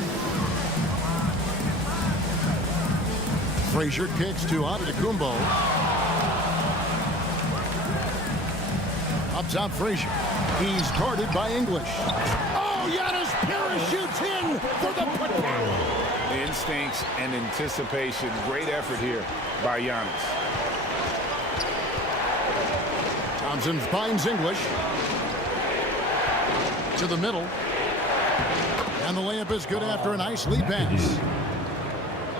Frazier kicks to Antetokounmpo. Up top, Frazier. He's guarded by English. Oh, Giannis parachutes in for the putback. Instincts and anticipation. Great effort here by Giannis. Thompson finds English. To the middle. And the layup is good after a nice lead pass.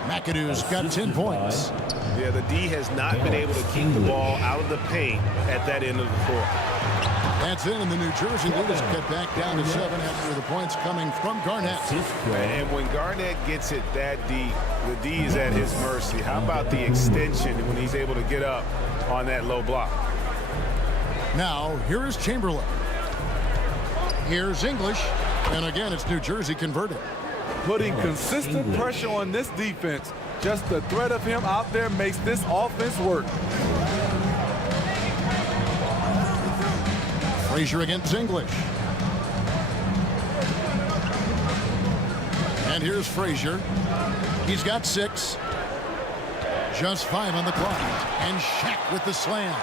McAdoo's got 10 points. Yeah, the D has not been able to keep the ball out of the paint at that end of the court. That's in, and the New Jersey lead is cut back down to 7 after the points coming from Garnett. And when Garnett gets it that deep, the D is at his mercy. How about the extension when he's able to get up on that low block? Now, here is Chamberlain. Here's English. And again, it's New Jersey converted. Putting consistent pressure on this defense. Just the threat of him out there makes this offense work. Frazier against English. And here's Frazier. He's got 6. Just 5 on the clock. And Shaq with the slam.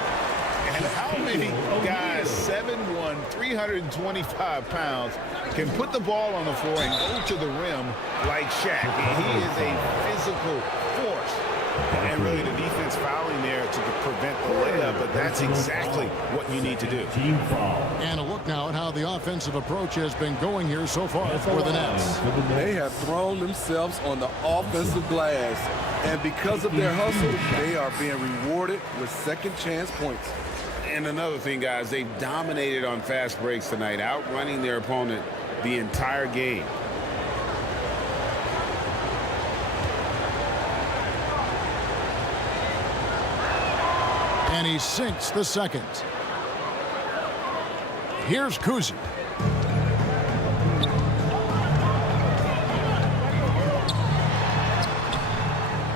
And how many guys, 7'1", 325 pounds, can put the ball on the floor and go to the rim like Shaq? He is a physical force. And really the defense fouling there to prevent the layup, but that's exactly what you need to do. And a look now at how the offensive approach has been going here so far for the Nets. They have thrown themselves on the offensive glass, and because of their hustle, they are being rewarded with second chance points. And another thing, guys, they've dominated on fast breaks tonight, outrunning their opponent the entire game. And he sinks the second. Here's Kuzi.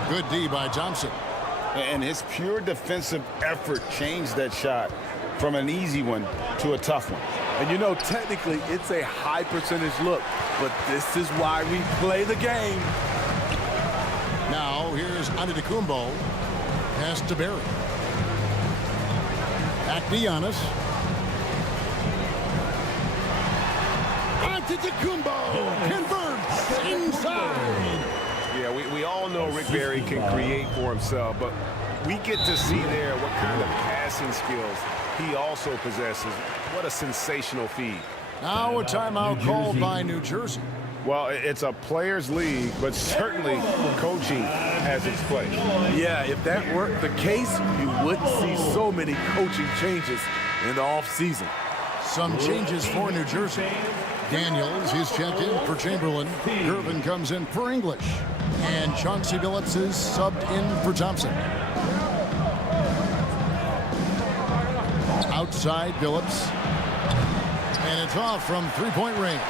Good D by Thompson. And his pure defensive effort changed that shot from an easy one to a tough one. And you know, technically, it's a high percentage look, but this is why we play the game. Now, here's Antetokounmpo. Pass to Barry. Back to Giannis. Antetokounmpo converts inside. Yeah, we all know Rick Barry can create for himself, but we get to see there what kind of passing skills he also possesses. What a sensational feed. Now a timeout called by New Jersey. Well, it's a players' league, but certainly coaching has its place. Yeah, if that weren't the case, you wouldn't see so many coaching changes in the offseason. Some changes for New Jersey. Daniels, he's checked in for Chamberlain. Gervin comes in for English. And Chauncey Billups is subbed in for Thompson. Outside Billups. And it's off from three-point range.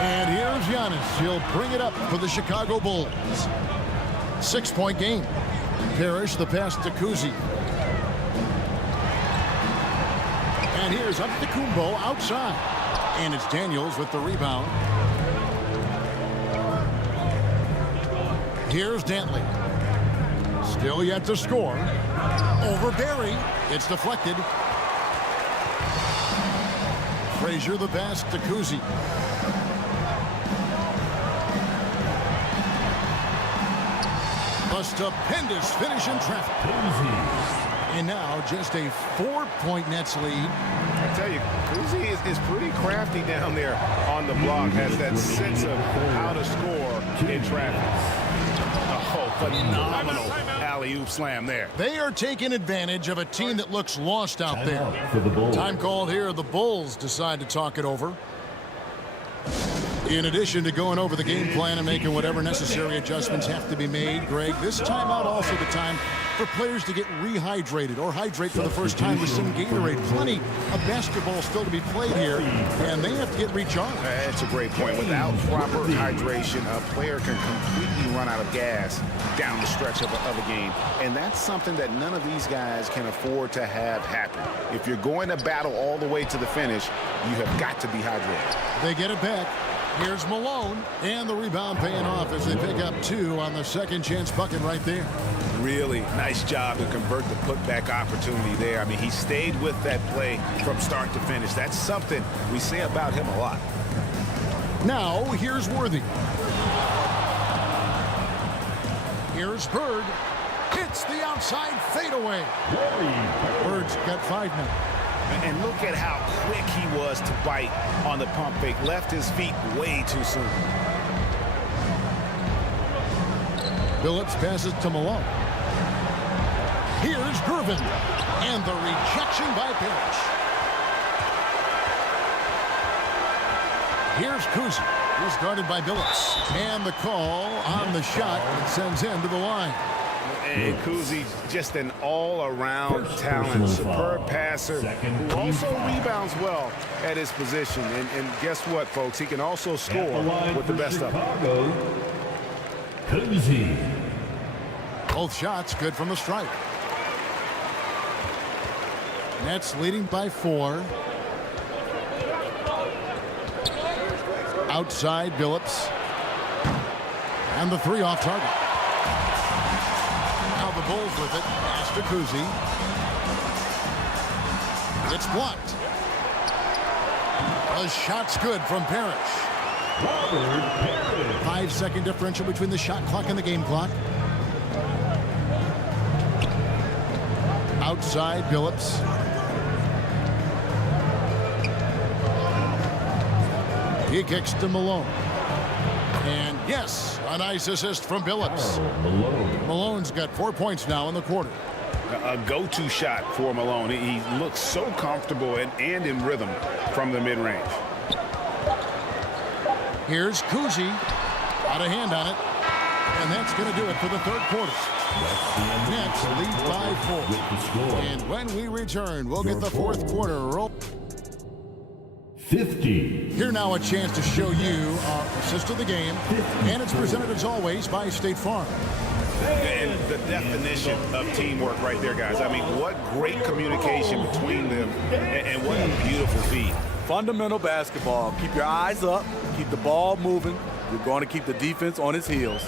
And here's Giannis. He'll bring it up for the Chicago Bulls. 6-point game. Parrish the pass to Kuzi. And here's Antetokounmpo outside. And it's Daniels with the rebound. Here's Dantley. Still yet to score. Over Barry. It's deflected. Frazier the pass to Kuzi. A stupendous finish in traffic. And now just a 4-point Nets lead. I tell you, Kuzi is pretty crafty down there on the block. Has that sense of how to score in traffic. Oh, phenomenal alley-oop slam there. They are taking advantage of a team that looks lost out there. Time called here. The Bulls decide to talk it over. In addition to going over the game plan and making whatever necessary adjustments have to be made, Greg, this timeout also the time for players to get rehydrated or hydrate for the first time with some Gatorade. Plenty of basketball still to be played here, and they have to get recharged. That's a great point. Without proper hydration, a player can completely run out of gas down the stretch of a game. And that's something that none of these guys can afford to have happen. If you're going to battle all the way to the finish, you have got to be hydrated. They get it back. Here's Malone, and the rebound paying off as they pick up 2 on the second chance bucket right there. Really nice job to convert the putback opportunity there. I mean, he stayed with that play from start to finish. That's something we say about him a lot. Now, here's Worthy. Here's Bird. Hits the outside fadeaway. Bird's got 5 now. And look at how quick he was to bite on the pump fake. Left his feet way too soon. Billups passes to Malone. Here's Gervin. And the rejection by Parrish. Here's Kuzi. He's guarded by Billups. And the call on the shot that sends him to the line. And Kuzi, just an all-around talent, superb passer who also rebounds well at his position. And guess what, folks? He can also score with the best of them. Kuzi. Both shots good from the stripe. Nets leading by 4. Outside Billups. And the 3 off target. Now the Bulls with it. Pass to Kuzi. It's blocked. The shot's good from Parrish. 5-second differential between the shot clock and the game clock. Outside Billups. He kicks to Malone. And yes, a nice assist from Billups. Malone's got 4 points now in the quarter. A go-to shot for Malone. He looks so comfortable and in rhythm from the mid-range. Here's Kuzi. Got a hand on it. And that's going to do it for the third quarter. Nets lead by 4. And when we return, we'll get the fourth quarter roll. 50. Here now a chance to show you our assist of the game. And it's presented as always by State Farm. And the definition of teamwork right there, guys. I mean, what great communication between them and what a beautiful feed. Fundamental basketball. Keep your eyes up. Keep the ball moving. You're going to keep the defense on its heels.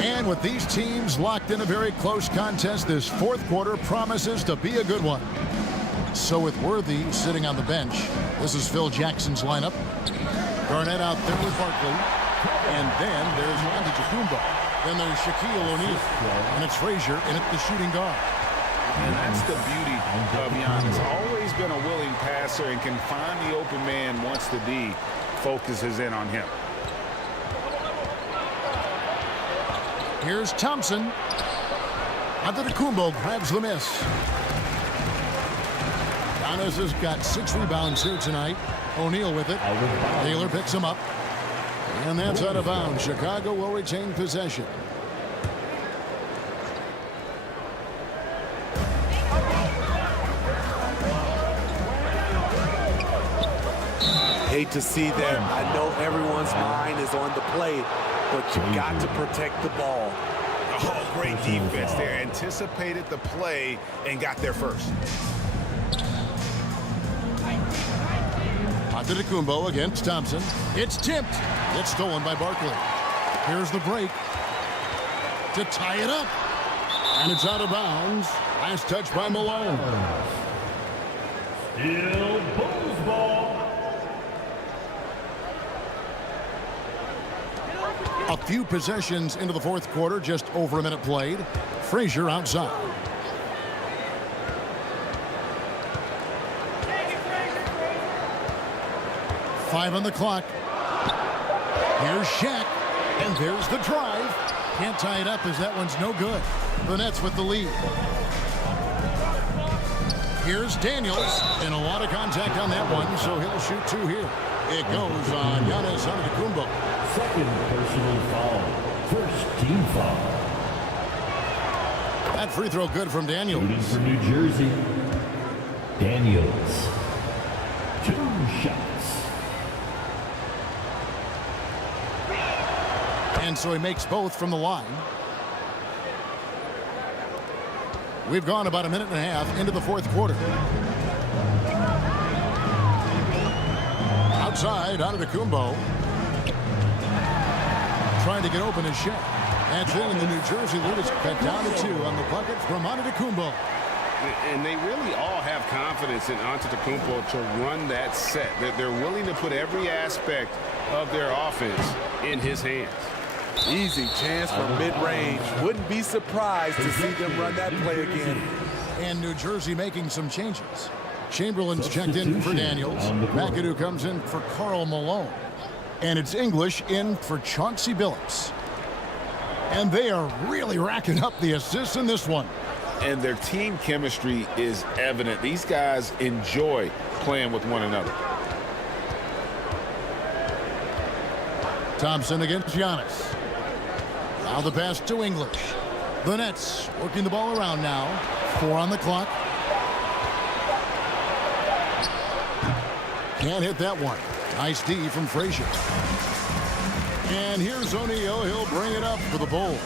And with these teams locked in a very close contest, this fourth quarter promises to be a good one. So with Worthy sitting on the bench, this is Phil Jackson's lineup. Garnett out there with Barkley. And then there's Antetokounmpo. Then there's Shaquille O'Neal. And it's Frazier in at the shooting guard. And that's the beauty of Giannis. Always been a willing passer and can find the open man once the D focuses in on him. Here's Thompson. Antetokounmpo grabs the miss. Giannis has got 6 rebounds here tonight. O'Neal with it. Taylor picks him up. And that's out of bounds. Chicago will retain possession. Hate to see that. I know everyone's mind is on the play, but you got to protect the ball. Oh, great defense there. Anticipated the play and got there first. Antetokounmpo against Thompson. It's tipped. It's stolen by Barkley. Here's the break to tie it up. And it's out of bounds. Last touch by Malone. Still Bulls ball. A few possessions into the fourth quarter, just over a minute played. Frazier outside. Five on the clock. Here's Shaq. And there's the drive. Can't tie it up as that one's no good. The Nets with the lead. Here's Daniels. And a lot of contact on that one, so he'll shoot 2 here. It goes on Giannis Antetokounmpo. Second personal foul. First team foul. That free throw good from Daniels. Shooting for New Jersey. Daniels. 2 shots. And so he makes both from the line. We've gone about a minute and a half into the fourth quarter. Outside, Antetokounmpo. Trying to get open his shot. That's in, and the New Jersey lead is cut down to 2 on the bucket from Antetokounmpo. And they really all have confidence in Antetokounmpo to run that set. They're willing to put every aspect of their offense in his hands. Easy chance for mid-range. Wouldn't be surprised to see them run that play again. And New Jersey making some changes. Chamberlain's checked in for Daniels. McAdoo comes in for Karl Malone. And it's English in for Chauncey Billups. And they are really racking up the assists in this one. And their team chemistry is evident. These guys enjoy playing with one another. Thompson against Giannis. Now the pass to English. The Nets working the ball around now. 4 on the clock. Can't hit that one. Nice D from Frazier. And here's O'Neal. He'll bring it up for the Bulls.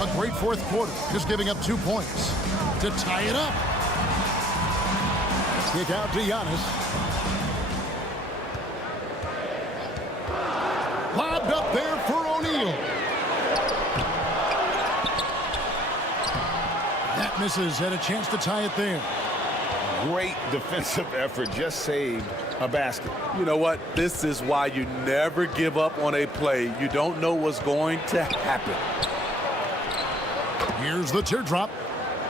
A great fourth quarter, just giving up 2 points to tie it up. Kick out to Giannis. Lobbed up there for O'Neal. That misses. Had a chance to tie it there. Great defensive effort. Just saved a basket. You know what? This is why you never give up on a play. You don't know what's going to happen. Here's the teardrop.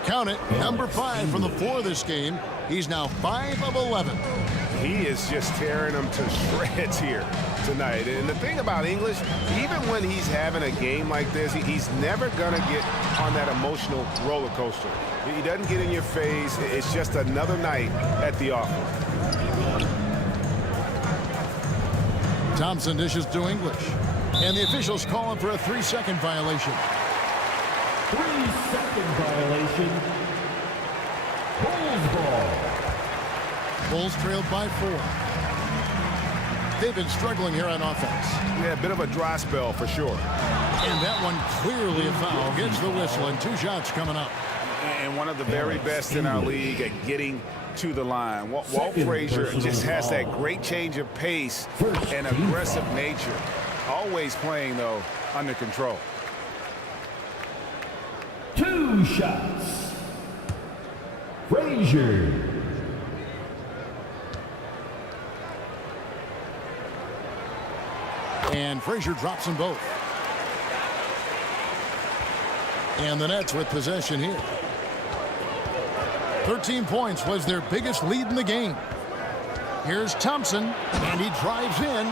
Count it. Number 5 from the floor this game. He's now 5 of 11. He is just tearing them to shreds here tonight. And the thing about English, even when he's having a game like this, he's never going to get on that emotional roller coaster. He doesn't get in your face. It's just another night at the office. Thompson dishes to English. And the officials call him for a 3-second violation. 3-second violation. Bulls ball. Bulls trailed by 4. They've been struggling here on offense. Yeah, a bit of a dry spell for sure. And that one clearly a foul. Gets the whistle and 2 shots coming up. And one of the very best in our league at getting to the line. Walt Frazier just has that great change of pace and aggressive nature. Always playing, though, under control. 2 shots. Frazier. And Frazier drops them both. And the Nets with possession here. 13 points was their biggest lead in the game. Here's Thompson, and he drives in.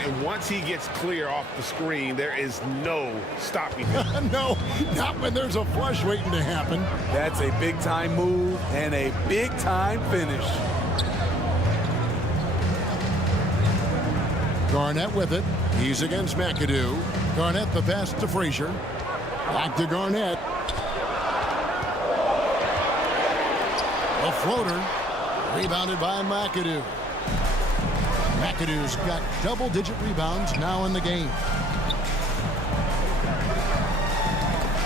And once he gets clear off the screen, there is no stopping him. No, not when there's a flush waiting to happen. That's a big-time move and a big-time finish. Garnett with it. He's against McAdoo. Garnett the pass to Frazier. Back to Garnett. A floater. Rebounded by McAdoo. McAdoo's got double-digit rebounds now in the game.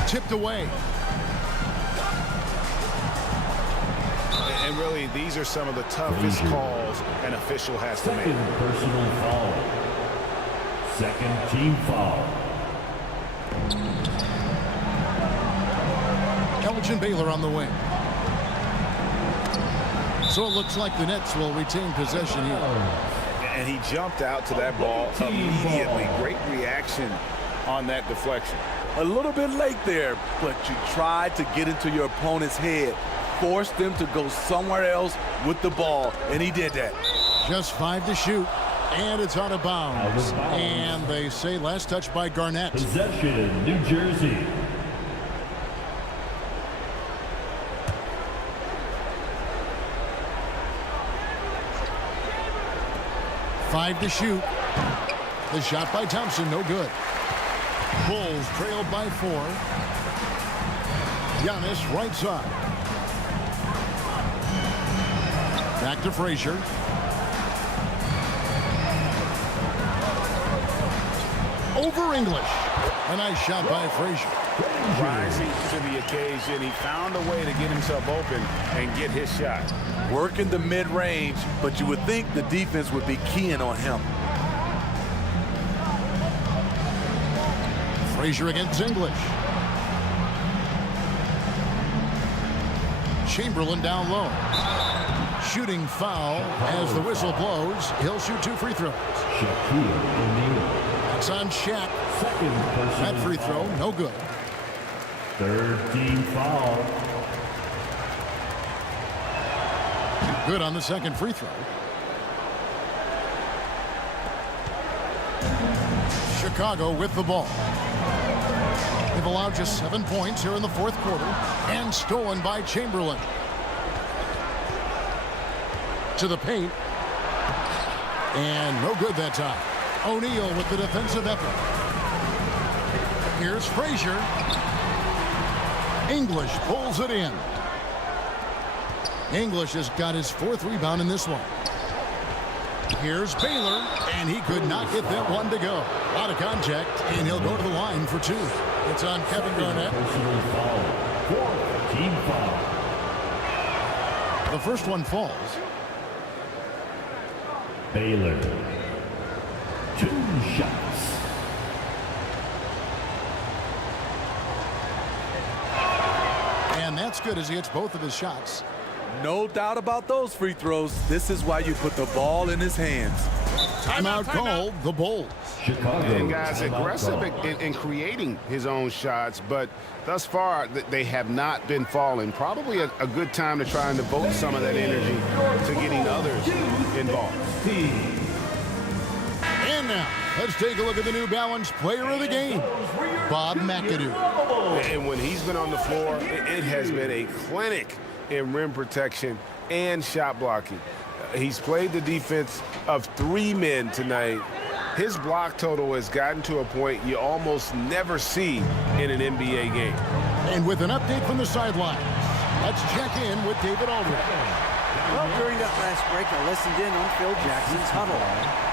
Tipped away. And really, these are some of the toughest calls an official has to make. Second personal foul. Second team foul. Elgin Baylor on the wing. So it looks like the Nets will retain possession here. And he jumped out to that ball immediately. Great reaction on that deflection. A little bit late there, but you tried to get into your opponent's head. Forced them to go somewhere else with the ball, and he did that. Just 5 to shoot, and it's out of bounds. And they say last touch by Garnett. Possession, New Jersey. Five to shoot. The shot by Thompson, no good. Bulls trailed by 4. Giannis right side. Back to Frazier. Over English. A nice shot by Frazier. Rising to the occasion. He found a way to get himself open and get his shot. Working the mid-range, but you would think the defense would be keying on him. Frazier against English. Chamberlain down low. Shooting foul as the whistle blows. He'll shoot 2 free throws. It's on Shaq. That free throw, no good. Third team foul. Good on the second free throw. Chicago with the ball. They've allowed just 7 points here in the fourth quarter and stolen by Chamberlain. To the paint. And no good that time. O'Neal with the defensive effort. Here's Frazier. English pulls it in. English has got his 4th rebound in this one. Here's Baylor, and he could not get that one to go. Out of contact, and he'll go to the line for 2. It's on Kevin Garnett. Team foul. The first one falls. Baylor. 2 shots. And that's good as he hits both of his shots. No doubt about those free throws. This is why you put the ball in his hands. Timeout called, the Bulls. Chicago. And guys, aggressive in creating his own shots, but thus far they have not been falling. Probably a good time to try and devote some of that energy to getting others involved. And now, let's take a look at the New Balance Player of the Game, Bob McAdoo. And when he's been on the floor, it has been a clinic in rim protection and shot blocking. He's played the defense of 3 men tonight. His block total has gotten to a point you almost never see in an NBA game. And with an update from the sidelines, let's check in with David Aldridge. Well, during that last break, I listened in on Phil Jackson's huddle.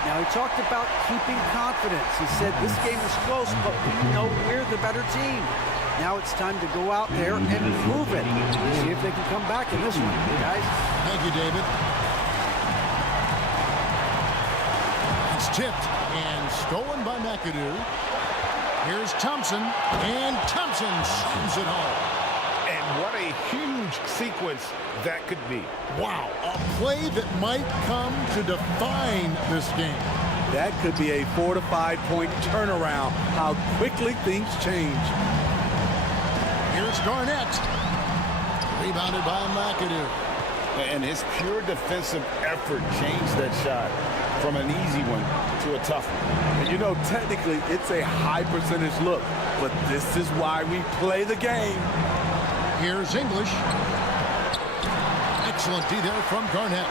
Now, he talked about keeping confidence. He said this game is close, but we know we're the better team. Now it's time to go out there and prove it. See if they can come back in this one, guys. Thank you, David. It's tipped and stolen by McAdoo. Here's Thompson, and Thompson slams it home. And what a huge sequence that could be. Wow, a play that might come to define this game. That could be a 4 to 5 point turnaround. How quickly things change. Here's Garnett. Rebounded by McAdoo. And his pure defensive effort changed that shot from an easy one to a tough one. And you know, technically, it's a high percentage look, but this is why we play the game. Here's English. Excellent D there from Garnett.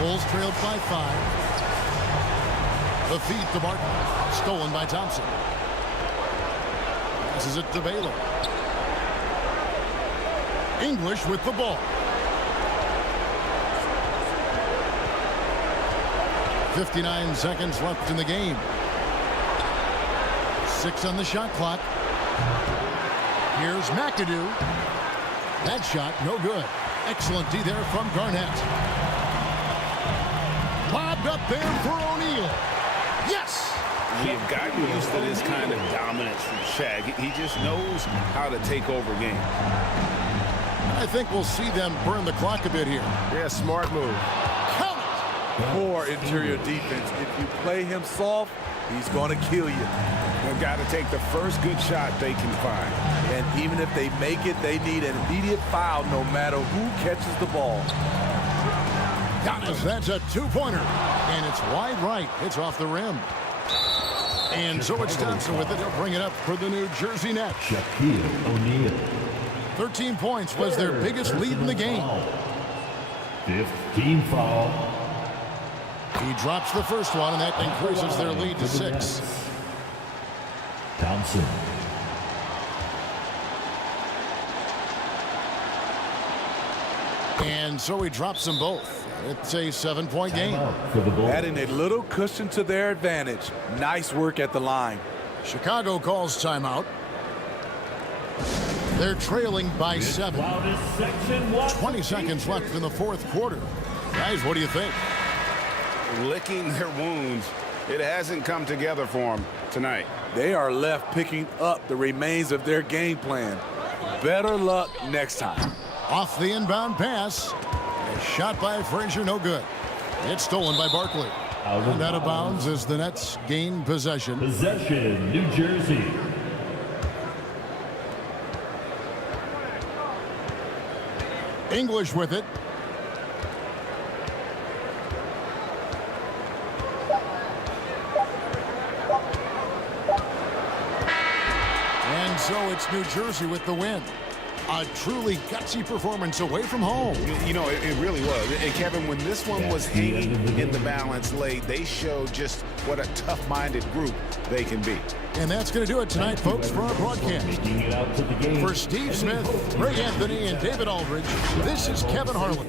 Bulls trailed by 5. The feed to Barton. Stolen by Thompson. Passes it to Baylor. English with the ball. 59 seconds left in the game. 6 on the shot clock. Here's McAdoo. That shot, no good. Excellent D there from Garnett. Lobbed up there for O'Neal. Yes! We have gotten used to this kind of dominance from Shaq. He just knows how to take over games. I think we'll see them burn the clock a bit here. Yeah, smart move. Count it! Poor interior defense. If you play him soft, he's going to kill you. They've got to take the first good shot they can find. And even if they make it, they need an immediate foul no matter who catches the ball. Giannis, that's a 2-pointer. And it's wide right. It's off the rim. And so it's Thompson with it. He'll bring it up for the New Jersey Nets. Shaquille O'Neal. 13 points was their biggest lead in the game. 15 foul. He drops the first one, and that increases their lead to 6. Thompson. And so he drops them both. It's a 7-point game. Adding a little cushion to their advantage. Nice work at the line. Chicago calls timeout. They're trailing by 7. 20 seconds left in the 4th quarter. Guys, what do you think? Licking their wounds. It hasn't come together for them tonight. They are left picking up the remains of their game plan. Better luck next time. Off the inbound pass. A shot by Frazier, no good. It's stolen by Barkley. And out of bounds as the Nets gain possession. Possession, New Jersey. English with it. And so it's New Jersey with the win. A truly gutsy performance away from home. You know, it really was. And Kevin, when this one was hanging in the balance late, they showed just what a tough-minded group they can be. And that's going to do it tonight, folks, for our broadcast. For Steve Smith, Greg Anthony, and David Aldridge, this is Kevin Harlan.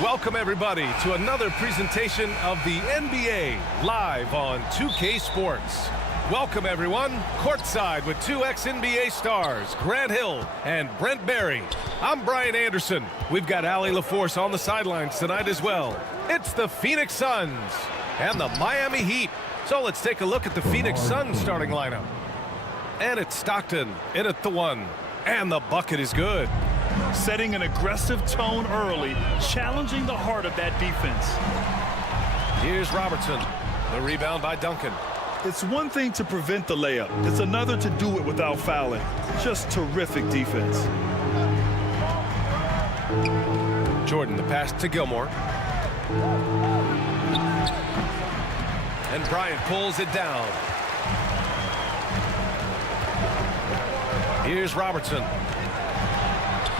Welcome, everybody, to another presentation of the NBA live on 2K Sports. Welcome, everyone, courtside with two ex-NBA stars, Grant Hill and Brent Barry. I'm Brian Anderson. We've got Allie LaForce on the sidelines tonight as well. It's the Phoenix Suns and the Miami Heat. So let's take a look at the Phoenix Suns starting lineup. And it's Stockton in at the one. And the bucket is good. Setting an aggressive tone early, challenging the heart of that defense. Here's Robertson. The rebound by Duncan. It's one thing to prevent the layup. It's another to do it without fouling. Just terrific defense. Jordan, the pass to Gilmore. And Bryant pulls it down. Here's Robertson.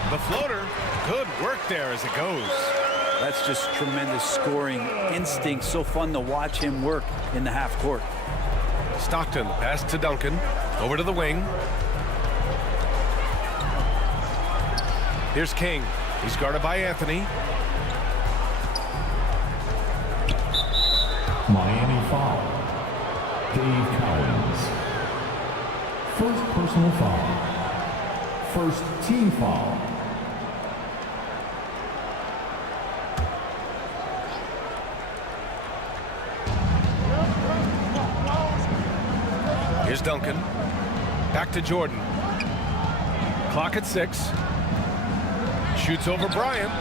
The floater. Good work there as it goes. That's just tremendous scoring instinct. So fun to watch him work in the half court. Stockton, pass to Duncan. Over to the wing. Here's King. He's guarded by Anthony. Miami foul. Dave Cowens. First personal foul. First team foul. Duncan. Back to Jordan. Clock at 6. Shoots over Bryant.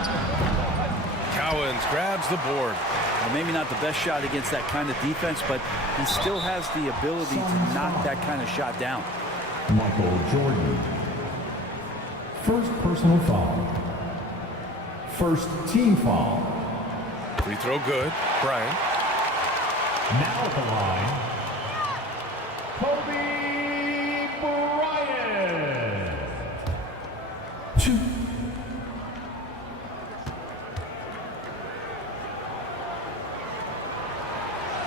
Cowens grabs the board. Well, maybe not the best shot against that kind of defense, but he still has the ability to knock that kind of shot down. Michael Jordan. First personal foul. First team foul. Free throw good. Bryant. Now at the line, Kobe Bryant. 2.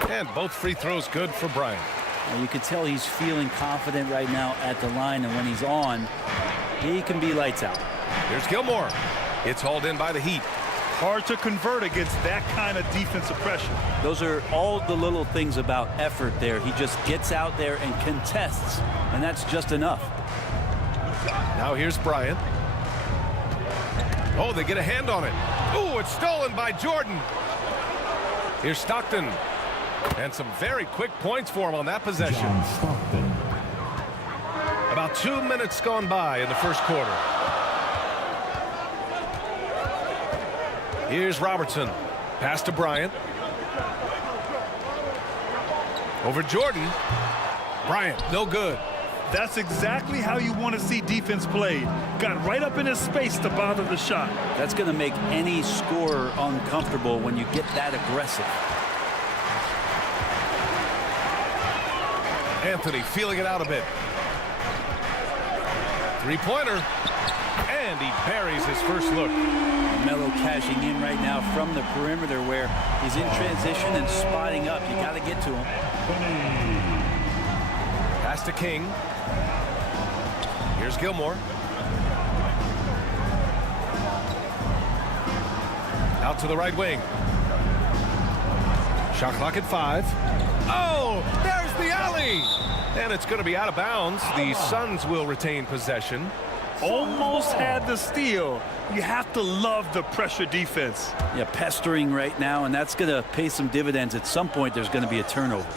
And both free throws good for Bryant. Well, you can tell he's feeling confident right now at the line, and when he's on, he can be lights out. Here's Gilmore. It's hauled in by the Heat. Hard to convert against that kind of defensive pressure. Those are all the little things about effort there. He just gets out there and contests, and that's just enough. Now here's Bryant. Oh, they get a hand on it. Oh, it's stolen by Jordan. Here's Stockton. And some very quick points for him on that possession. About 2 minutes gone by in the first quarter. Here's Robertson. Pass to Bryant. Over Jordan. Bryant, no good. That's exactly how you want to see defense played. Got right up in his space to bother the shot. That's going to make any scorer uncomfortable when you get that aggressive. Anthony feeling it out a bit. Three-pointer. And he buries his first look. Melo cashing in right now from the perimeter where he's in transition and spotting up. You got to get to him. Pass to King. Here's Gilmore. Out to the right wing. Shot clock at 5. Oh, there's the alley. And it's going to be out of bounds. The Suns will retain possession. Almost had the steal. You have to love the pressure defense. Yeah, pestering right now, and that's going to pay some dividends. At some point, there's going to be a turnover.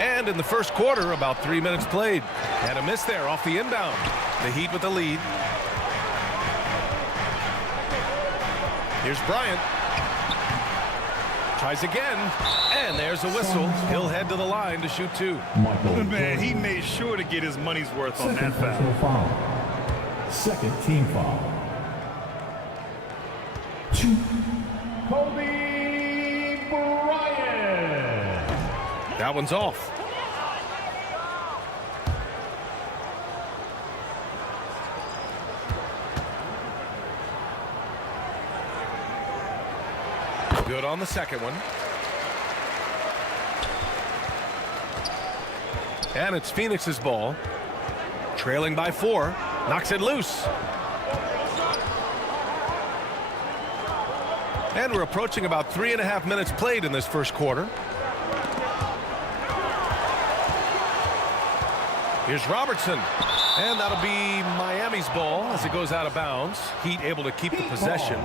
And in the first quarter, about 3 minutes played. And a miss there off the inbound. The Heat with the lead. Here's Bryant. Tries again, and there's a whistle. He'll head to the line to shoot 2. Man, he made sure to get his money's worth on that foul. Second team foul. 2. Kobe Bryant. That one's off. Good on the second one. And it's Phoenix's ball. Trailing by 4. Knocks it loose. And we're approaching about 3.5 minutes played in this first quarter. Here's Robertson. And that'll be Miami's ball as it goes out of bounds. Heat able to keep the possession.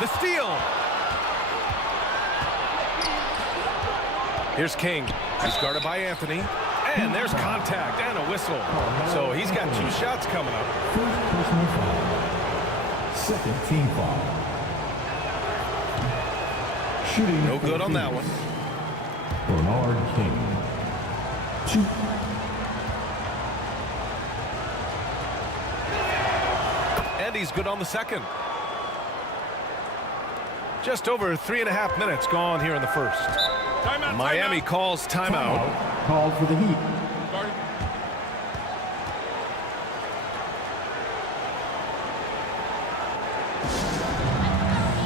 The steal. Here's King. He's guarded by Anthony. And there's contact and a whistle. So he's got 2 shots coming up. First personal foul. Second team foul. Shooting. No good on that one. Bernard King. 2. And he's good on the second. Just over 3.5 minutes gone here in the first. Timeout, Miami calls timeout. Called for the Heat.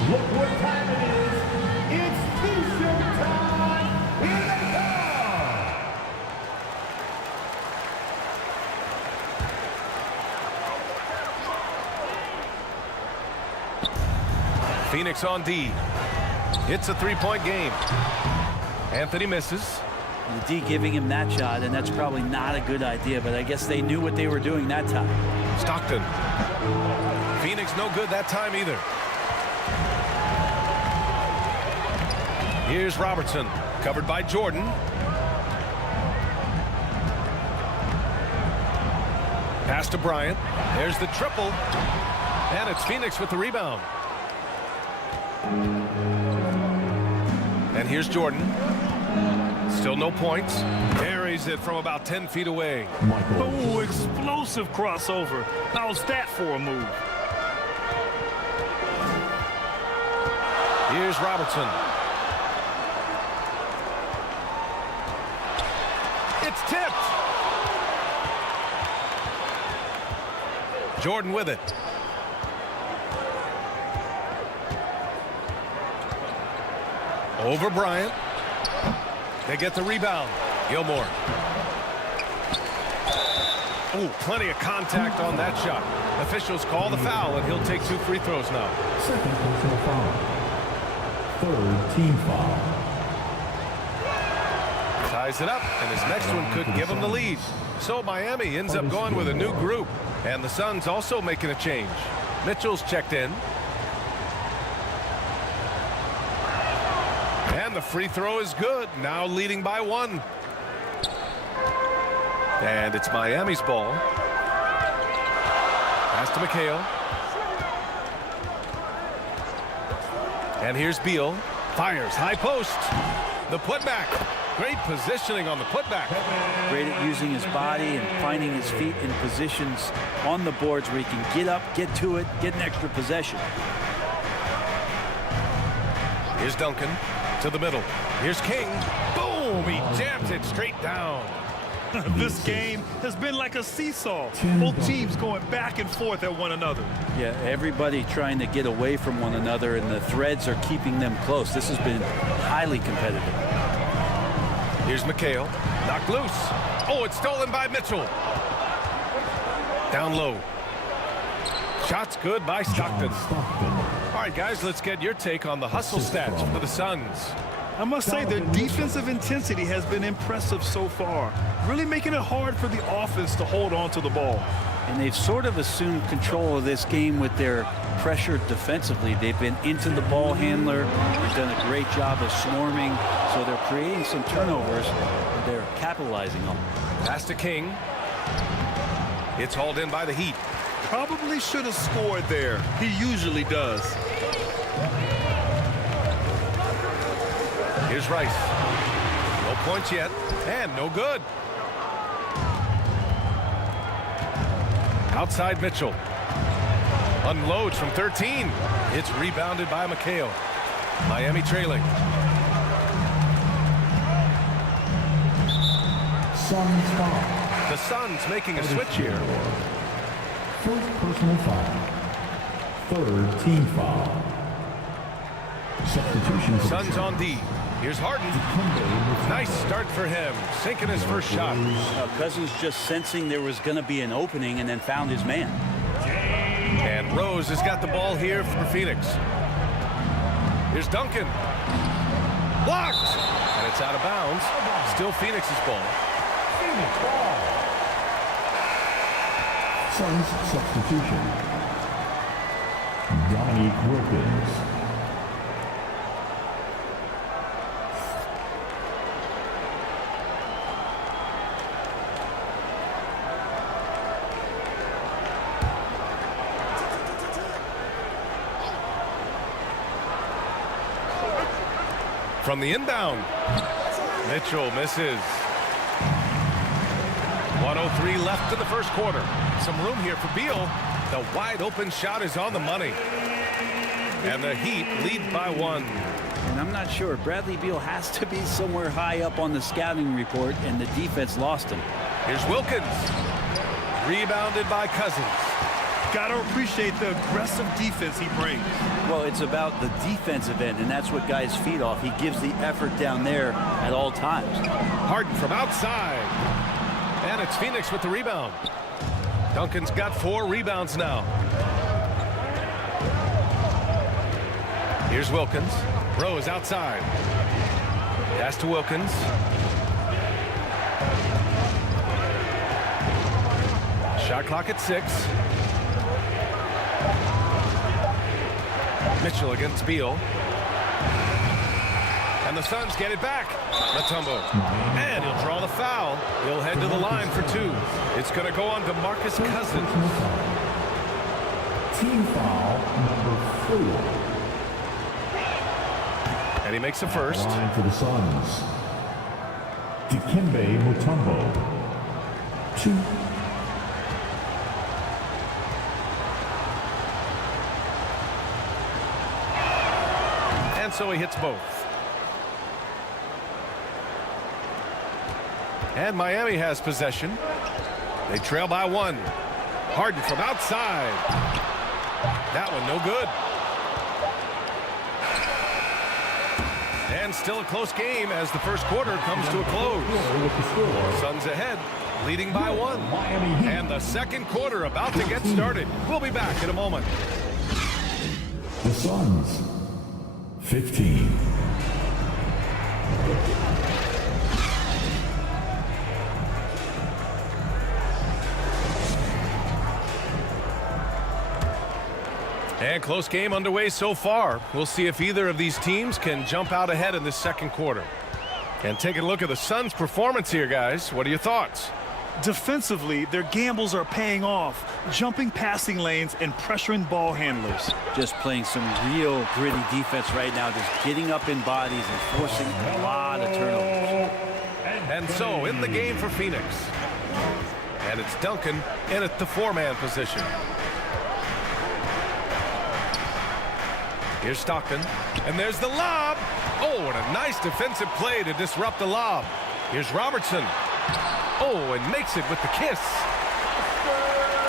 Look what time it is. It's T-shirt time in the car. Phoenix on D. It's a three-point game. Anthony misses. The D giving him that shot, and that's probably not a good idea, but I guess they knew what they were doing that time. Stockton. Phoenix no good that time either. Here's Robertson, covered by Jordan. Pass to Bryant. There's the triple. And it's Phoenix with the rebound. And here's Jordan. Still no points. Carries it from about 10 feet away. Oh, explosive crossover. How's that for a move? Here's Robertson. It's tipped. Jordan with it. Over Bryant. They get the rebound. Gilmore. Oh, plenty of contact on that shot. Officials call the foul, and he'll take 2 free throws now. Second personal foul. Third team foul. Ties it up, and his next one could give him the lead. So Miami ends up going with a new group, and the Suns also making a change. Mitchell's checked in. And the free throw is good, now leading by 1. And it's Miami's ball. Pass to McHale. And here's Beal. Fires, high post. The putback. Great positioning on the putback. Great at using his body and finding his feet in positions on the boards where he can get up, get to it, get an extra possession. Here's Duncan to the middle. Here's King. Boom! He jams it straight down. This game has been like a seesaw. Both teams going back and forth at one another. Yeah, everybody trying to get away from one another, and the threads are keeping them close. This has been highly competitive. Here's McHale. Knocked loose. Oh, it's stolen by Mitchell. Down low. Shots good by Stockton. All right, guys, let's get your take on the hustle stats for the Suns. I must say their defensive intensity has been impressive so far, really making it hard for the offense to hold on to the ball. And they've sort of assumed control of this game with their pressure defensively. They've been into the ball handler. They've done a great job of swarming, so they're creating some turnovers they're capitalizing on. Pass to King. It's hauled in by the Heat. Probably should have scored there. He usually does. Here's Rice. No points yet, and no good. Outside Mitchell. Unloads from 13. It's rebounded by McHale. Miami trailing. Suns foul. The Suns making a switch here. First personal foul. Third team foul. Substitution. Suns on D. Here's Harden. Nice start for him. Sinking his first shot. Cousins just sensing there was going to be an opening and then found his man. And Rose has got the ball here for Phoenix. Here's Duncan. Blocked. And it's out of bounds. Still Phoenix's ball. Suns substitution. Dominique Wilkins. From the inbound. Mitchell misses. 1:03 left in the first quarter. Some room here for Beal. The wide open shot is on the money. And the Heat lead by 1. And I'm not sure. Bradley Beal has to be somewhere high up on the scouting report, and the defense lost him. Here's Wilkins. Rebounded by Cousins. Got to appreciate the aggressive defense he brings. Well, it's about the defensive end, and that's what guys feed off. He gives the effort down there at all times. Harden from outside. And it's Phoenix with the rebound. Duncan's got 4 rebounds now. Here's Wilkins. Rose outside. Pass to Wilkins. Shot clock at 6. Mitchell against Beal. And the Suns get it back. Mutombo. And he'll draw the foul. He'll head to the line for 2. It's going to go on to Marcus Cousins. Team foul number 4. And he makes the first. Line for the Suns. Dikembe Mutombo. 2. And so he hits both. And Miami has possession. They trail by 1. Harden from outside. That one no good. And still a close game as the first quarter comes to a close. Suns ahead, leading by 1. And the second quarter about to get started. We'll be back in a moment. The Suns 15. And close game underway so far. We'll see if either of these teams can jump out ahead in this second quarter. And take a look at the Suns' performance here, guys. What are your thoughts? Defensively, their gambles are paying off, jumping passing lanes and pressuring ball handlers. Just playing some real gritty defense right now, just getting up in bodies and forcing a lot of turnovers. And so in the game for Phoenix. And it's Duncan in at the 4-man position. Here's Stockton, and there's the lob. Oh, and a nice defensive play to disrupt the lob. Here's Robertson. Oh, and makes it with the kiss.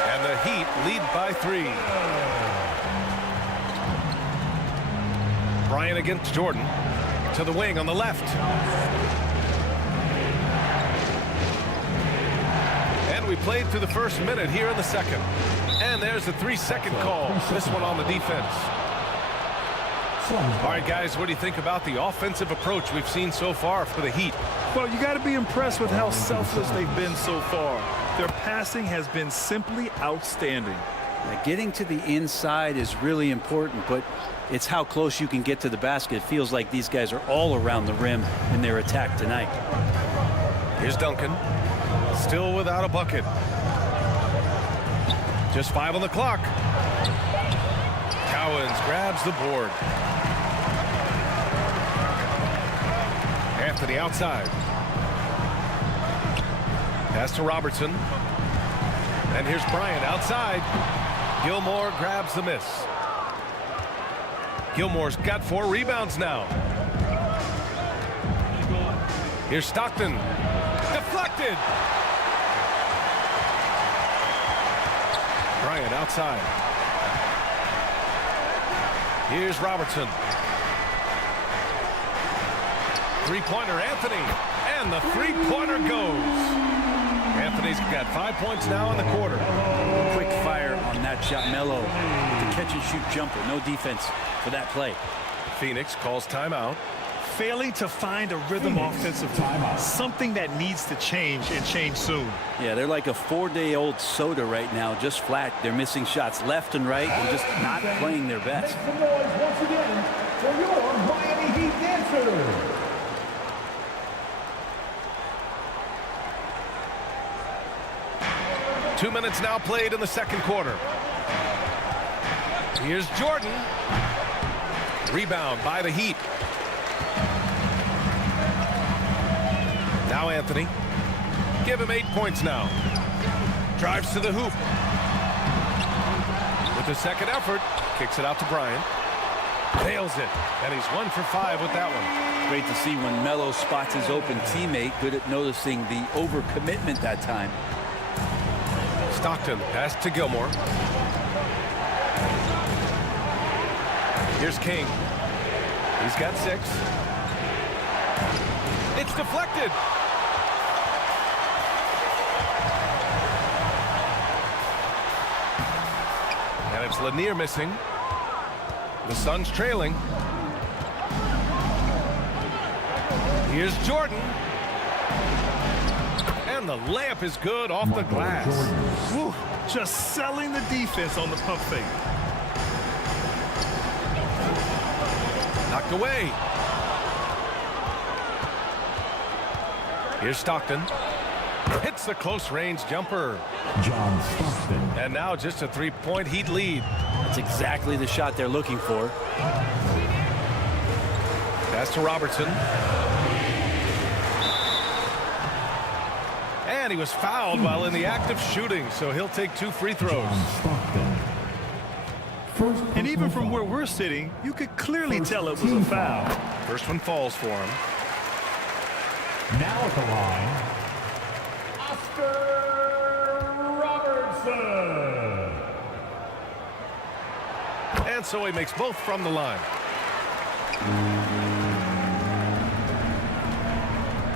And the Heat lead by 3. Bryant against Jordan. To the wing on the left. And we played through the first minute here in the second. And there's a 3-second call. This one on the defense. All right, guys, what do you think about the offensive approach we've seen so far for the Heat? Well, you got to be impressed with how selfless they've been so far. Their passing has been simply outstanding. Now, getting to the inside is really important, but it's how close you can get to the basket. It feels like these guys are all around the rim in their attack tonight. Here's Duncan, still without a bucket. Just 5 on the clock. Cowens grabs the board. Anthony outside. Pass to Robertson. And here's Bryant outside. Gilmore grabs the miss. Gilmore's got 4 rebounds now. Here's Stockton. Deflected. Bryant outside. Here's Robertson. Three-pointer, Anthony. And the three-pointer goes. Anthony's got 5 points now in the quarter. Quick fire on that shot. Melo with the catch-and-shoot jumper. No defense for that play. Phoenix calls timeout. Failing to find a rhythm offensively. Something that needs to change and change soon. Yeah, they're like a 4-day-old soda right now, just flat. They're missing shots left and right and just not playing their best. Make some noise once again for your Miami Heat dancers. 2 minutes now played in the second quarter. Here's Jordan. Rebound by the Heat. Now Anthony. Give him 8 points now. Drives to the hoop. With the second effort, kicks it out to Bryant. Nails it, and he's 1 for 5 with that one. Great to see when Melo spots his open teammate. Good at noticing the overcommitment that time. Stockton, pass to Gilmore. Here's King. He's got 6. It's deflected. And it's Lanier missing. The Suns trailing. Here's Jordan. And the layup is good off the glass. Whew, just selling the defense on the pump fake. Knocked away. Here's Stockton. Hits the close range jumper. John Stockton. And now just a 3-point Heat lead. That's exactly the shot they're looking for. Pass to Robertson. And he was fouled while in the act of shooting, so he'll take 2 free throws. And even from where we're sitting, you could clearly tell it was a foul. First one falls for him. Now at the line, Robertson. And so he makes both from the line.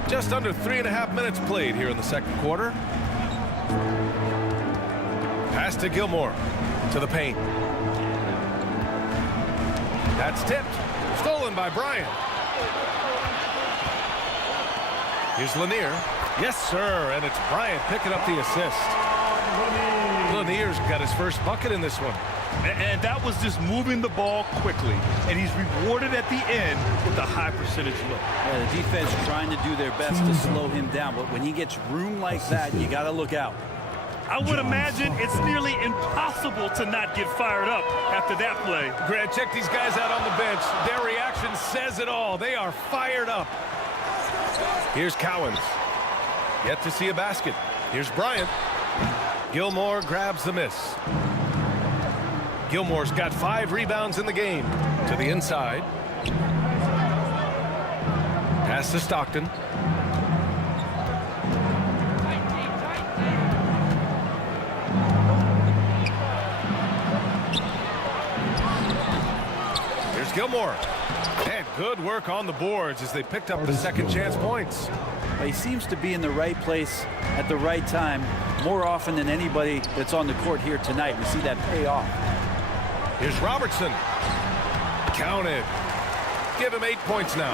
Just under 3.5 minutes played here in the second quarter. Pass to Gilmore. To the paint. That's tipped. Stolen by Bryant. Here's Lanier. Yes, sir. And it's Bryant picking up the assist. Lanier's got his first bucket in this one. And that was just moving the ball quickly. And he's rewarded at the end with a high percentage look. Yeah, the defense trying to do their best to slow him down. But when he gets room like that, you got to look out. I would imagine it's nearly impossible to not get fired up after that play. Grant, check these guys out on the bench. Their reaction says it all. They are fired up. Here's Cowens. Yet to see a basket. Here's Bryant. Gilmore grabs the miss. Gilmore's got 5 rebounds in the game. To the inside. Pass to Stockton. Here's Gilmore. And good work on the boards as they picked up the second chance points. But he seems to be in the right place at the right time more often than anybody that's on the court here tonight. We see that pay off. Here's Robertson. Counted. Give him 8 points now.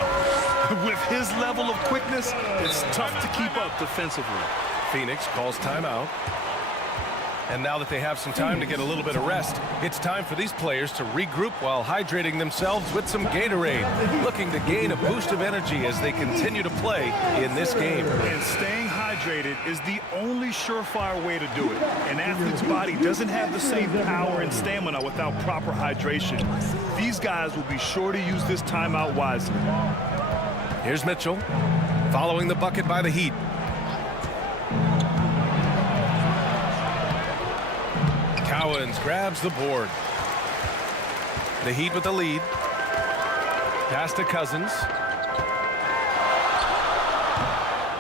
With his level of quickness, it's tough to keep up defensively. Phoenix calls timeout. And now that they have some time to get a little bit of rest, it's time for these players to regroup while hydrating themselves with some Gatorade, looking to gain a boost of energy as they continue to play in this game. And staying hydrated is the only surefire way to do it. An athlete's body doesn't have the same power and stamina without proper hydration. These guys will be sure to use this timeout wisely. Here's Mitchell, following the bucket by the Heat. Cowens grabs the board. The Heat with the lead. Pass to Cousins.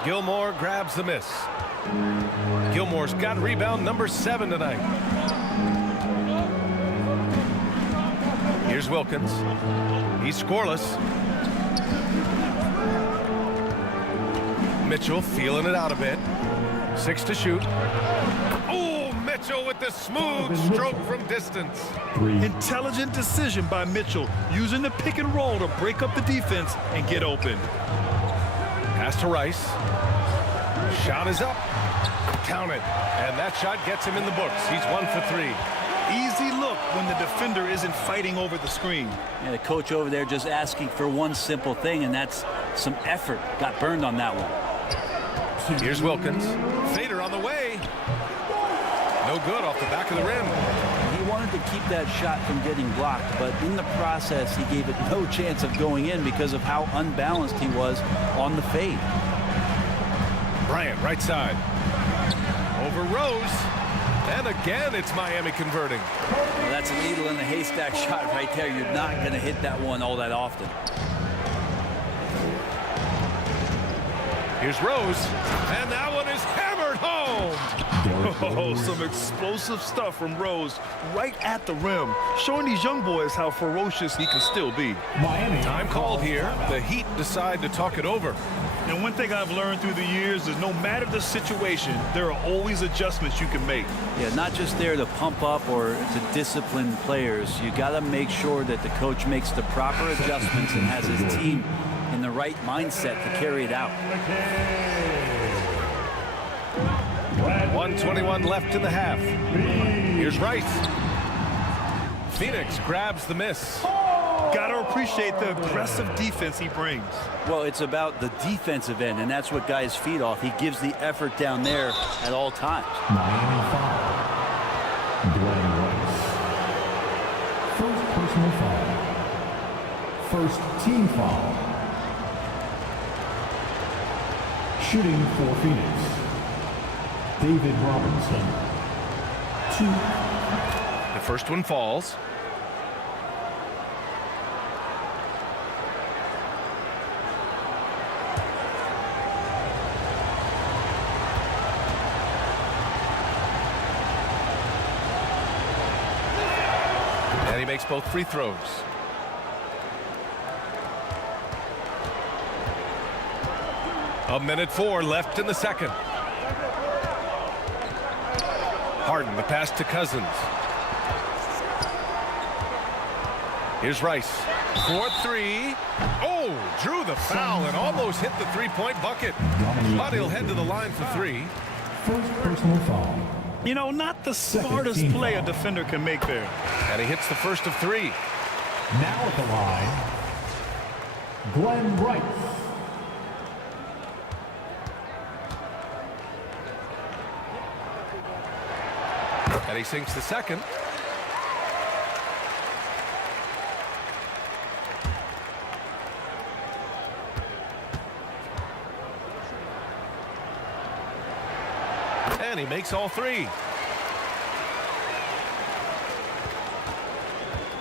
Gilmore grabs the miss. Gilmore's got rebound number 7 tonight. Here's Wilkins. He's scoreless. Mitchell feeling it out a bit. 6 to shoot. Oh, Mitchell with the smooth stroke from distance. Intelligent decision by Mitchell, using the pick and roll to break up the defense and get open. Pass to Rice. Shot is up. Count it. And that shot gets him in the books. He's 1 for 3. Easy look when the defender isn't fighting over the screen. And the coach over there just asking for one simple thing, and that's some effort. Got burned on that one. Here's Wilkins. Fader on the way. No good off the back of the rim. He wanted to keep that shot from getting blocked, but in the process, he gave it no chance of going in because of how unbalanced he was on the fade. Bryant, right side. Over Rose. And again, it's Miami converting. Well, that's a needle in the haystack shot right there. You're not going to hit that one all that often. Here's Rose, and that one is hammered home. Oh, some explosive stuff from Rose right at the rim, showing these young boys how ferocious he can still be. Miami. Time called here. The Heat decide to talk it over. And one thing I've learned through the years is no matter the situation, there are always adjustments you can make. Yeah, not just there to pump up or to discipline players. You got to make sure that the coach makes the proper adjustments and has his team in the right mindset to carry it out. 1:21 left in the half. Here's Rice. Phoenix grabs the miss. Gotta appreciate the aggressive defense he brings. Well, it's about the defensive end, and that's what guys feed off. He gives the effort down there at all times. Miami foul. Dwayne Rice. First personal foul. First team foul. Shooting for Phoenix. David Robinson. 2. The first one falls. And he makes both free throws. A minute 4 left in the second. Harden, the pass to Cousins. Here's Rice. 4-3. Oh, drew the foul and almost hit the three-point bucket. But he'll head to the line for 3. First personal foul. You know, not the smartest play a defender can make there. And he hits the first of 3. Now at the line, Glenn Rice. And he sinks the second. And he makes all 3.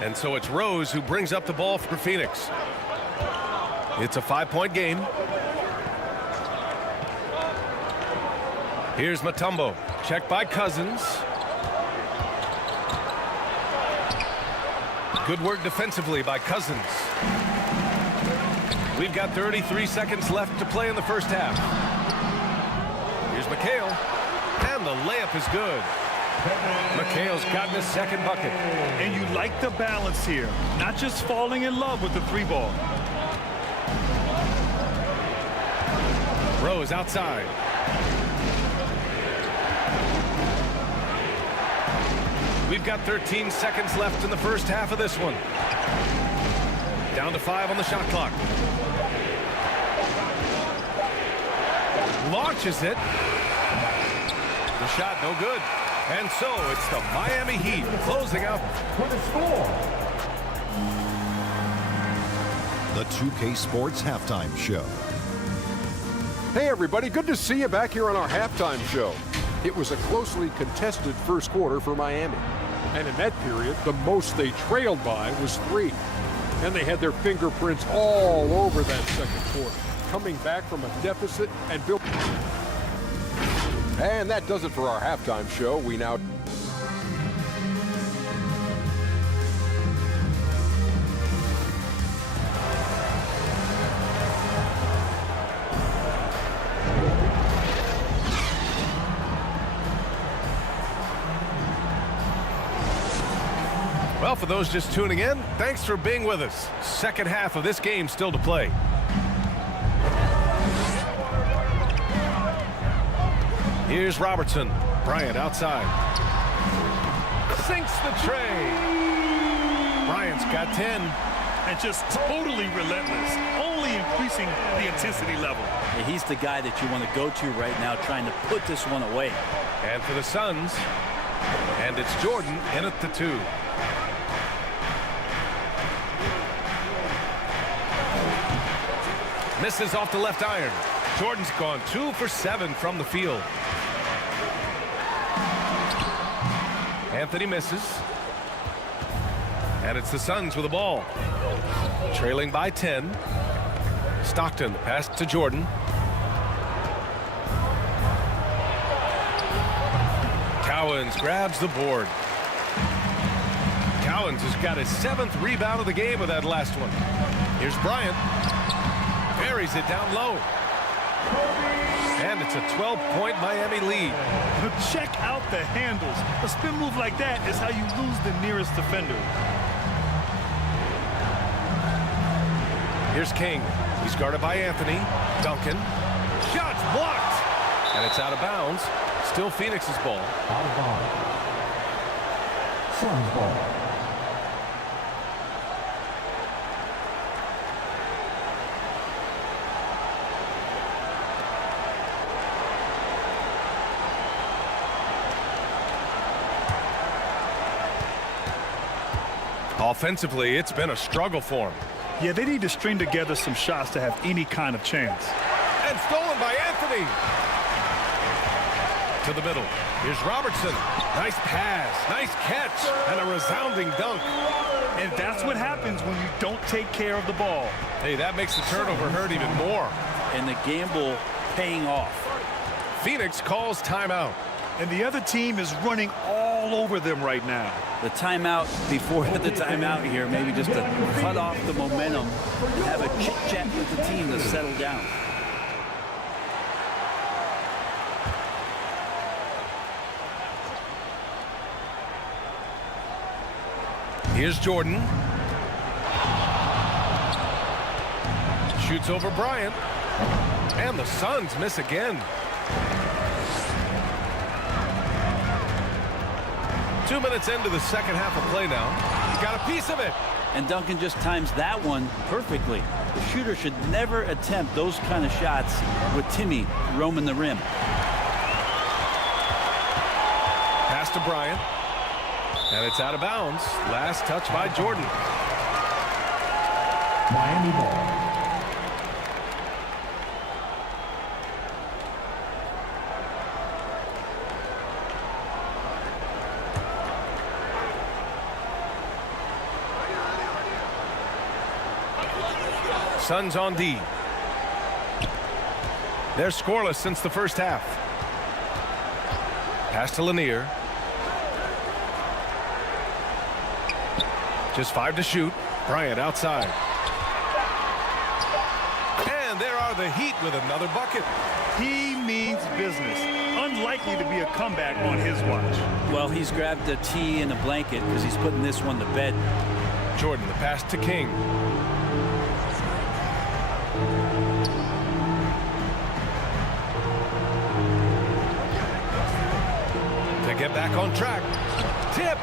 And so it's Rose who brings up the ball for Phoenix. It's a 5-point game. Here's Mutombo. Checked by Cousins. Good work defensively by Cousins. We've got 33 seconds left to play in the first half. Here's McHale. And the layup is good. McHale's gotten his second bucket. And you like the balance here. Not just falling in love with the 3-ball. Rose outside. We've got 13 seconds left in the first half of this one. Down to 5 on the shot clock. Launches it. The shot no good. And so it's the Miami Heat closing out. For the score. The 2K Sports Halftime Show. Hey everybody, good to see you back here on our halftime show. It was a closely contested first quarter for Miami. And in that period, the most they trailed by was 3. And they had their fingerprints all over that second quarter, coming back from a deficit and built. And that does it for our halftime show. We now... Well, for those just tuning in, thanks for being with us. Second half of this game still to play. Here's Robertson. Bryant outside. Sinks the tray. Bryant's got 10. And just totally relentless, only increasing the intensity level. Yeah, he's the guy that you want to go to right now, trying to put this one away. And for the Suns, and it's Jordan in at the 2. Misses off the left iron. Jordan's gone 2 for 7 from the field. Anthony misses. And it's the Suns with the ball. Trailing by 10. Stockton, pass to Jordan. Cowens grabs the board. Cowens has got his 7th rebound of the game with that last one. Here's Bryant. Buries it down low. And it's a 12-point Miami lead. But check out the handles. A spin move like that is how you lose the nearest defender. Here's King. He's guarded by Anthony. Duncan. Shots blocked. And it's out of bounds. Still Phoenix's ball. Out of bounds. Suns ball. Offensively, it's been a struggle for him. Yeah, they need to string together some shots to have any kind of chance. And stolen by Anthony. To the middle. Here's Robertson. Nice pass, nice catch, and a resounding dunk. And that's what happens when you don't take care of the ball. Hey, that makes the turnover hurt even more. And the gamble paying off. Phoenix calls timeout. And the other team is running all over them right now. The timeout before the timeout here, maybe just to cut off the momentum and have a chit-chat with the team to settle down. Here's Jordan. Shoots over Bryant. And the Suns miss again. 2 minutes into the second half of play now. He got a piece of it. And Duncan just times that one perfectly. The shooter should never attempt those kind of shots with Timmy roaming the rim. Pass to Bryant. And it's out of bounds. Last touch by Jordan. Miami ball. Suns on D. They're scoreless since the first half. Pass to Lanier. Just 5 to shoot. Bryant outside. And there are the Heat with another bucket. He means business. Unlikely to be a comeback on his watch. Well, he's grabbed a tee and a blanket because he's putting this one to bed. Jordan, the pass to King. To get back on track. Tipped.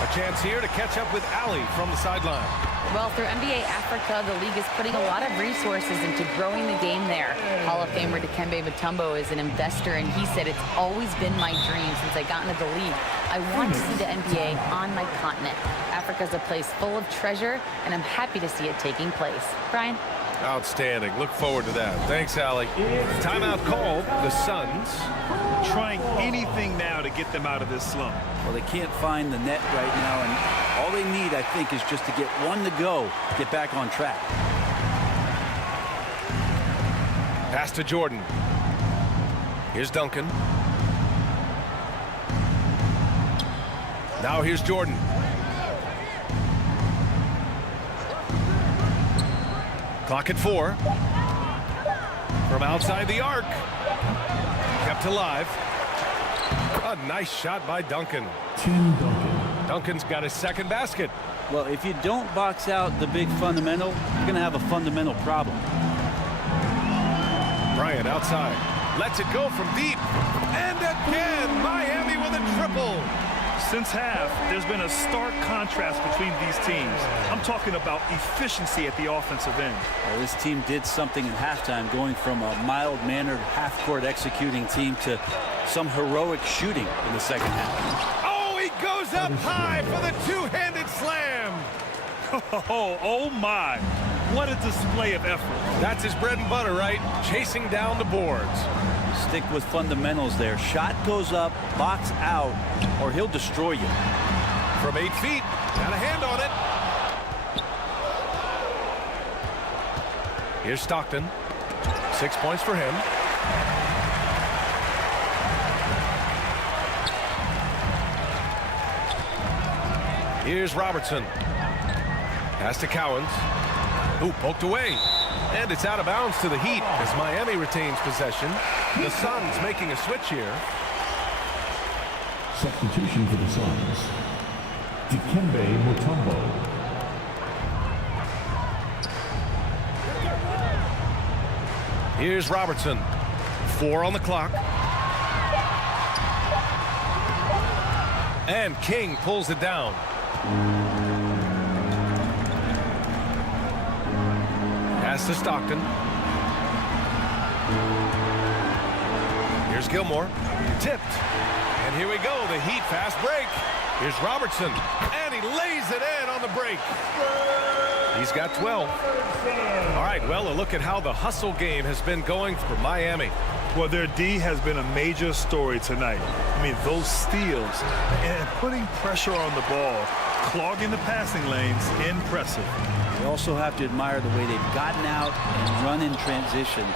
A chance here to catch up with Ali from the sideline. Well, through NBA Africa, the league is putting a lot of resources into growing the game there. Hall of Famer Dikembe Mutombo is an investor, and he said, "It's always been my dream since I got into the league. I want to see the NBA on my continent. Africa's a place full of treasure, and I'm happy to see it taking place." Brian? Outstanding. Look forward to that. Thanks, Allie. Timeout called. The Suns trying anything now to get them out of this slump. Well, they can't find the net right now, and all they need, I think, is just to get one to go, get back on track. Pass to Jordan. Here's Duncan. Now here's Jordan. Clock at 4. From outside the arc. Kept alive. A nice shot by Duncan. Tim Duncan. Duncan's got his second basket. Well, if you don't box out the big fundamental, you're going to have a fundamental problem. Bryant outside. Lets it go from deep. And again, Miami with a triple. Since half, there's been a stark contrast between these teams. I'm talking about efficiency at the offensive end. Well, this team did something in halftime, going from a mild-mannered half-court executing team to some heroic shooting in the second half. Oh, he goes up high for the two-handed slam. Oh my. What a display of effort. That's his bread and butter, right? Chasing down the boards. Stick with fundamentals there. Shot goes up, box out, or he'll destroy you. From 8 feet, got a hand on it. Here's Stockton. 6 points for him. Here's Robertson. Pass to Cowens. Ooh, poked away. And it's out of bounds to the Heat as Miami retains possession. The Suns making a switch here. Substitution for the Suns. Dikembe Mutombo. Here's Robertson. 4 on the clock. And King pulls it down. Pass to Stockton. Here's Gilmore. Tipped. And here we go, the Heat fast break. Here's Robertson. And he lays it in on the break. He's got 12. All right, well, a look at how the hustle game has been going for Miami. Well, their D has been a major story tonight. I mean, those steals and putting pressure on the ball, clogging the passing lanes, impressive. You also have to admire the way they've gotten out and run in transition.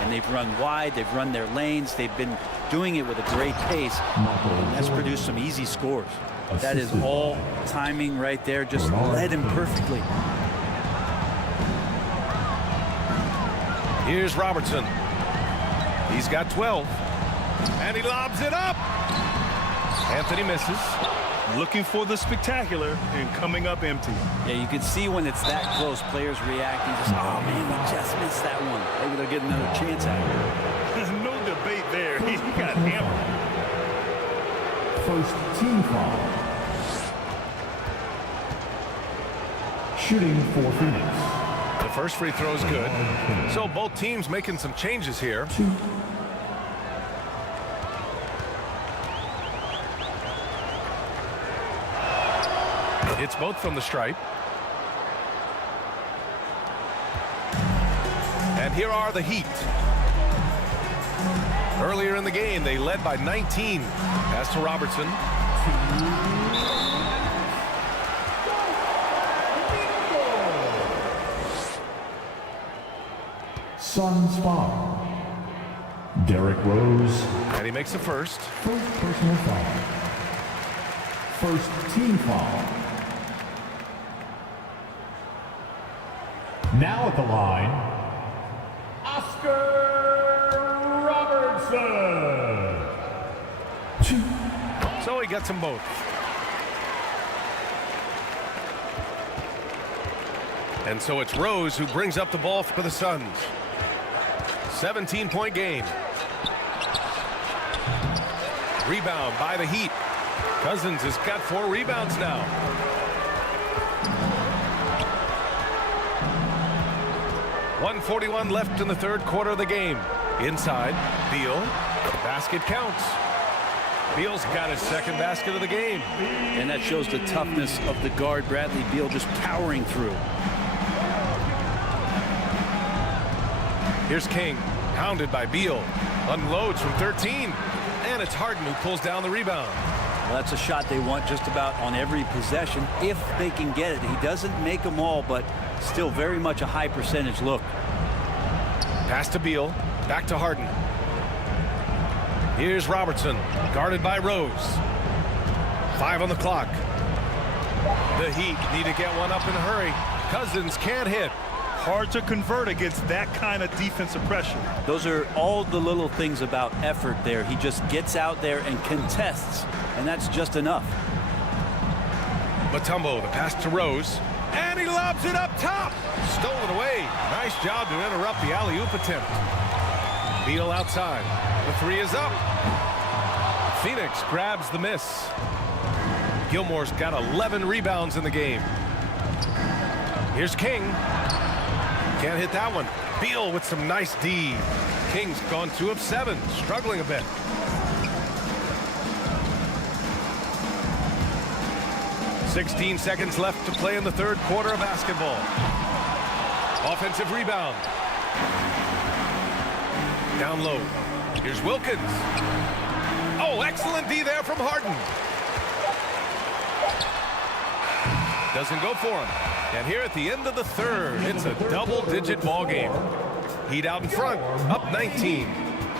And they've run wide, they've run their lanes, they've been doing it with a great pace. And that's produced some easy scores. That is all timing right there, just led him perfectly. Here's Robertson. He's got 12. And he lobs it up. Anthony misses. Looking for the spectacular and coming up empty. Yeah, you can see when it's that close, players reacting. Just, oh man, we just missed that one. Maybe they'll get another chance at it. There's no debate there. He got hammered. First team foul. Shooting for Phoenix. The first free throw is good. So both teams making some changes here. It's both from the stripe. And here are the Heat. Earlier in the game, they led by 19. Pass to Robertson. Suns foul. Derrick Rose. And he makes the first. First personal foul. First team foul. Now at the line, Oscar Robertson. So he gets them both. And so it's Rose who brings up the ball for the Suns. 17-point game. Rebound by the Heat. Cousins has got 4 rebounds now. .141 left in the third quarter of the game. Inside, Beal. Basket counts. Beal's got his second basket of the game. And that shows the toughness of the guard, Bradley Beal, just powering through. Here's King, hounded by Beal. Unloads from 13. And it's Harden who pulls down the rebound. Well, that's a shot they want just about on every possession, if they can get it. He doesn't make them all, but still very much a high percentage look. Pass to Beal, back to Harden. Here's Robertson, guarded by Rose. 5 on the clock. The Heat need to get one up in a hurry. Cousins can't hit. Hard to convert against that kind of defensive pressure. Those are all the little things about effort there. He just gets out there and contests, and that's just enough. Mutombo, the pass to Rose. And he lobs it up top. Stolen away. Nice job to interrupt the alley-oop attempt. Beal outside. The 3 is up. Phoenix grabs the miss. Gilmore's got 11 rebounds in the game. Here's King. Can't hit that one. Beal with some nice D. King's gone 2 of 7, struggling a bit. .16 seconds left to play in the third quarter of basketball. Offensive rebound. Down low. Here's Wilkins. Oh, excellent D there from Harden. Doesn't go for him. And here at the end of the third, it's a double-digit ball game. Heat out in front, up 19.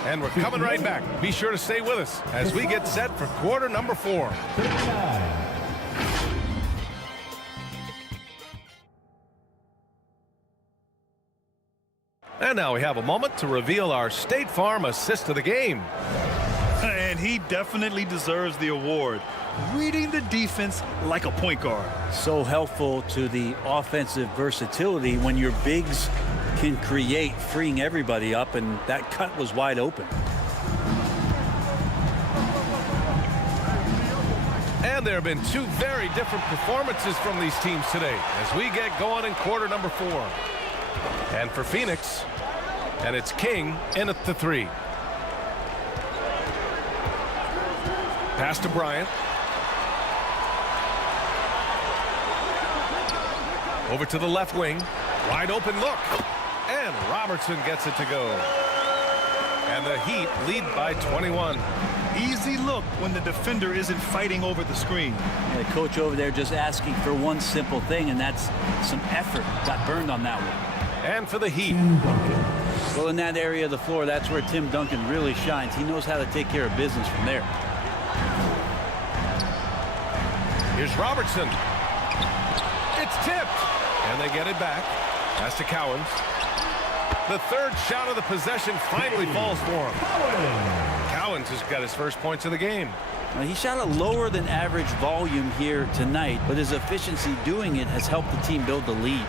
And we're coming right back. Be sure to stay with us as we get set for quarter number 4. And now we have a moment to reveal our State Farm assist of the game. And he definitely deserves the award. Reading the defense like a point guard. So helpful to the offensive versatility when your bigs can create, freeing everybody up, and that cut was wide open. And there have been two very different performances from these teams today as we get going in quarter number 4. And for Phoenix, and it's King in at the 3. Pass to Bryant. Over to the left wing. Wide open look. And Robertson gets it to go. And the Heat lead by 21. Easy look when the defender isn't fighting over the screen. Yeah, the coach over there just asking for one simple thing, and that's some effort. Got burned on that one. And for the Heat. Well, in that area of the floor, that's where Tim Duncan really shines. He knows how to take care of business from there. Here's Robertson. It's tipped. And they get it back. Pass to Cowens. The third shot of the possession finally falls for him. Cowens has got his first points of the game. Well, he shot a lower than average volume here tonight, but his efficiency doing it has helped the team build the lead.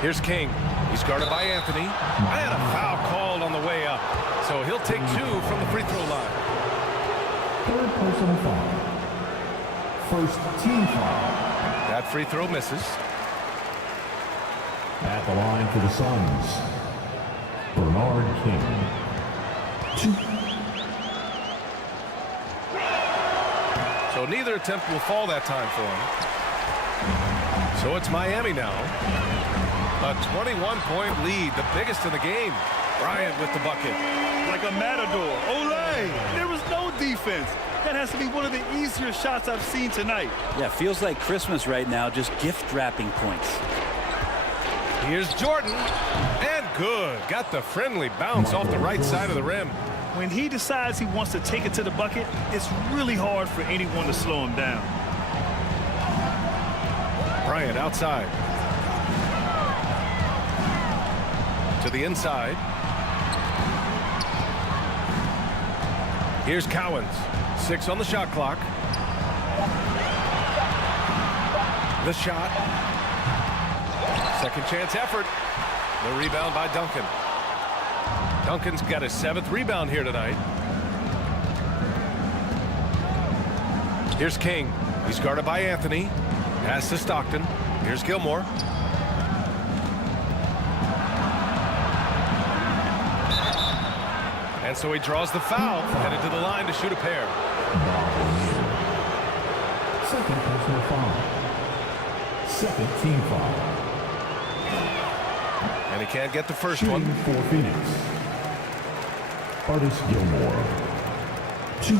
Here's King. He's guarded by Anthony. And a foul called on the way up. So he'll take 2 from the free throw line. Third personal foul. First team foul. That free throw misses. At the line for the Suns, Bernard King. 2. So neither attempt will fall that time for him. So it's Miami now. A 21-point lead, the biggest in the game. Bryant with the bucket. Like a matador. Olay! There was no defense. That has to be one of the easier shots I've seen tonight. Yeah, feels like Christmas right now, just gift wrapping points. Here's Jordan. And good. Got the friendly bounce off the right side of the rim. When he decides he wants to take it to the bucket, it's really hard for anyone to slow him down. Bryant outside. To the inside. Here's Cowens. 6 on the shot clock. The shot. Second chance effort. The rebound by Duncan. Duncan's got his 7th rebound here tonight. Here's King. He's guarded by Anthony. Pass to Stockton. Here's Gilmore. And so he draws the foul, headed to the line to shoot a pair. Second personal foul. Second team foul. And he can't get the first Shooting one. For Phoenix, Artis Gilmore. 2.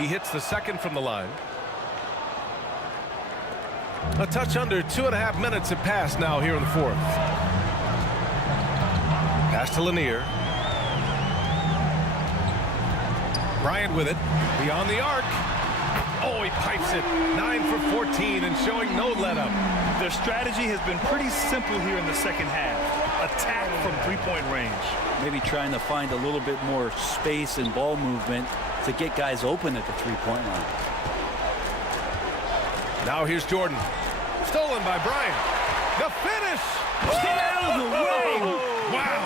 He hits the second from the line. A touch under 2.5 minutes have passed now here in the 4th. Pass to Lanier. Bryant with it. Beyond the arc. Oh, he pipes it. 9 for 14 and showing no let-up. Their strategy has been pretty simple here in the second half. Attack from three-point range. Maybe trying to find a little bit more space and ball movement to get guys open at the three-point line. Now here's Jordan. Stolen by Bryant. The finish! Get out of the way! Wow!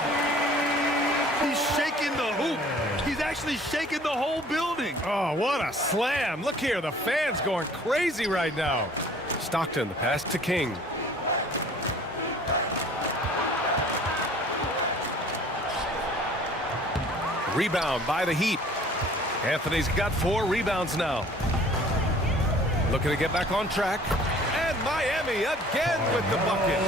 He's shaking the hoop. He's actually shaking the whole building. Oh, what a slam. Look here, the fans going crazy right now. Stockton, the pass to King. Rebound by the Heat. Anthony's got 4 rebounds now. Looking to get back on track. And Miami again with the bucket.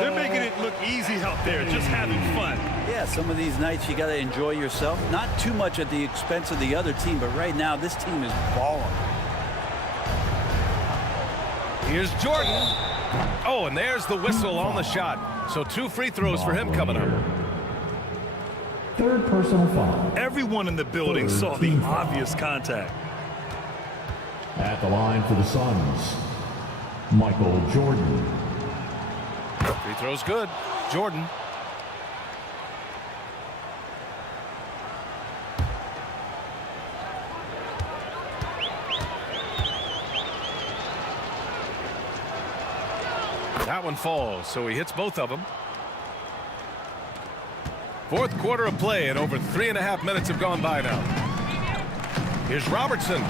They're making it look easy out there, just having fun. Yeah, some of these nights you got to enjoy yourself. Not too much at the expense of the other team, but right now this team is balling. Here's Jordan. Oh, and there's the whistle on the shot. So 2 free throws for him coming up. Third personal foul. Everyone in the building saw the obvious contact. At the line for the Suns, Michael Jordan. Free throw's good. Jordan. That one falls, so he hits both of them. Fourth quarter of play, and over 3.5 minutes have gone by now. Here's Robertson.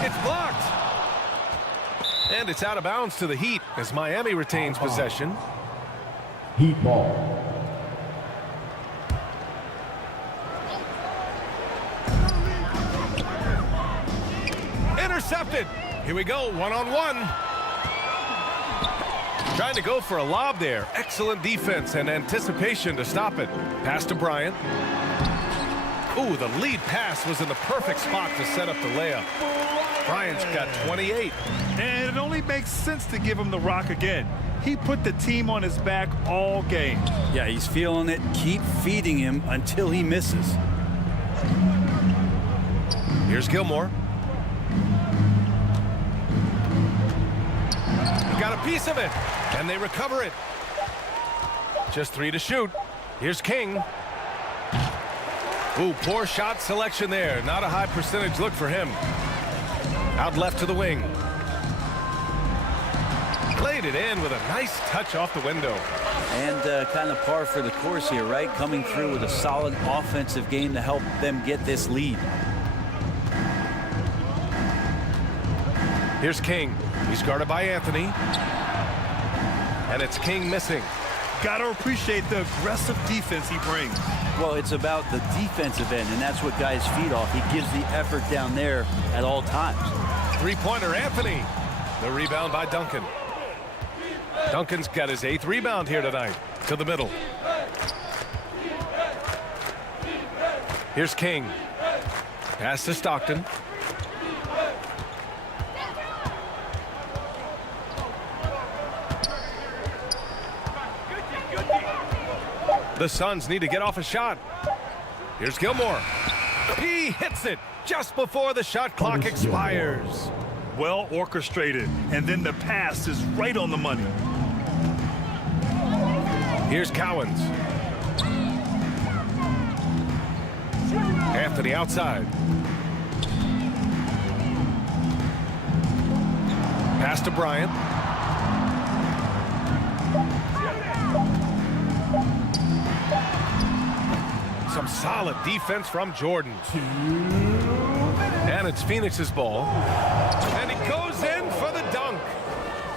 It's blocked. And it's out of bounds to the Heat as Miami retains possession. Heat ball. Intercepted. Here we go, one-on-one. Trying to go for a lob there. Excellent defense and anticipation to stop it. Pass to Bryant. Ooh, the lead pass was in the perfect spot to set up the layup. Bryant's got 28. And it only makes sense to give him the rock again. He put the team on his back all game. Yeah, he's feeling it. Keep feeding him until he misses. Here's Gilmore. He got a piece of it, and they recover it. Just 3 to shoot. Here's King. Ooh, poor shot selection there. Not a high percentage look for him. Out left to the wing. Played it in with a nice touch off the window. And kind of par for the course here, right? Coming through with a solid offensive game to help them get this lead. Here's King. He's guarded by Anthony. And it's King missing. Got to appreciate the aggressive defense he brings. Well, it's about the defensive end, and that's what guys feed off. He gives the effort down there at all times. Three-pointer, Anthony. The rebound by Duncan. Duncan's got his 8th rebound here tonight. To the middle. Here's King. Pass to Stockton. The Suns need to get off a shot. Here's Gilmore. He hits it just before the shot clock expires. Well orchestrated, and then the pass is right on the money. Here's Cowens. Anthony outside. Pass to Bryant. Some solid defense from Jordan. And it's Phoenix's ball. And he goes in for the dunk.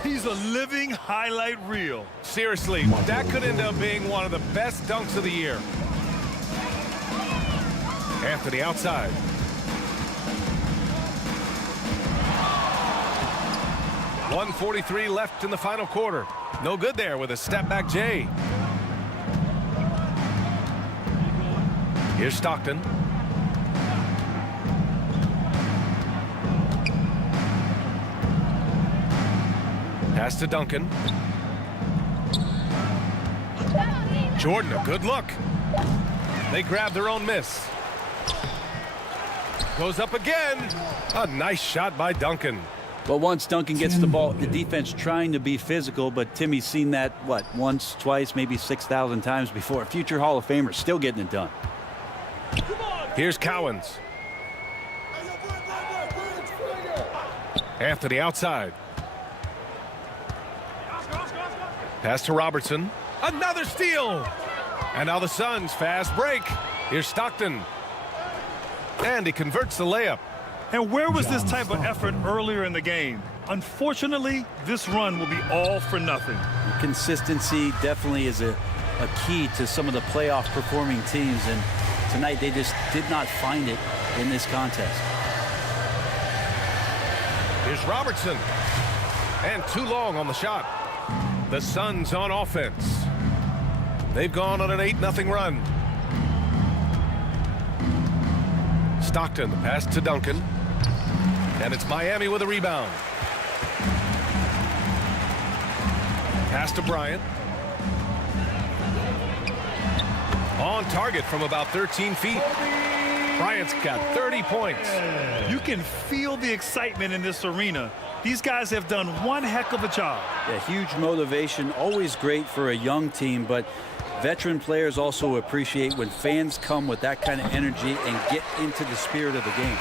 He's a living highlight reel. Seriously, that could end up being one of the best dunks of the year. Anthony outside. .143 left in the final quarter. No good there with a step-back J. Here's Stockton. Pass to Duncan. Jordan, a good look. They grab their own miss. Goes up again. A nice shot by Duncan. But once Duncan gets the ball, the defense trying to be physical, but Timmy's seen that, what, once, twice, maybe 6,000 times before. Future Hall of Famers still getting it done. Here's Cowens. Anthony outside. Pass to Robertson. Another steal. And now the Suns fast break. Here's Stockton. And he converts the layup. And where was this type of effort earlier in the game? Unfortunately, this run will be all for nothing. Consistency definitely is a key to some of the playoff performing teams, and tonight they just did not find it in this contest. Here's Robertson. And too long on the shot. The Suns on offense. They've gone on an 8-0 run. Stockton, the pass to Duncan. And it's Miami with a rebound. Pass to Bryant. On target from about 13 feet. Bryant's got 30 points. You can feel the excitement in this arena. These guys have done one heck of a job. Yeah, huge motivation, always great for a young team, but veteran players also appreciate when fans come with that kind of energy and get into the spirit of the game.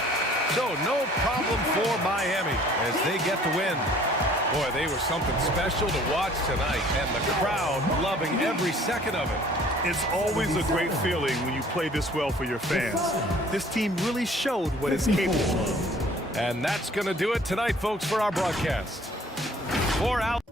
So no problem for Miami as they get the win. Boy, they were something special to watch tonight, and the crowd loving every second of it. It's always a great feeling when you play this well for your fans. This team really showed what it's capable of. And that's going to do it tonight, folks, for our broadcast. For out.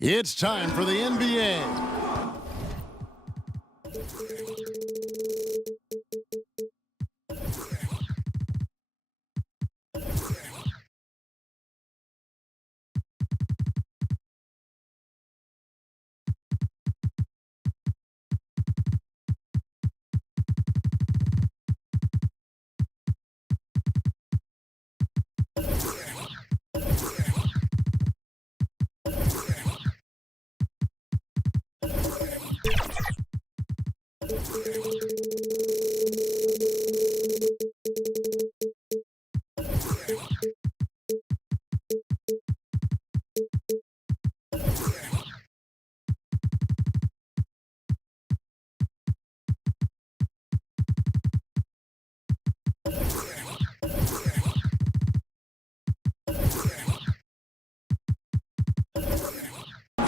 It's time for the NBA.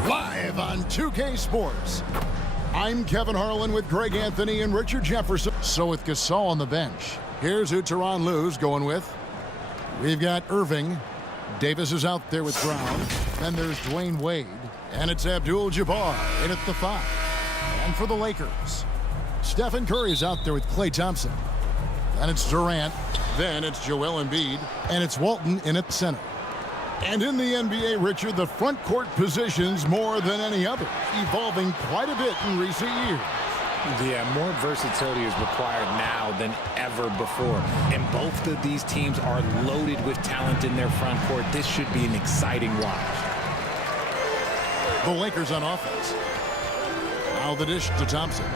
Live on 2K Sports. I'm Kevin Harlan with Greg Anthony and Richard Jefferson. So with Gasol on the bench, here's who Tyronn Lue's going with. We've got Irving. Davis is out there with Brown. Then there's Dwayne Wade. And it's ABDUL-JABBAR in at the 5. And for the Lakers, Stephen Curry's out there with Klay Thompson. Then it's Durant. Then it's Joel Embiid. And it's Walton in at center. And in the NBA, Richard, the front court positions more than any other, evolving quite a bit in recent years. Yeah, more versatility is required now than ever before. And both of these teams are loaded with talent in their front court. This should be an exciting watch. The Lakers on offense. Now the dish to Thompson.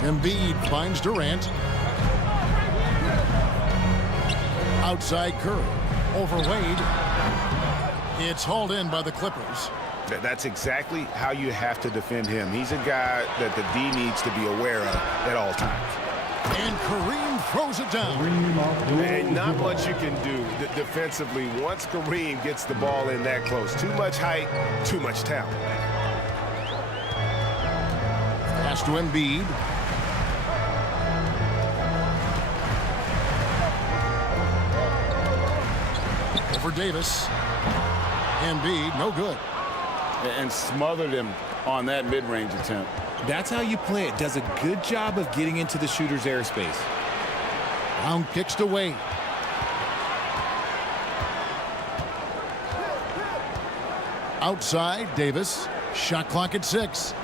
Embiid finds Durant. Outside Curry. Over Wade. It's hauled in by the Clippers. That's exactly how you have to defend him. He's a guy that the D needs to be aware of at all times. And Kareem throws it down. And not much you can do defensively once Kareem gets the ball in that close. Too much height, too much talent. Pass to Embiid. Over Davis. Embiid, no good. And smothered him on that mid-range attempt. That's how you play it. Does a good job of getting into the shooter's airspace. Brown kicks to Wade. Outside, Davis. Shot clock at 6.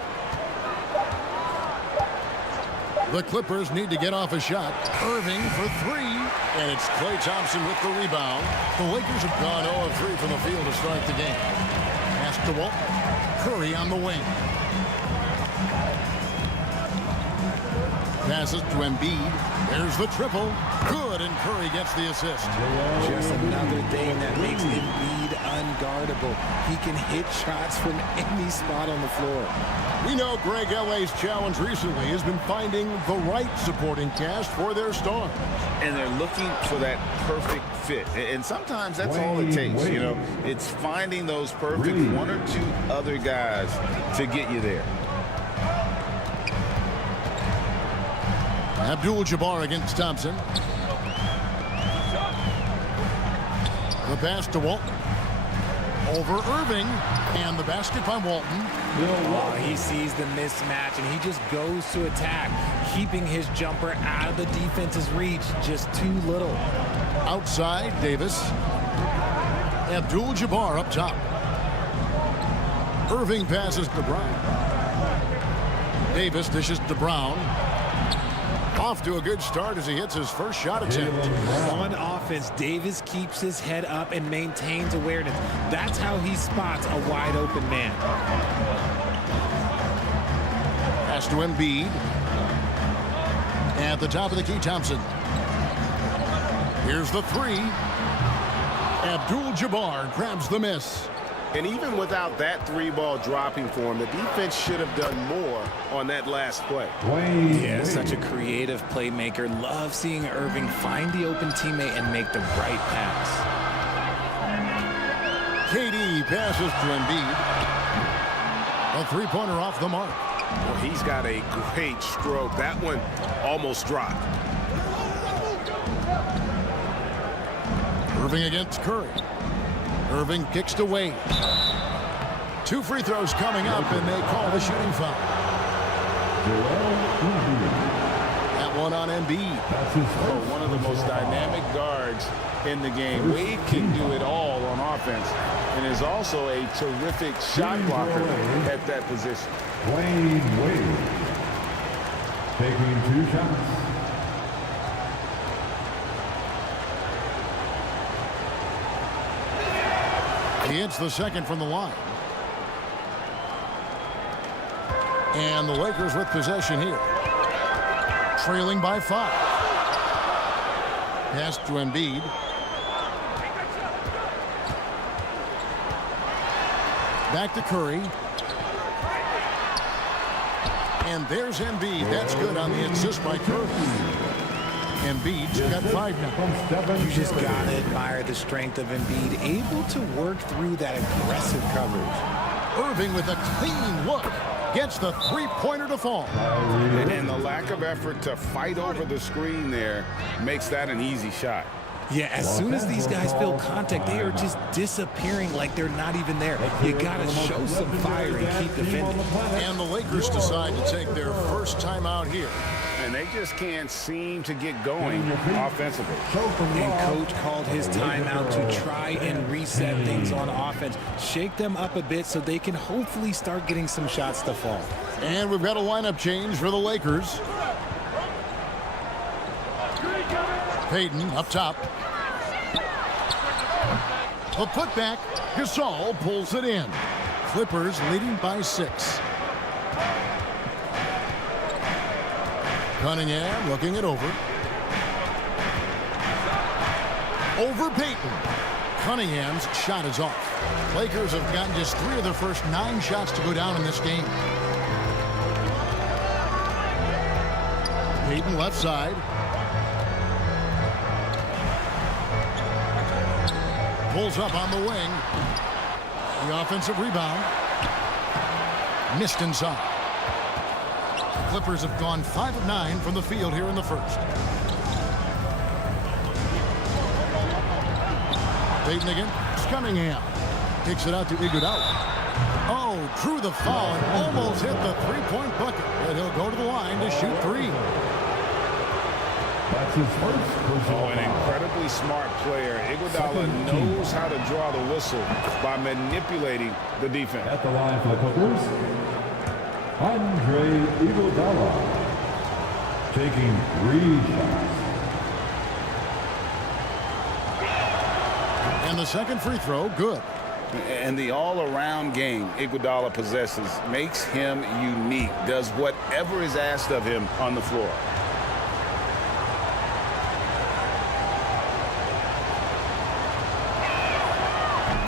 The Clippers need to get off a shot. Irving for 3. And it's Klay Thompson with the rebound. The Lakers have gone 0 of 3 from the field to start the game. Pass to Walt. Curry on the wing. Passes to Embiid. There's the triple. Good, and Curry gets the assist. Just another thing that makes Embiid unguardable. He can hit shots from any spot on the floor. We know Greg L.A.'s challenge recently has been finding the right supporting cast for their stars. And they're looking for that perfect fit. And sometimes that's all it takes, you know. It's finding those perfect 1 or 2 other guys to get you there. ABDUL-JABBAR against Thompson. The pass to Walton. Over Irving. And the basket by Walton. Oh, he sees the mismatch, and he just goes to attack, keeping his jumper out of the defense's reach. Just too little. Outside, Davis. ABDUL-JABBAR up top. Irving passes to Brown. Davis dishes to Brown. Off to a good start as he hits his first shot attempt. On offense, Davis keeps his head up and maintains awareness. That's how he spots a wide open man. Pass to Embiid. At the top of the key, Thompson. Here's the 3. ABDUL-JABBAR grabs the miss. And even without that 3-ball dropping for him, the defense should have done more on that last play. Yeah, such a creative playmaker. Love seeing Irving find the open teammate and make the right pass. KD passes to Embiid. A 3-pointer off the mark. Well, he's got a great stroke. That one almost dropped. Irving against Curry. Irving kicks to Wade. 2 free throws coming up, and they call the shooting foul. That one on Embiid. Oh, one of the most dynamic guards in the game. Wade can do it all on offense and is also a terrific shot blocker at that position. Wade taking 2 shots. He hits the second from the line. And the Lakers with possession here. Trailing by 5. Pass to Embiid. Back to Curry. And there's Embiid. That's good on the assist by Curry. Embiid's got 5 now. You just gotta admire the strength of Embiid, able to work through that aggressive coverage. Irving with a clean look gets the 3-pointer to fall. And the lack of effort to fight over the screen there makes that an easy shot. Yeah, as soon as these guys feel contact, they are just disappearing like they're not even there. You gotta show some fire and keep defending. And the Lakers decide to take their first timeout here. And they just can't seem to get going offensively. And coach called his timeout to try and reset things on offense. Shake them up a bit so they can hopefully start getting some shots to fall. And we've got a lineup change for the Lakers. Payton up top. The putback. Gasol pulls it in. Clippers leading by 6. Cunningham looking it over. Over Payton. Cunningham's shot is off. Lakers have gotten just 3 of their first 9 shots to go down in this game. Payton left side. Pulls up on the wing. The offensive rebound. Missed inside. The Clippers have gone 5 of 9 from the field here in the first. Payton again. Cunningham. Kicks it out to Iguodala. Oh, drew the foul and almost hit the 3-point bucket. But he'll go to the line to shoot 3. That's his first personal an incredibly smart player. Iguodala knows how to draw the whistle by manipulating the defense. At the line for the Clippers, Andre Iguodala, taking 3 shots. And the second free throw, good. And the all-around game Iguodala possesses makes him unique, does whatever is asked of him on the floor.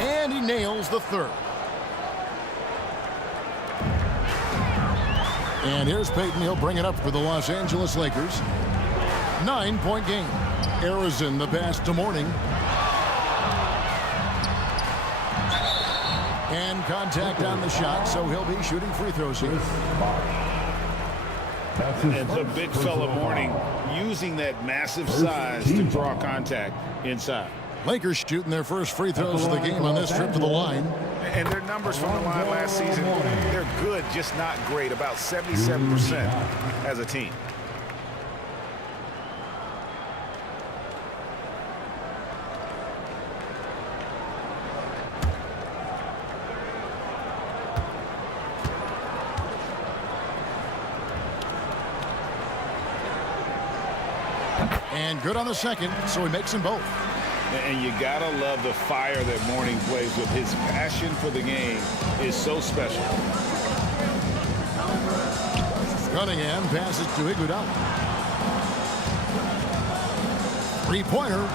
And he nails the third. And here's Payton. He'll bring it up for the Los Angeles Lakers. 9-point game. Arizona the pass to Mourning. And contact on the shot, so he'll be shooting free throws here. And the big fella Mourning using that massive size to draw contact inside. Lakers shooting their first free throws of the game on this trip to the line. And their numbers from the line last season, they're good, just not great. About 77% as a team. And good on the second, so he makes them both. And you gotta love the fire that Mourning plays with. His passion for the game is so special. Cunningham passes to Iguodala. Three-pointer.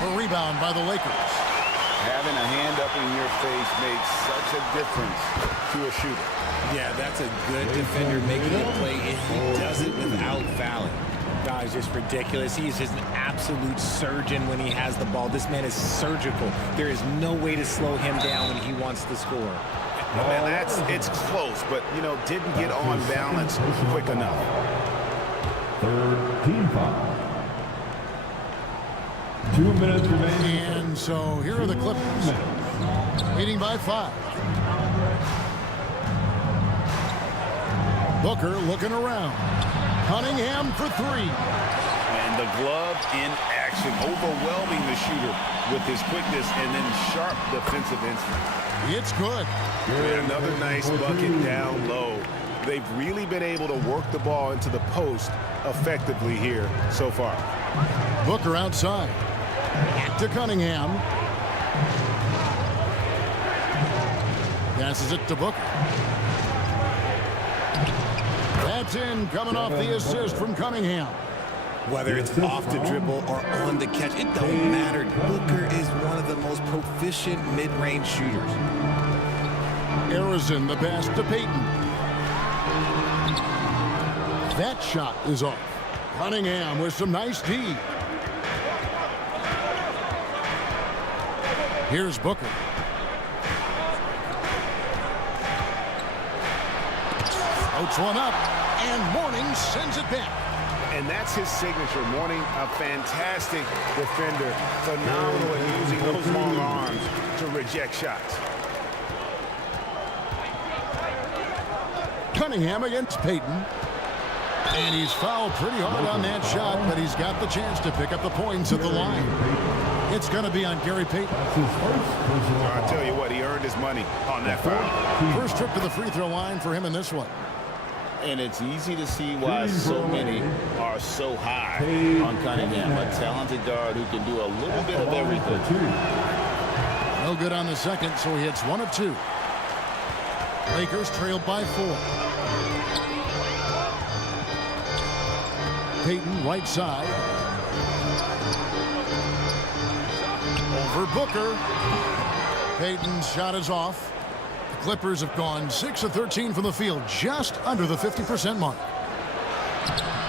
A rebound by the Lakers. Having a hand up in your face makes such a difference to a shooter. Yeah, that's a good defender making a play, and he does it without fouling. Guys, just ridiculous. He's just an absolute surgeon when he has the ball. This man is surgical. There is no way to slow him down when he wants to score. Man, it's close, but, you know, didn't get on balance quick enough. Third team foul. 2 minutes remaining. And so here are the Clippers, leading by 5. Booker looking around. Cunningham for 3. And the glove in action, overwhelming the shooter with his quickness and then sharp defensive instinct. It's good. And another nice bucket down low. They've really been able to work the ball into the post effectively here so far. Booker outside. To Cunningham. Passes it to Booker. That's in, coming off the assist from Cunningham. Whether it's off the dribble or on the catch, it don't matter. Booker is one of the most proficient mid-range shooters. Arizona the pass to Payton. That shot is off. Cunningham with some nice D. Here's Booker. Floats one up, and Mourning sends it back. And that's his signature. Mourning, a fantastic defender. Phenomenal at using those long arms to reject shots. Cunningham against Payton. And he's fouled pretty hard on that shot, but he's got the chance to pick up the points at the line. It's going to be on Gary Payton. I'll tell you what, he earned his money on that foul. First trip to the free throw line for him in this one. And it's easy to see why so many are so high on Cunningham, a talented guard who can do a little bit of everything. No good on the second, so he hits 1 of 2. Lakers trailed by 4. Payton right side. Over Booker. Payton's shot is off. The Clippers have gone 6 of 13 from the field, just under the 50% mark.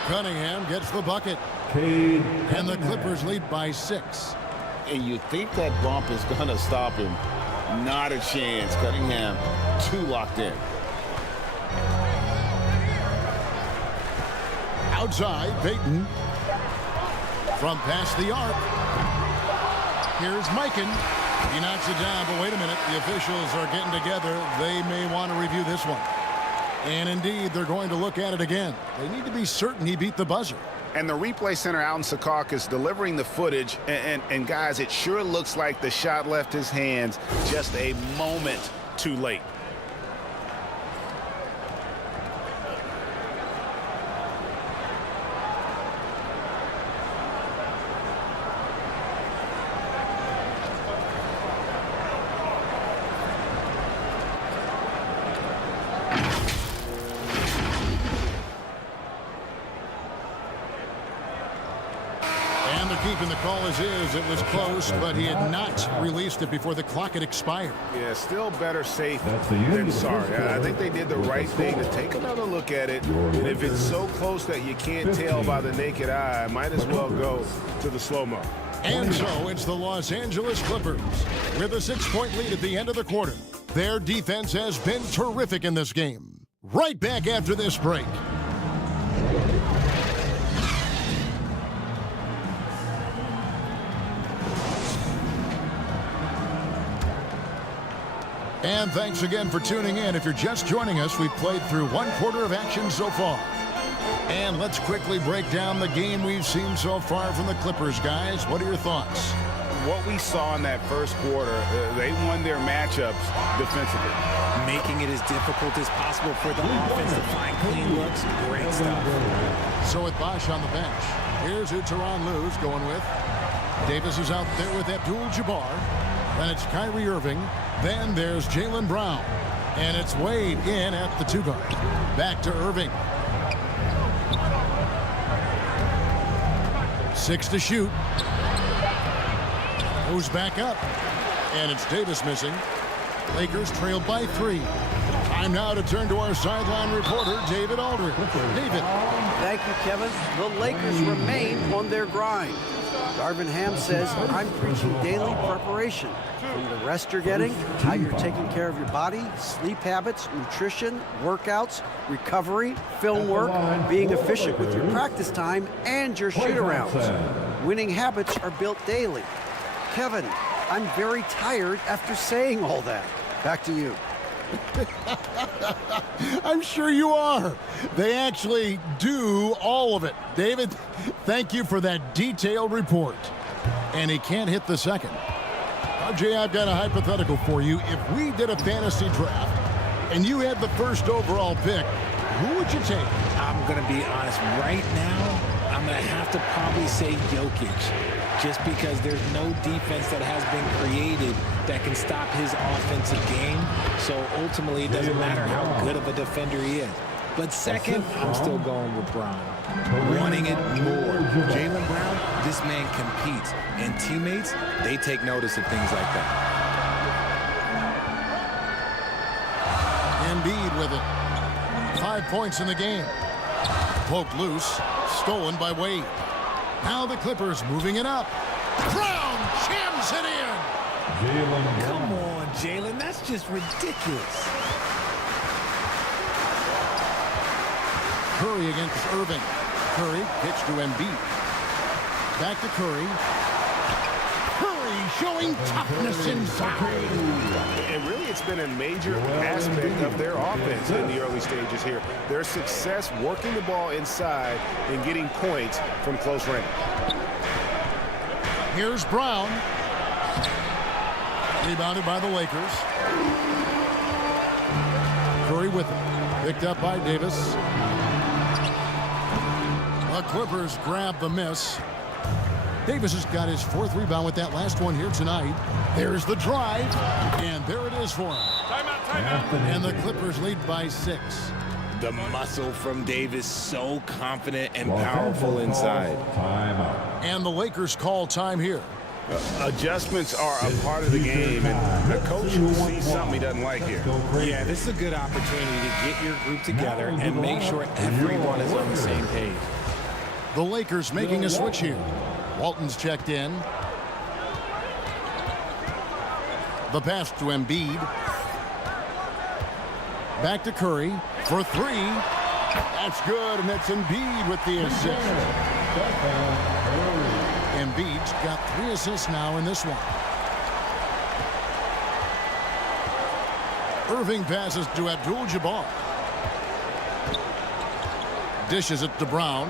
Cunningham gets the bucket. And the Clippers lead by 6. And you think that bump is going to stop him. Not a chance. Cunningham too locked in. Outside, Payton. From past the arc. Here's Mikan. He knocks it down, but wait a minute. The officials are getting together. They may want to review this one. And indeed, they're going to look at it again. They need to be certain he beat the buzzer. And the replay center out in Secaucus delivering the footage. And guys, it sure looks like the shot left his hands just a moment too late. Keeping the call as is. It was close, but he had not released it before the clock had expired. Yeah, still better safe than sorry. I think they did the right thing to take another look at it. And if it's so close that you can't tell by the naked eye, might as well go to the slow-mo. And so it's the Los Angeles Clippers with a 6-point lead at the end of the quarter. Their defense has been terrific in this game. Right back after this break. And thanks again for tuning in. If you're just joining us, we've played through 1 quarter of action so far. And let's quickly break down the game we've seen so far from the Clippers, guys. What are your thoughts? What we saw in that first quarter, they won their matchups defensively. Making it as difficult as possible for the offense to find clean looks. Great stuff. So with Bosh on the bench, here's who Tyronn Lue's going with. Davis is out there with ABDUL-JABBAR. Then it's Kyrie Irving. Then there's Jaylen Brown. And it's Wade in at the 2 guard. Back to Irving. 6 to shoot. Goes back up. And it's Davis missing. Lakers trailed by 3. Time now to turn to our sideline reporter, David Aldridge. David. Thank you, Kevin. The Lakers remain on their grind. Darvin Ham says, I'm preaching daily preparation. From the rest you're getting, how you're taking care of your body, sleep habits, nutrition, workouts, recovery, film work, being efficient with your practice time, and your shoot-arounds. Winning habits are built daily. Kevin, I'm very tired after saying all that. Back to you. I'm sure you are. They actually do all of it. David, thank you for that detailed report. And he can't hit the second. RJ, I've got a hypothetical for you. If we did a fantasy draft and you had the first overall pick, who would you take? I'm going to be honest. Right now, I'm going to have to probably say Jokic. Just because there's no defense that has been created that can stop his offensive game. So ultimately, it doesn't matter how good of a defender he is. But second, I'm still going with Brown. Wanting it more. Jaylen Brown, this man competes. And teammates, they take notice of things like that. Embiid with it. 5 points in the game. Poked loose. Stolen by Wade. Now the Clippers moving it up. Brown jams it in. Come on, Jaylen. That's just ridiculous. Curry against Irving. Curry pitch to Embiid. Back to Curry. Curry showing toughness inside. And really, it's been a major aspect of their offense in the early stages here. Their success working the ball inside and getting points from close range. Here's Brown. Rebounded by the Lakers. Curry with it. Picked up by Davis. The Clippers grab the miss. Davis has got his 4th rebound with that last one here tonight. There's the drive, and there it is for him. Timeout. And the Clippers lead by 6. The muscle from Davis, so confident and powerful inside. And the Lakers call time here. Adjustments are a part of the game, and the coach sees something he doesn't like here. Yeah, this is a good opportunity to get your group together and make sure everyone is on the same page. The Lakers making a switch here. Walton's checked in. The pass to Embiid. Back to Curry for 3. That's good, and it's Embiid with the assist. Embiid's got 3 assists now in this one. Irving passes to ABDUL-JABBAR. Dishes it to Brown.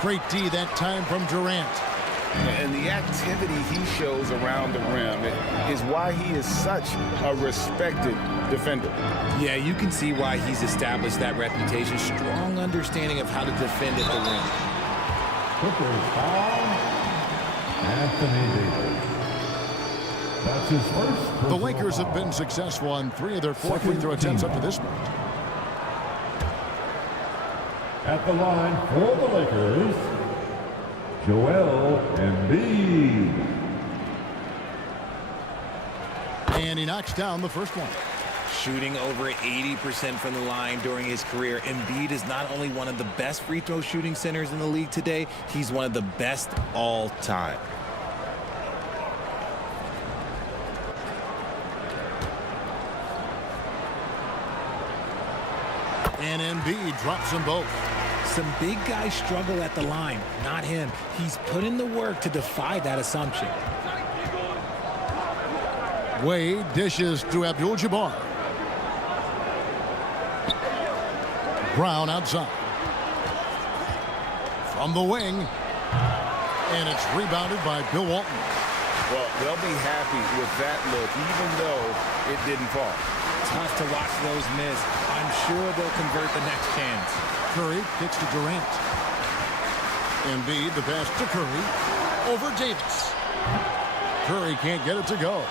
Great D that time from Durant. And the activity he shows around the rim is why he is such a respected defender. Yeah, you can see why he's established that reputation. Strong understanding of how to defend at the rim. Clippers foul. Anthony Davis. That's his first. The Lakers have been successful on 3 of their 4 free throw attempts up to this point. At the line for the Lakers, Joel Embiid. And he knocks down the first one. Shooting over 80% from the line during his career, Embiid is not only one of the best free throw shooting centers in the league today, he's one of the best all time. And Embiid drops them both. Some big guys struggle at the line, not him. He's put in the work to defy that assumption. Wade dishes to ABDUL-JABBAR. Brown outside. From the wing. And it's rebounded by Bill Walton. Well, they'll be happy with that look, even though it didn't fall. Tough to watch those miss. I'm sure they'll convert the next chance. Curry kicks to Durant. Embiid, the pass to Curry. Over Davis. Curry can't get it to go.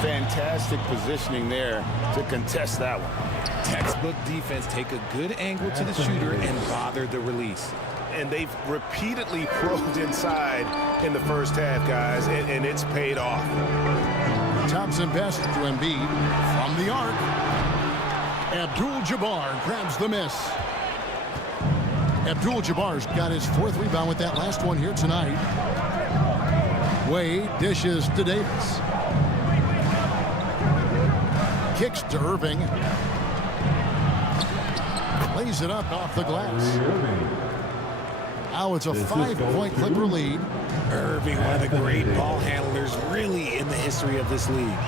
Fantastic positioning there to contest that one. Textbook defense, take a good angle to the shooter and bother the release. And they've repeatedly probed inside in the first half, guys, and it's paid off. Thompson passes to Embiid from the arc. ABDUL-JABBAR grabs the miss. ABDUL-JABBAR's got his 4th rebound with that last one here tonight. Wade dishes to Davis. Kicks to Irving. Lays it up off the glass. Now it's a 5-point Clipper lead. Irving, one of the great ball handlers really in the history of this league.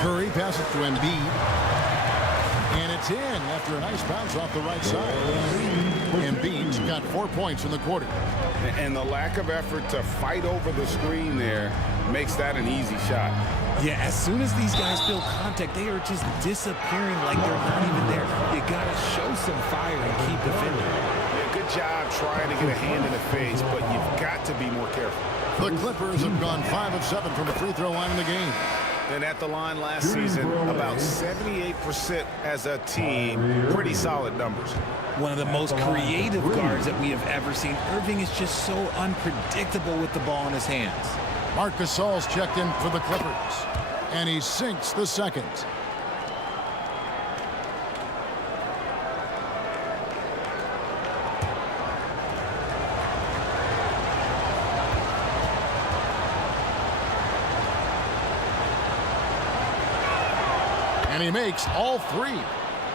Curry passes to Embiid. And it's in after a nice bounce off the right side. Embiid's got 4 points in the quarter. And the lack of effort to fight over the screen there makes that an easy shot. Yeah, as soon as these guys feel contact, they are just disappearing like they're not even there. You gotta show some fire and keep defending. Yeah, good job trying to get a hand in the face, but you've got to be more careful. The Clippers have gone 5 of 7 from the free throw line in the game. And at the line last season, about 78% as a team. Pretty solid numbers. One of the most creative guards that we have ever seen. Irving is just so unpredictable with the ball in his hands. Marc Gasol's checked in for the Clippers. And he sinks the second. And he makes all 3.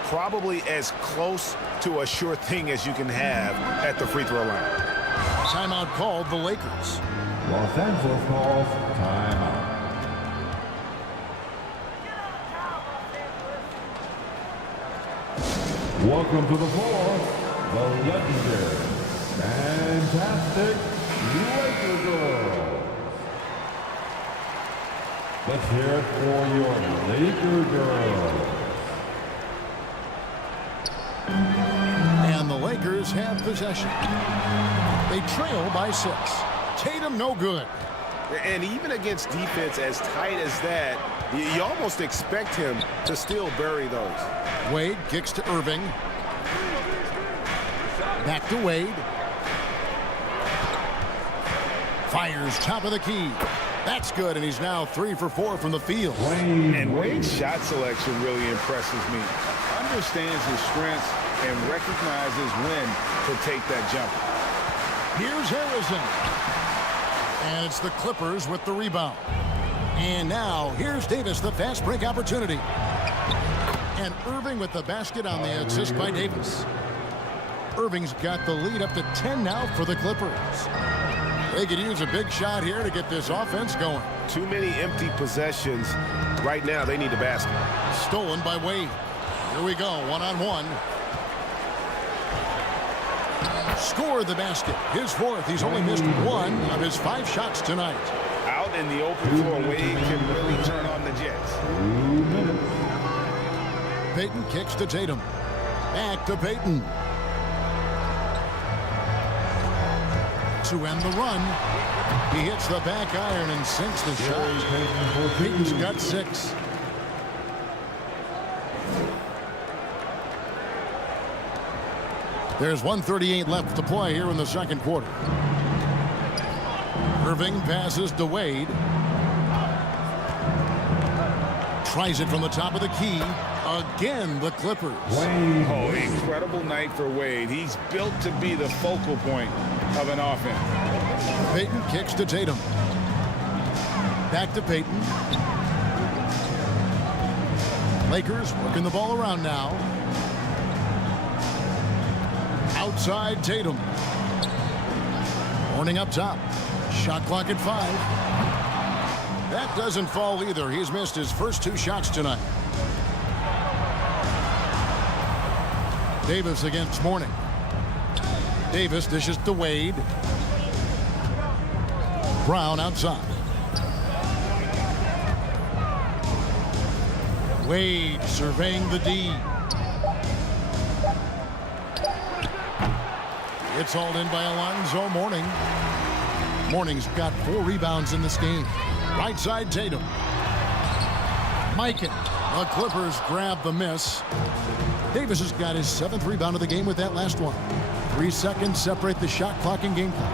Probably as close to a sure thing as you can have at the free throw line. Timeout called the Lakers. Los Angeles calls timeout. Welcome to the floor, the legendary, fantastic Laker girls. Let's hear it for your Laker girls. And the Lakers have possession. They trail by 6. Tatum no good. And even against defense as tight as that, you almost expect him to still bury those. Wade kicks to Irving. Back to Wade. Fires top of the key. That's good, and he's now 3 for 4 from the field. And Wade's shot selection really impresses me. Understands his strengths and recognizes when to take that jumper. Here's Harrison. And it's the Clippers with the rebound. And now, here's Davis, the fast break opportunity. And Irving with the basket on the assist by Davis. Irving's got the lead up to 10 now for the Clippers. They could use a big shot here to get this offense going. Too many empty possessions. Right now, they need a basket. Stolen by Wade. Here we go, one-on-one. score the basket. His fourth. He's only missed one of his 5 shots tonight. Out in the open floor, Wade can really turn on the Jets. Payton kicks to Tatum. Back to Payton. To end the run. He hits the back iron and sinks the shot. Payton's got 6. There's 1:38 left to play here in the second quarter. Irving passes to Wade. Tries it from the top of the key. Again, the Clippers. Oh, incredible night for Wade. He's built to be the focal point of an offense. Payton kicks to Tatum. Back to Payton. Lakers working the ball around now. Outside Tatum. Warning up top. Shot clock at 5. That doesn't fall either. He's missed his first 2 shots tonight. Davis against Mourning. Davis dishes to Wade. Brown outside. Wade surveying the D. It's hauled in by Alonzo Mourning. Mourning's got 4 rebounds in this game. Right side Tatum. Mikan. The Clippers grab the miss. Davis has got his 7th rebound of the game with that last one. 3 seconds separate the shot clock and game clock.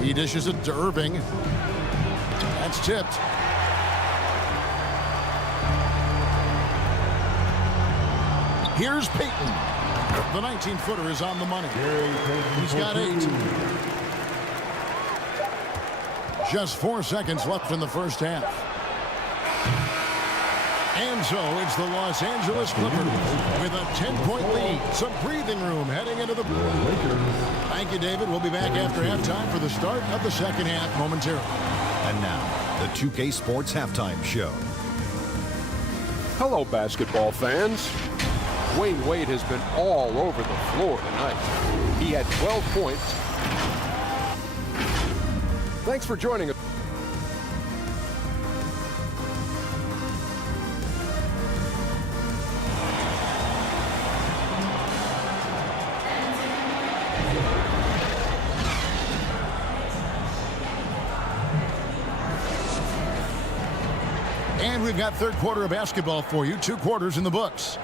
He dishes it to Irving. That's tipped. Here's Payton. The 19-footer is on the money. He's got 8. Just 4 seconds left in the first half. And so it's the Los Angeles Clippers with a 10-point lead. Some breathing room heading into the... Thank you, David. We'll be back after halftime for the start of the second half momentarily. And now, the 2K Sports Halftime Show. Hello, basketball fans. Dwyane Wade has been all over the floor tonight. He had 12 points. Thanks for joining us. And we've got third quarter of basketball for you. 2 quarters in the books.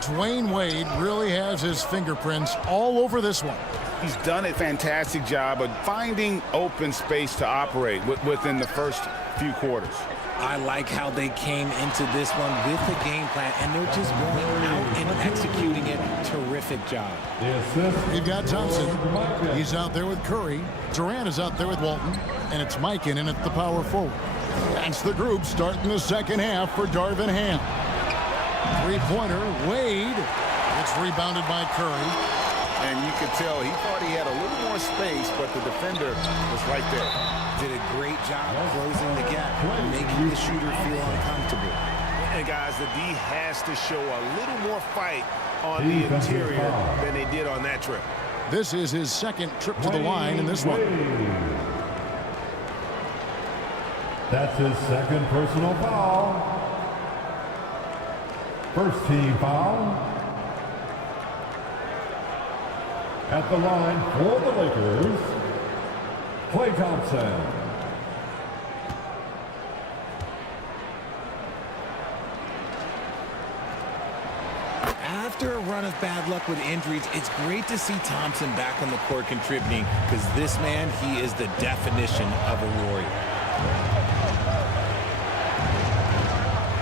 Dwyane Wade really has his fingerprints all over this one. He's done a fantastic job of finding open space to operate within the first few quarters. I like how they came into this one with the game plan, and they're just going out and executing it. Terrific job. You've got Thompson. He's out there with Curry. Durant is out there with Walton. And it's Mikan in at the power forward. That's the group starting the second half for Darvin Ham. 3-pointer, Wade. It's rebounded by Curry. And you could tell he thought he had a little more space, but the defender was right there. Did a great job closing the gap, making the shooter feel uncomfortable. And guys, the D has to show a little more fight on the interior than they did on that trip. This is his second trip to the line in this one. That's his second personal foul. First team foul. At the line for the Lakers, Klay Thompson. After a run of bad luck with injuries, it's great to see Thompson back on the court contributing, because this man, he is the definition of a warrior.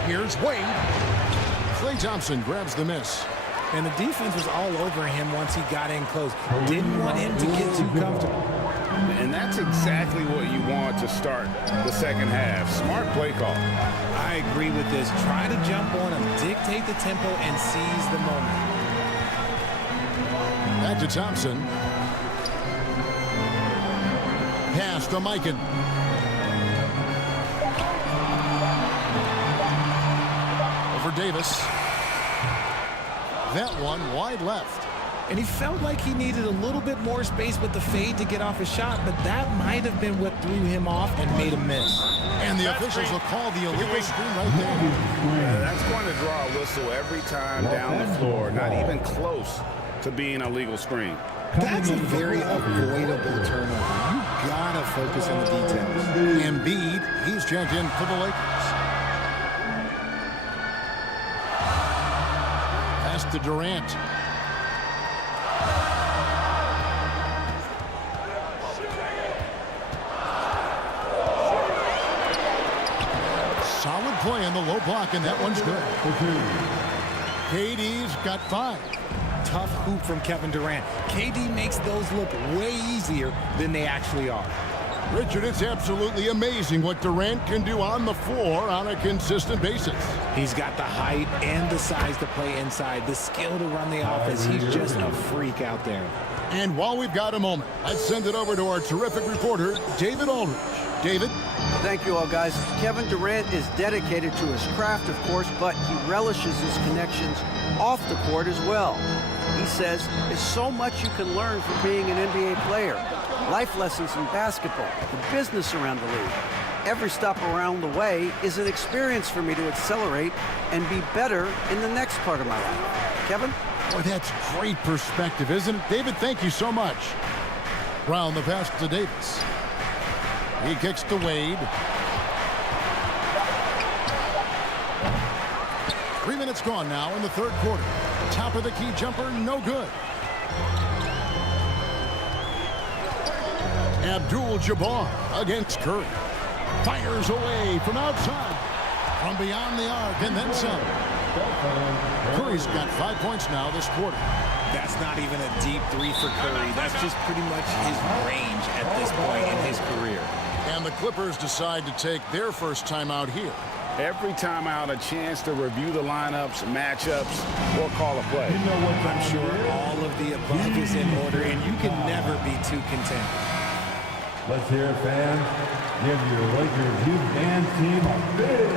Here's Wade. Klay Thompson grabs the miss. And the defense was all over him once he got in close. Didn't want him to get too comfortable. And that's exactly what you want to start the second half. Smart play call. I agree with this. Try to jump on him, dictate the tempo, and seize the moment. Back to Thompson. Pass to Mikan. Over Davis. That one wide left. And he felt like he needed a little bit more space with the fade to get off his shot, but that might have been what threw him off and made him miss. And the officials will call the illegal screen right there. That's going to draw a whistle every time down the floor. Not even close to being a legal screen. That's a very avoidable turnover. You gotta focus on the details. Embiid, he's checked in for the Lakers. Pass to Durant. Solid play in the low block, and that one's good. KD's got 5. Tough hoop from Kevin Durant. KD makes those look way easier than they actually are. Richard, it's absolutely amazing what Durant can do on the floor on a consistent basis. He's got the height and the size to play inside, the skill to run the offense. He's just a freak out there. And while we've got a moment, let's send it over to our terrific reporter, David Aldridge. David? Thank you all, guys. Kevin Durant is dedicated to his craft, of course, but he relishes his connections off the court as well. He says there's so much you can learn from being an NBA player. Life lessons in basketball, the business around the league. Every stop around the way is an experience for me to accelerate and be better in the next part of my life. Kevin? Boy, that's great perspective, isn't it? David, thank you so much. Brown the pass to Davis. He kicks to Wade. 3 minutes gone now in the third quarter. Top of the key jumper, no good. ABDUL-JABBAR against Curry. Fires away from outside. From beyond the arc and then some. Curry's got 5 points now this quarter. That's not even a deep three for Curry. That's just pretty much his range at this point in his career. And the Clippers decide to take their first timeout here. Every timeout, a chance to review the lineups, matchups, or call a play. I'm sure all of the above is in order, and you can never be too content. Let's hear it, fans. Give your Lakers youth dance team a big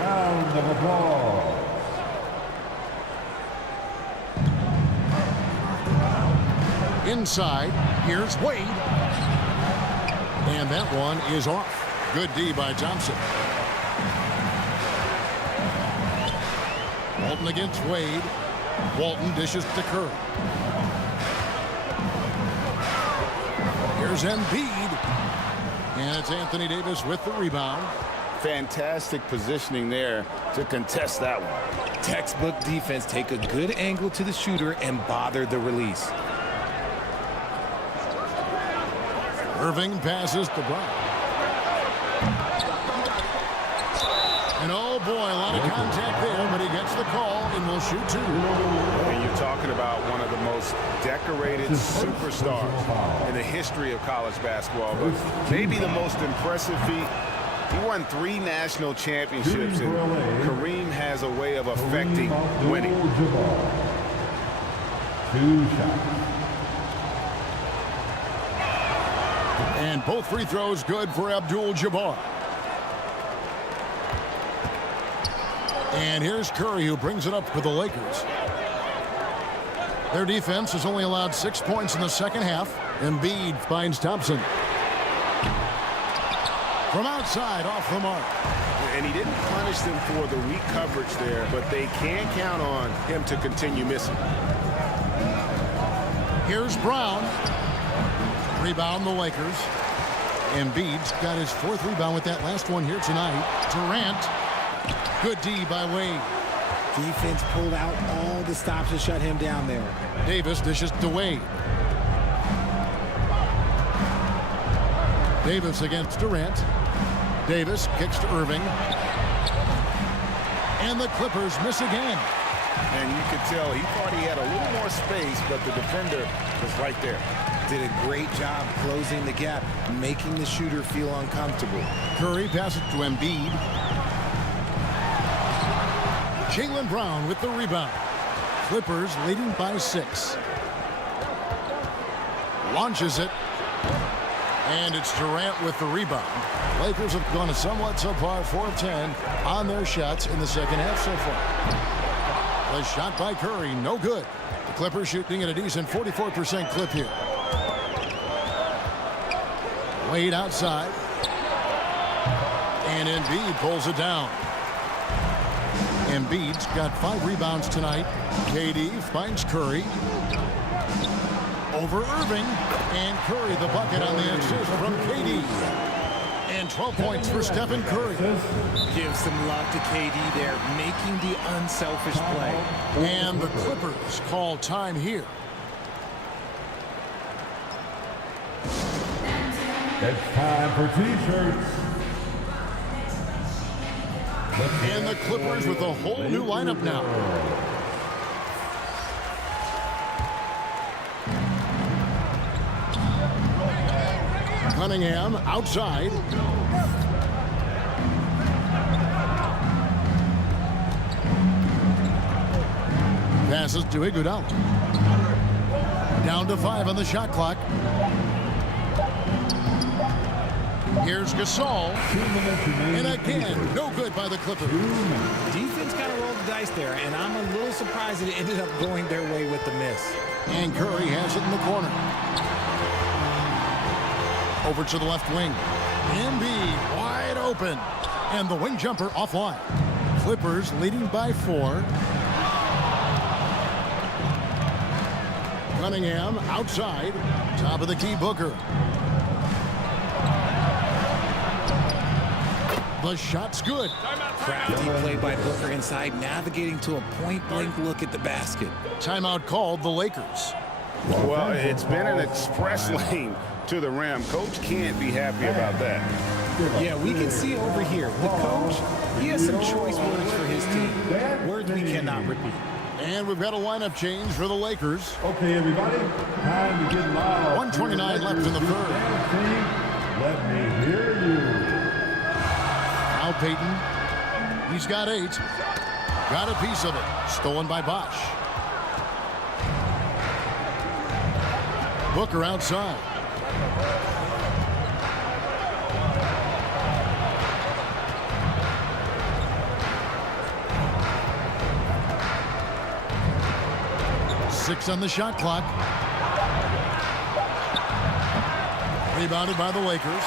round of applause. Inside, here's Wade. And that one is off. Good D by Thompson. Walton against Wade. Walton dishes to Curry. Here's Embiid. And it's Anthony Davis with the rebound. Fantastic positioning there to contest that one. Textbook defense. Take a good angle to the shooter and bother the release. Irving passes to Brown. And oh boy, a lot of contact there, but he gets the call and will shoot 2. And you're talking about one of the most decorated superstars in the history of college basketball, but maybe the most impressive feat. He won 3 national championships, and Kareem has a way of affecting winning. 2 shots. And both free throws good for ABDUL-JABBAR. And here's Curry, who brings it up for the Lakers. Their defense has only allowed 6 points in the second half. Embiid finds Thompson. From outside, off the mark. And he didn't punish them for the weak coverage there, but they can count on him to continue missing. Here's Brown. Rebound the Lakers. Embiid's got his 4th rebound with that last one here tonight. Durant. Good D by Wade. Defense pulled out all the stops to shut him down there. Davis dishes to Wade. Davis against Durant. Davis kicks to Irving. And the Clippers miss again. And you could tell he thought he had a little more space, but the defender was right there. Did a great job closing the gap, making the shooter feel uncomfortable. Curry passes to Embiid. Jaylen Brown with the rebound. Clippers leading by 6. Launches it. And it's Durant with the rebound. Lakers have gone somewhat so far 4 of 10 on their shots in the second half so far. The shot by Curry, no good. The Clippers shooting at a decent 44% clip here. Wade outside. And Embiid pulls it down. Embiid's got 5 rebounds tonight. KD finds Curry. Over Irving. And Curry the bucket on the assist from KD. And 12 points for Stephen Curry. Give some love to KD there, making the unselfish play. And the Clippers call time here. It's time for T-shirts. And the Clippers with a whole new lineup now. Cunningham outside. Passes to Iguodala. Down to 5 on the shot clock. Here's Gasol. And again, no good by the Clippers. Defense kind of rolled the dice there, and I'm a little surprised that it ended up going their way with the miss. And Curry has it in the corner. Over to the left wing. Embiid wide open. And the wing jumper offline. Clippers leading by 4. Cunningham outside. Top of the key, Booker. The shot's good. Crafty play by Booker inside, navigating to a point-blank look at the basket. Timeout called the Lakers. Well, it's been an express lane to the rim. Coach can't be happy about that. Yeah, we can see over here. The coach, he has some choice words for his team. Words we cannot repeat. And we've got a lineup change for the Lakers. Okay, everybody, time to get loud. 1:29 left in the third. Let me hear you. Now Payton. He's got 8. Got a piece of it. Stolen by Bosch. Booker outside. Six on the shot clock. Rebounded by the Lakers.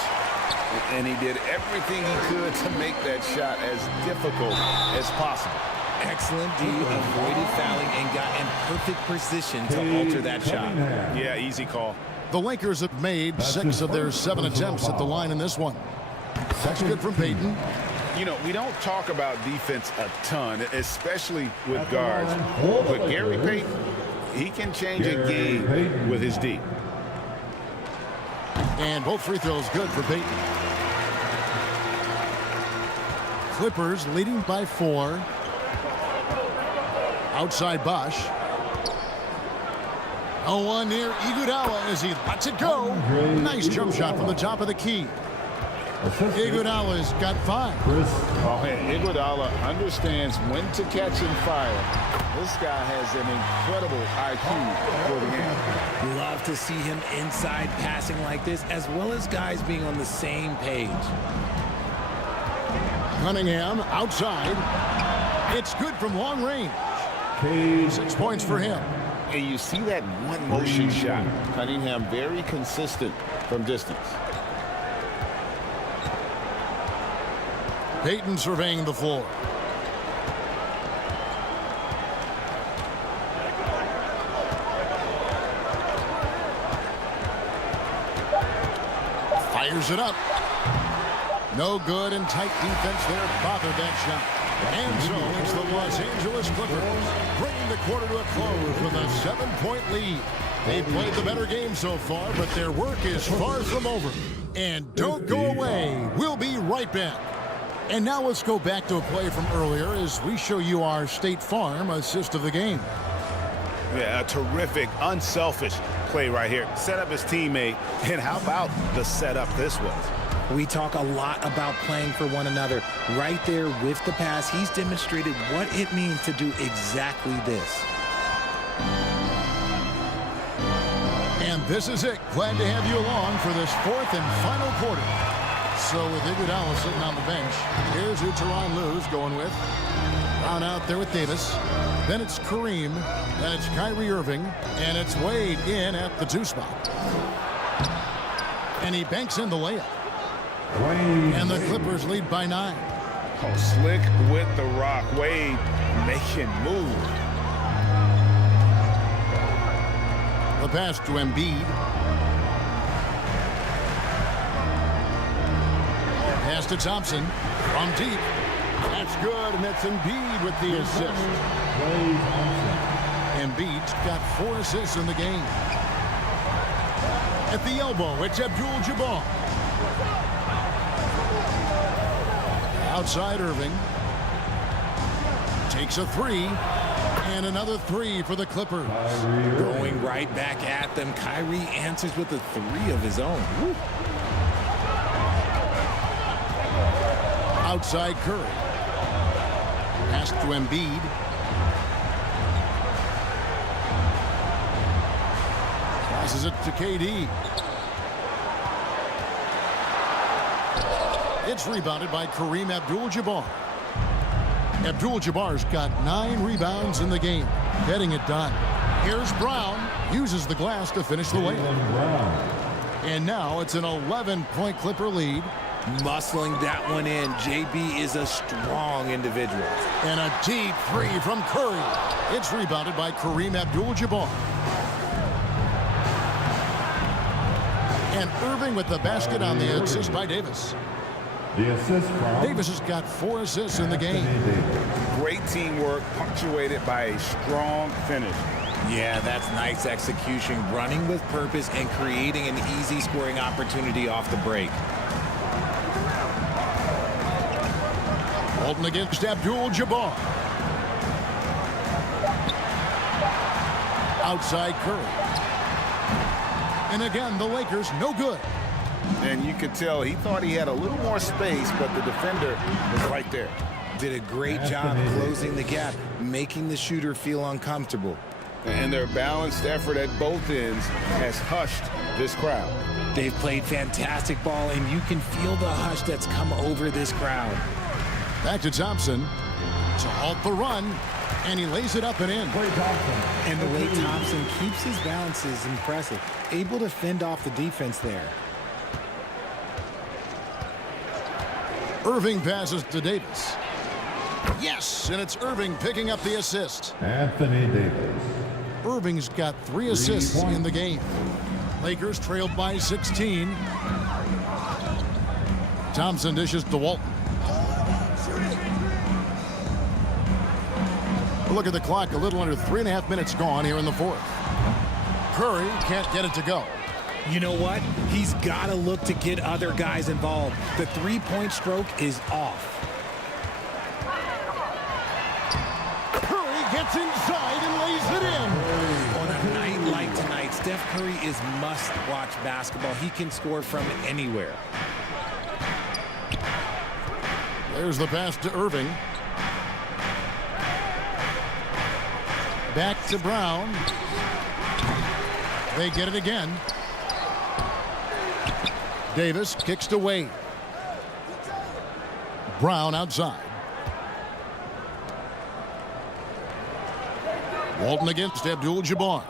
And he did everything he could to make that shot as difficult as possible. Excellent D, avoided fouling and got in perfect position to alter that shot. Yeah, easy call. The Lakers have made 6 of their 7 attempts at the line in this one. That's good from Payton. You know, we don't talk about defense a ton, especially with guards. But Gary Payton, he can change a game with his D. And both free throws good for Payton. Clippers leading by 4. Outside Bosch. Oh, one near Iguodala as he lets it go. Nice jump shot from the top of the key. Iguodala's got 5. Oh, man, Iguodala understands when to catch and fire. This guy has an incredible IQ for the game. Love to see him inside passing like this, as well as guys being on the same page. Cunningham outside. It's good from long range. 6 points for him. And you see that one motion shot. Cunningham very consistent from distance. Payton surveying the floor. Fires it up. No good, and tight defense there bothered that shot. And so it's the Los Angeles Clippers bringing the quarter to a close with a 7-point lead. They played the better game so far, but their work is far from over. And don't go away. We'll be right back. And now let's go back to a play from earlier as we show you our State Farm assist of the game. Yeah, a terrific, unselfish play right here. Set up his teammate, and how about the setup this was? We talk a lot about playing for one another. Right there with the pass, he's demonstrated what it means to do exactly this. And this is it. Glad to have you along for this 4th and final quarter. So with Iguodala sitting on the bench, here's who Tyronn Lue's going with. On out there with Davis. Then it's Kareem. Then it's Kyrie Irving. And it's Wade in at the 2 spot. And he banks in the layup. And the Clippers lead by 9. Oh, slick with the rock. Wade making move. The pass to Embiid. Pass to Thompson from deep. That's good, and that's Embiid with the assist. Embiid's got 4 assists in the game. At the elbow, it's ABDUL-JABBAR. Outside Irving. Takes a 3. And another 3 for the Clippers. Going right back at them. Kyrie answers with a 3 of his own. Woo. Outside Curry. Pass to Embiid. Passes it to KD. It's rebounded by Kareem ABDUL-JABBAR. ABDUL-JABBAR's got 9 rebounds in the game, getting it done. Here's Brown, uses the glass to finish the layup. And now it's an 11-point Clipper lead. Muscling that one in. JB is a strong individual. And a deep 3 from Curry. It's rebounded by Kareem ABDUL-JABBAR. And Irving with the basket on the assist by Davis. The assist from Davis has got 4 assists in the game. Great teamwork punctuated by a strong finish. Yeah, that's nice execution. Running with purpose and creating an easy scoring opportunity off the break. Walton against ABDUL-JABBAR. Outside Curry. And again, the Lakers no good. And you could tell he thought he had a little more space, but the defender was right there. Did a great job closing the gap, making the shooter feel uncomfortable. And their balanced effort at both ends has hushed this crowd. They've played fantastic ball, and you can feel the hush that's come over this crowd. Back to Thompson to halt the run, and he lays it up and in. And the way Thompson keeps his balance is impressive. Able to fend off the defense there. Irving passes to Davis. Yes, and it's Irving picking up the assist. Anthony Davis. Irving's got 3 assists in the game. Lakers trailed by 16. Thompson dishes to Walton. Look at the clock, a little under 3.5 minutes gone here in the 4th. Curry can't get it to go. You know what? He's got to look to get other guys involved. The 3-point stroke is off. Curry gets inside and lays it in. On a night like tonight, Steph Curry is must-watch basketball. He can score from anywhere. There's the pass to Irving. Back to Brown. They get it again. Davis kicks to Wade. Brown outside. Walton against ABDUL-JABBAR.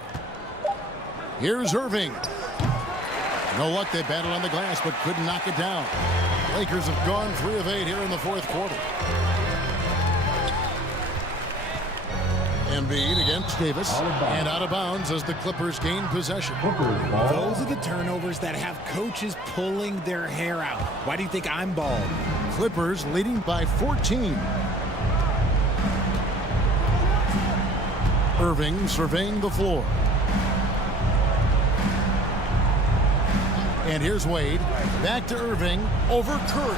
Here's Irving. No luck, they battled on the glass but couldn't knock it down. Lakers have gone 3 of 8 here in the 4th quarter. Embiid against Davis, and out of bounds as the Clippers gain possession. Those are the turnovers that have coaches pulling their hair out. Why do you think I'm bald? Clippers leading by 14. Irving surveying the floor. And here's Wade. Back to Irving. Over Curry.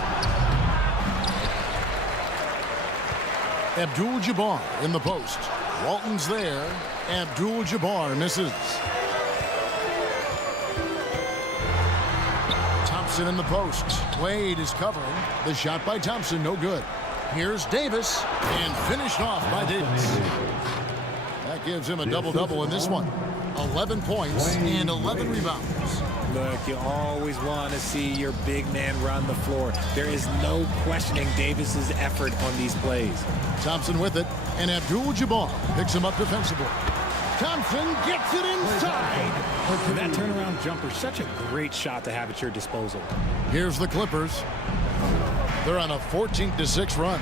ABDUL-JABBAR in the post. Walton's there. ABDUL-JABBAR misses. Thompson in the post. Wade is covering. The shot by Thompson, no good. Here's Davis, and finished off by Davis. That gives him a double-double in this one. 11 points and 11 rebounds. Look, you always want to see your big man run the floor. There is no questioning Davis's effort on these plays. Thompson with it, and ABDUL-JABBAR picks him up defensively. Thompson gets it inside. And that turnaround jumper, such a great shot to have at your disposal. Here's the Clippers. They're on a 14-6 run.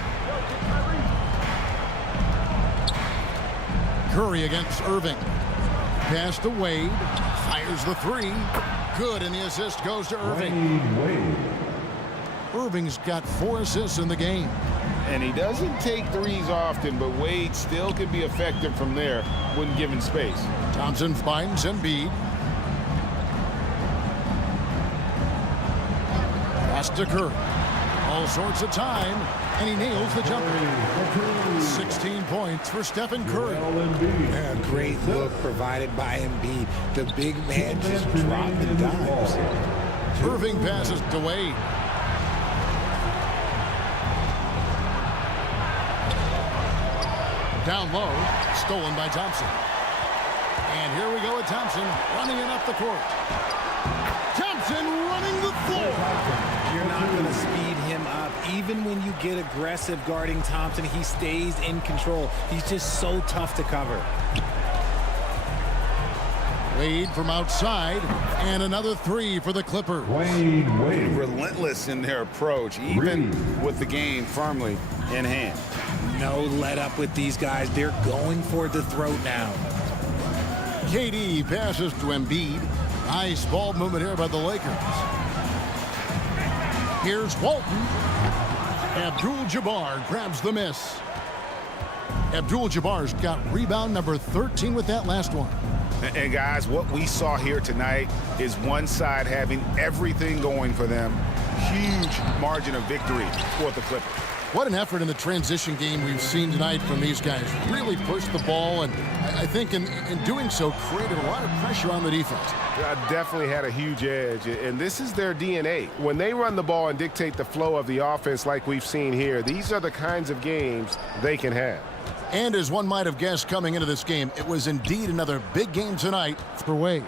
Curry against Irving. Pass to Wade. Fires the three. Good, and the assist goes to Irving. Irving's got 4 assists in the game. And he doesn't take threes often, but Wade still can be effective from there when given space. Thompson finds Embiid. Pass to Curry. All sorts of time, and he nails the jumper. 16 points for Stephen Curry. A great look provided by Embiid. The big man just dropped the dimes. Irving passes to Wade. Down low, stolen by Thompson. And here we go with Thompson running it up the court. Thompson running the floor. You're not going to speed him up. Even when you get aggressive guarding Thompson, he stays in control. He's just so tough to cover. Wade from outside, and another three for the Clippers. Wade. Relentless in their approach, even with the game firmly in hand. No let up with these guys. They're going for the throat now. KD passes to Embiid. Nice ball movement here by the Lakers. Here's Walton. ABDUL-JABBAR grabs the miss. ABDUL-JABBAR's got rebound number 13 with that last one. And guys, what we saw here tonight is one side having everything going for them. Huge margin of victory for the Clippers. What an effort in the transition game we've seen tonight from these guys. Really pushed the ball, and I think in doing so created a lot of pressure on the defense. Definitely had a huge edge, and this is their DNA. When they run the ball and dictate the flow of the offense like we've seen here, these are the kinds of games they can have. And as one might have guessed coming into this game, it was indeed another big game tonight for Wade.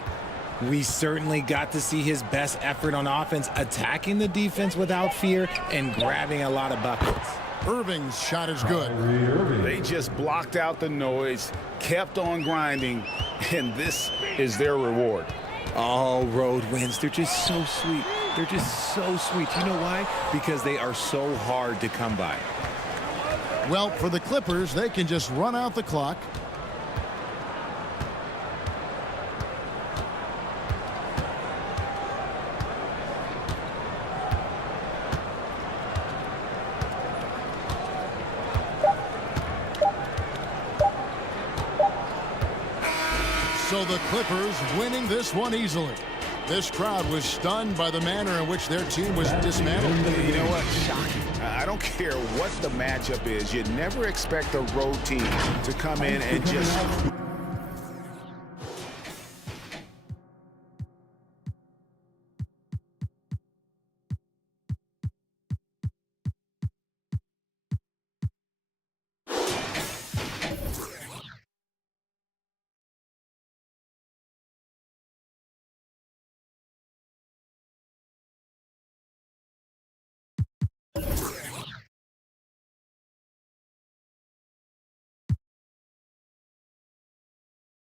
We certainly got to see his best effort on offense, attacking the defense without fear and grabbing a lot of buckets. Irving's shot is good. They just blocked out the noise, kept on grinding, and this is their reward. All road wins. They're just so sweet. They're just so sweet. You know why? Because they are so hard to come by. Well, for the Clippers, they can just run out the clock. So the Clippers winning this one easily. This crowd was stunned by the manner in which their team was dismantled. You know what? Shocking. I don't care what the matchup is. You never expect a road team to come in and just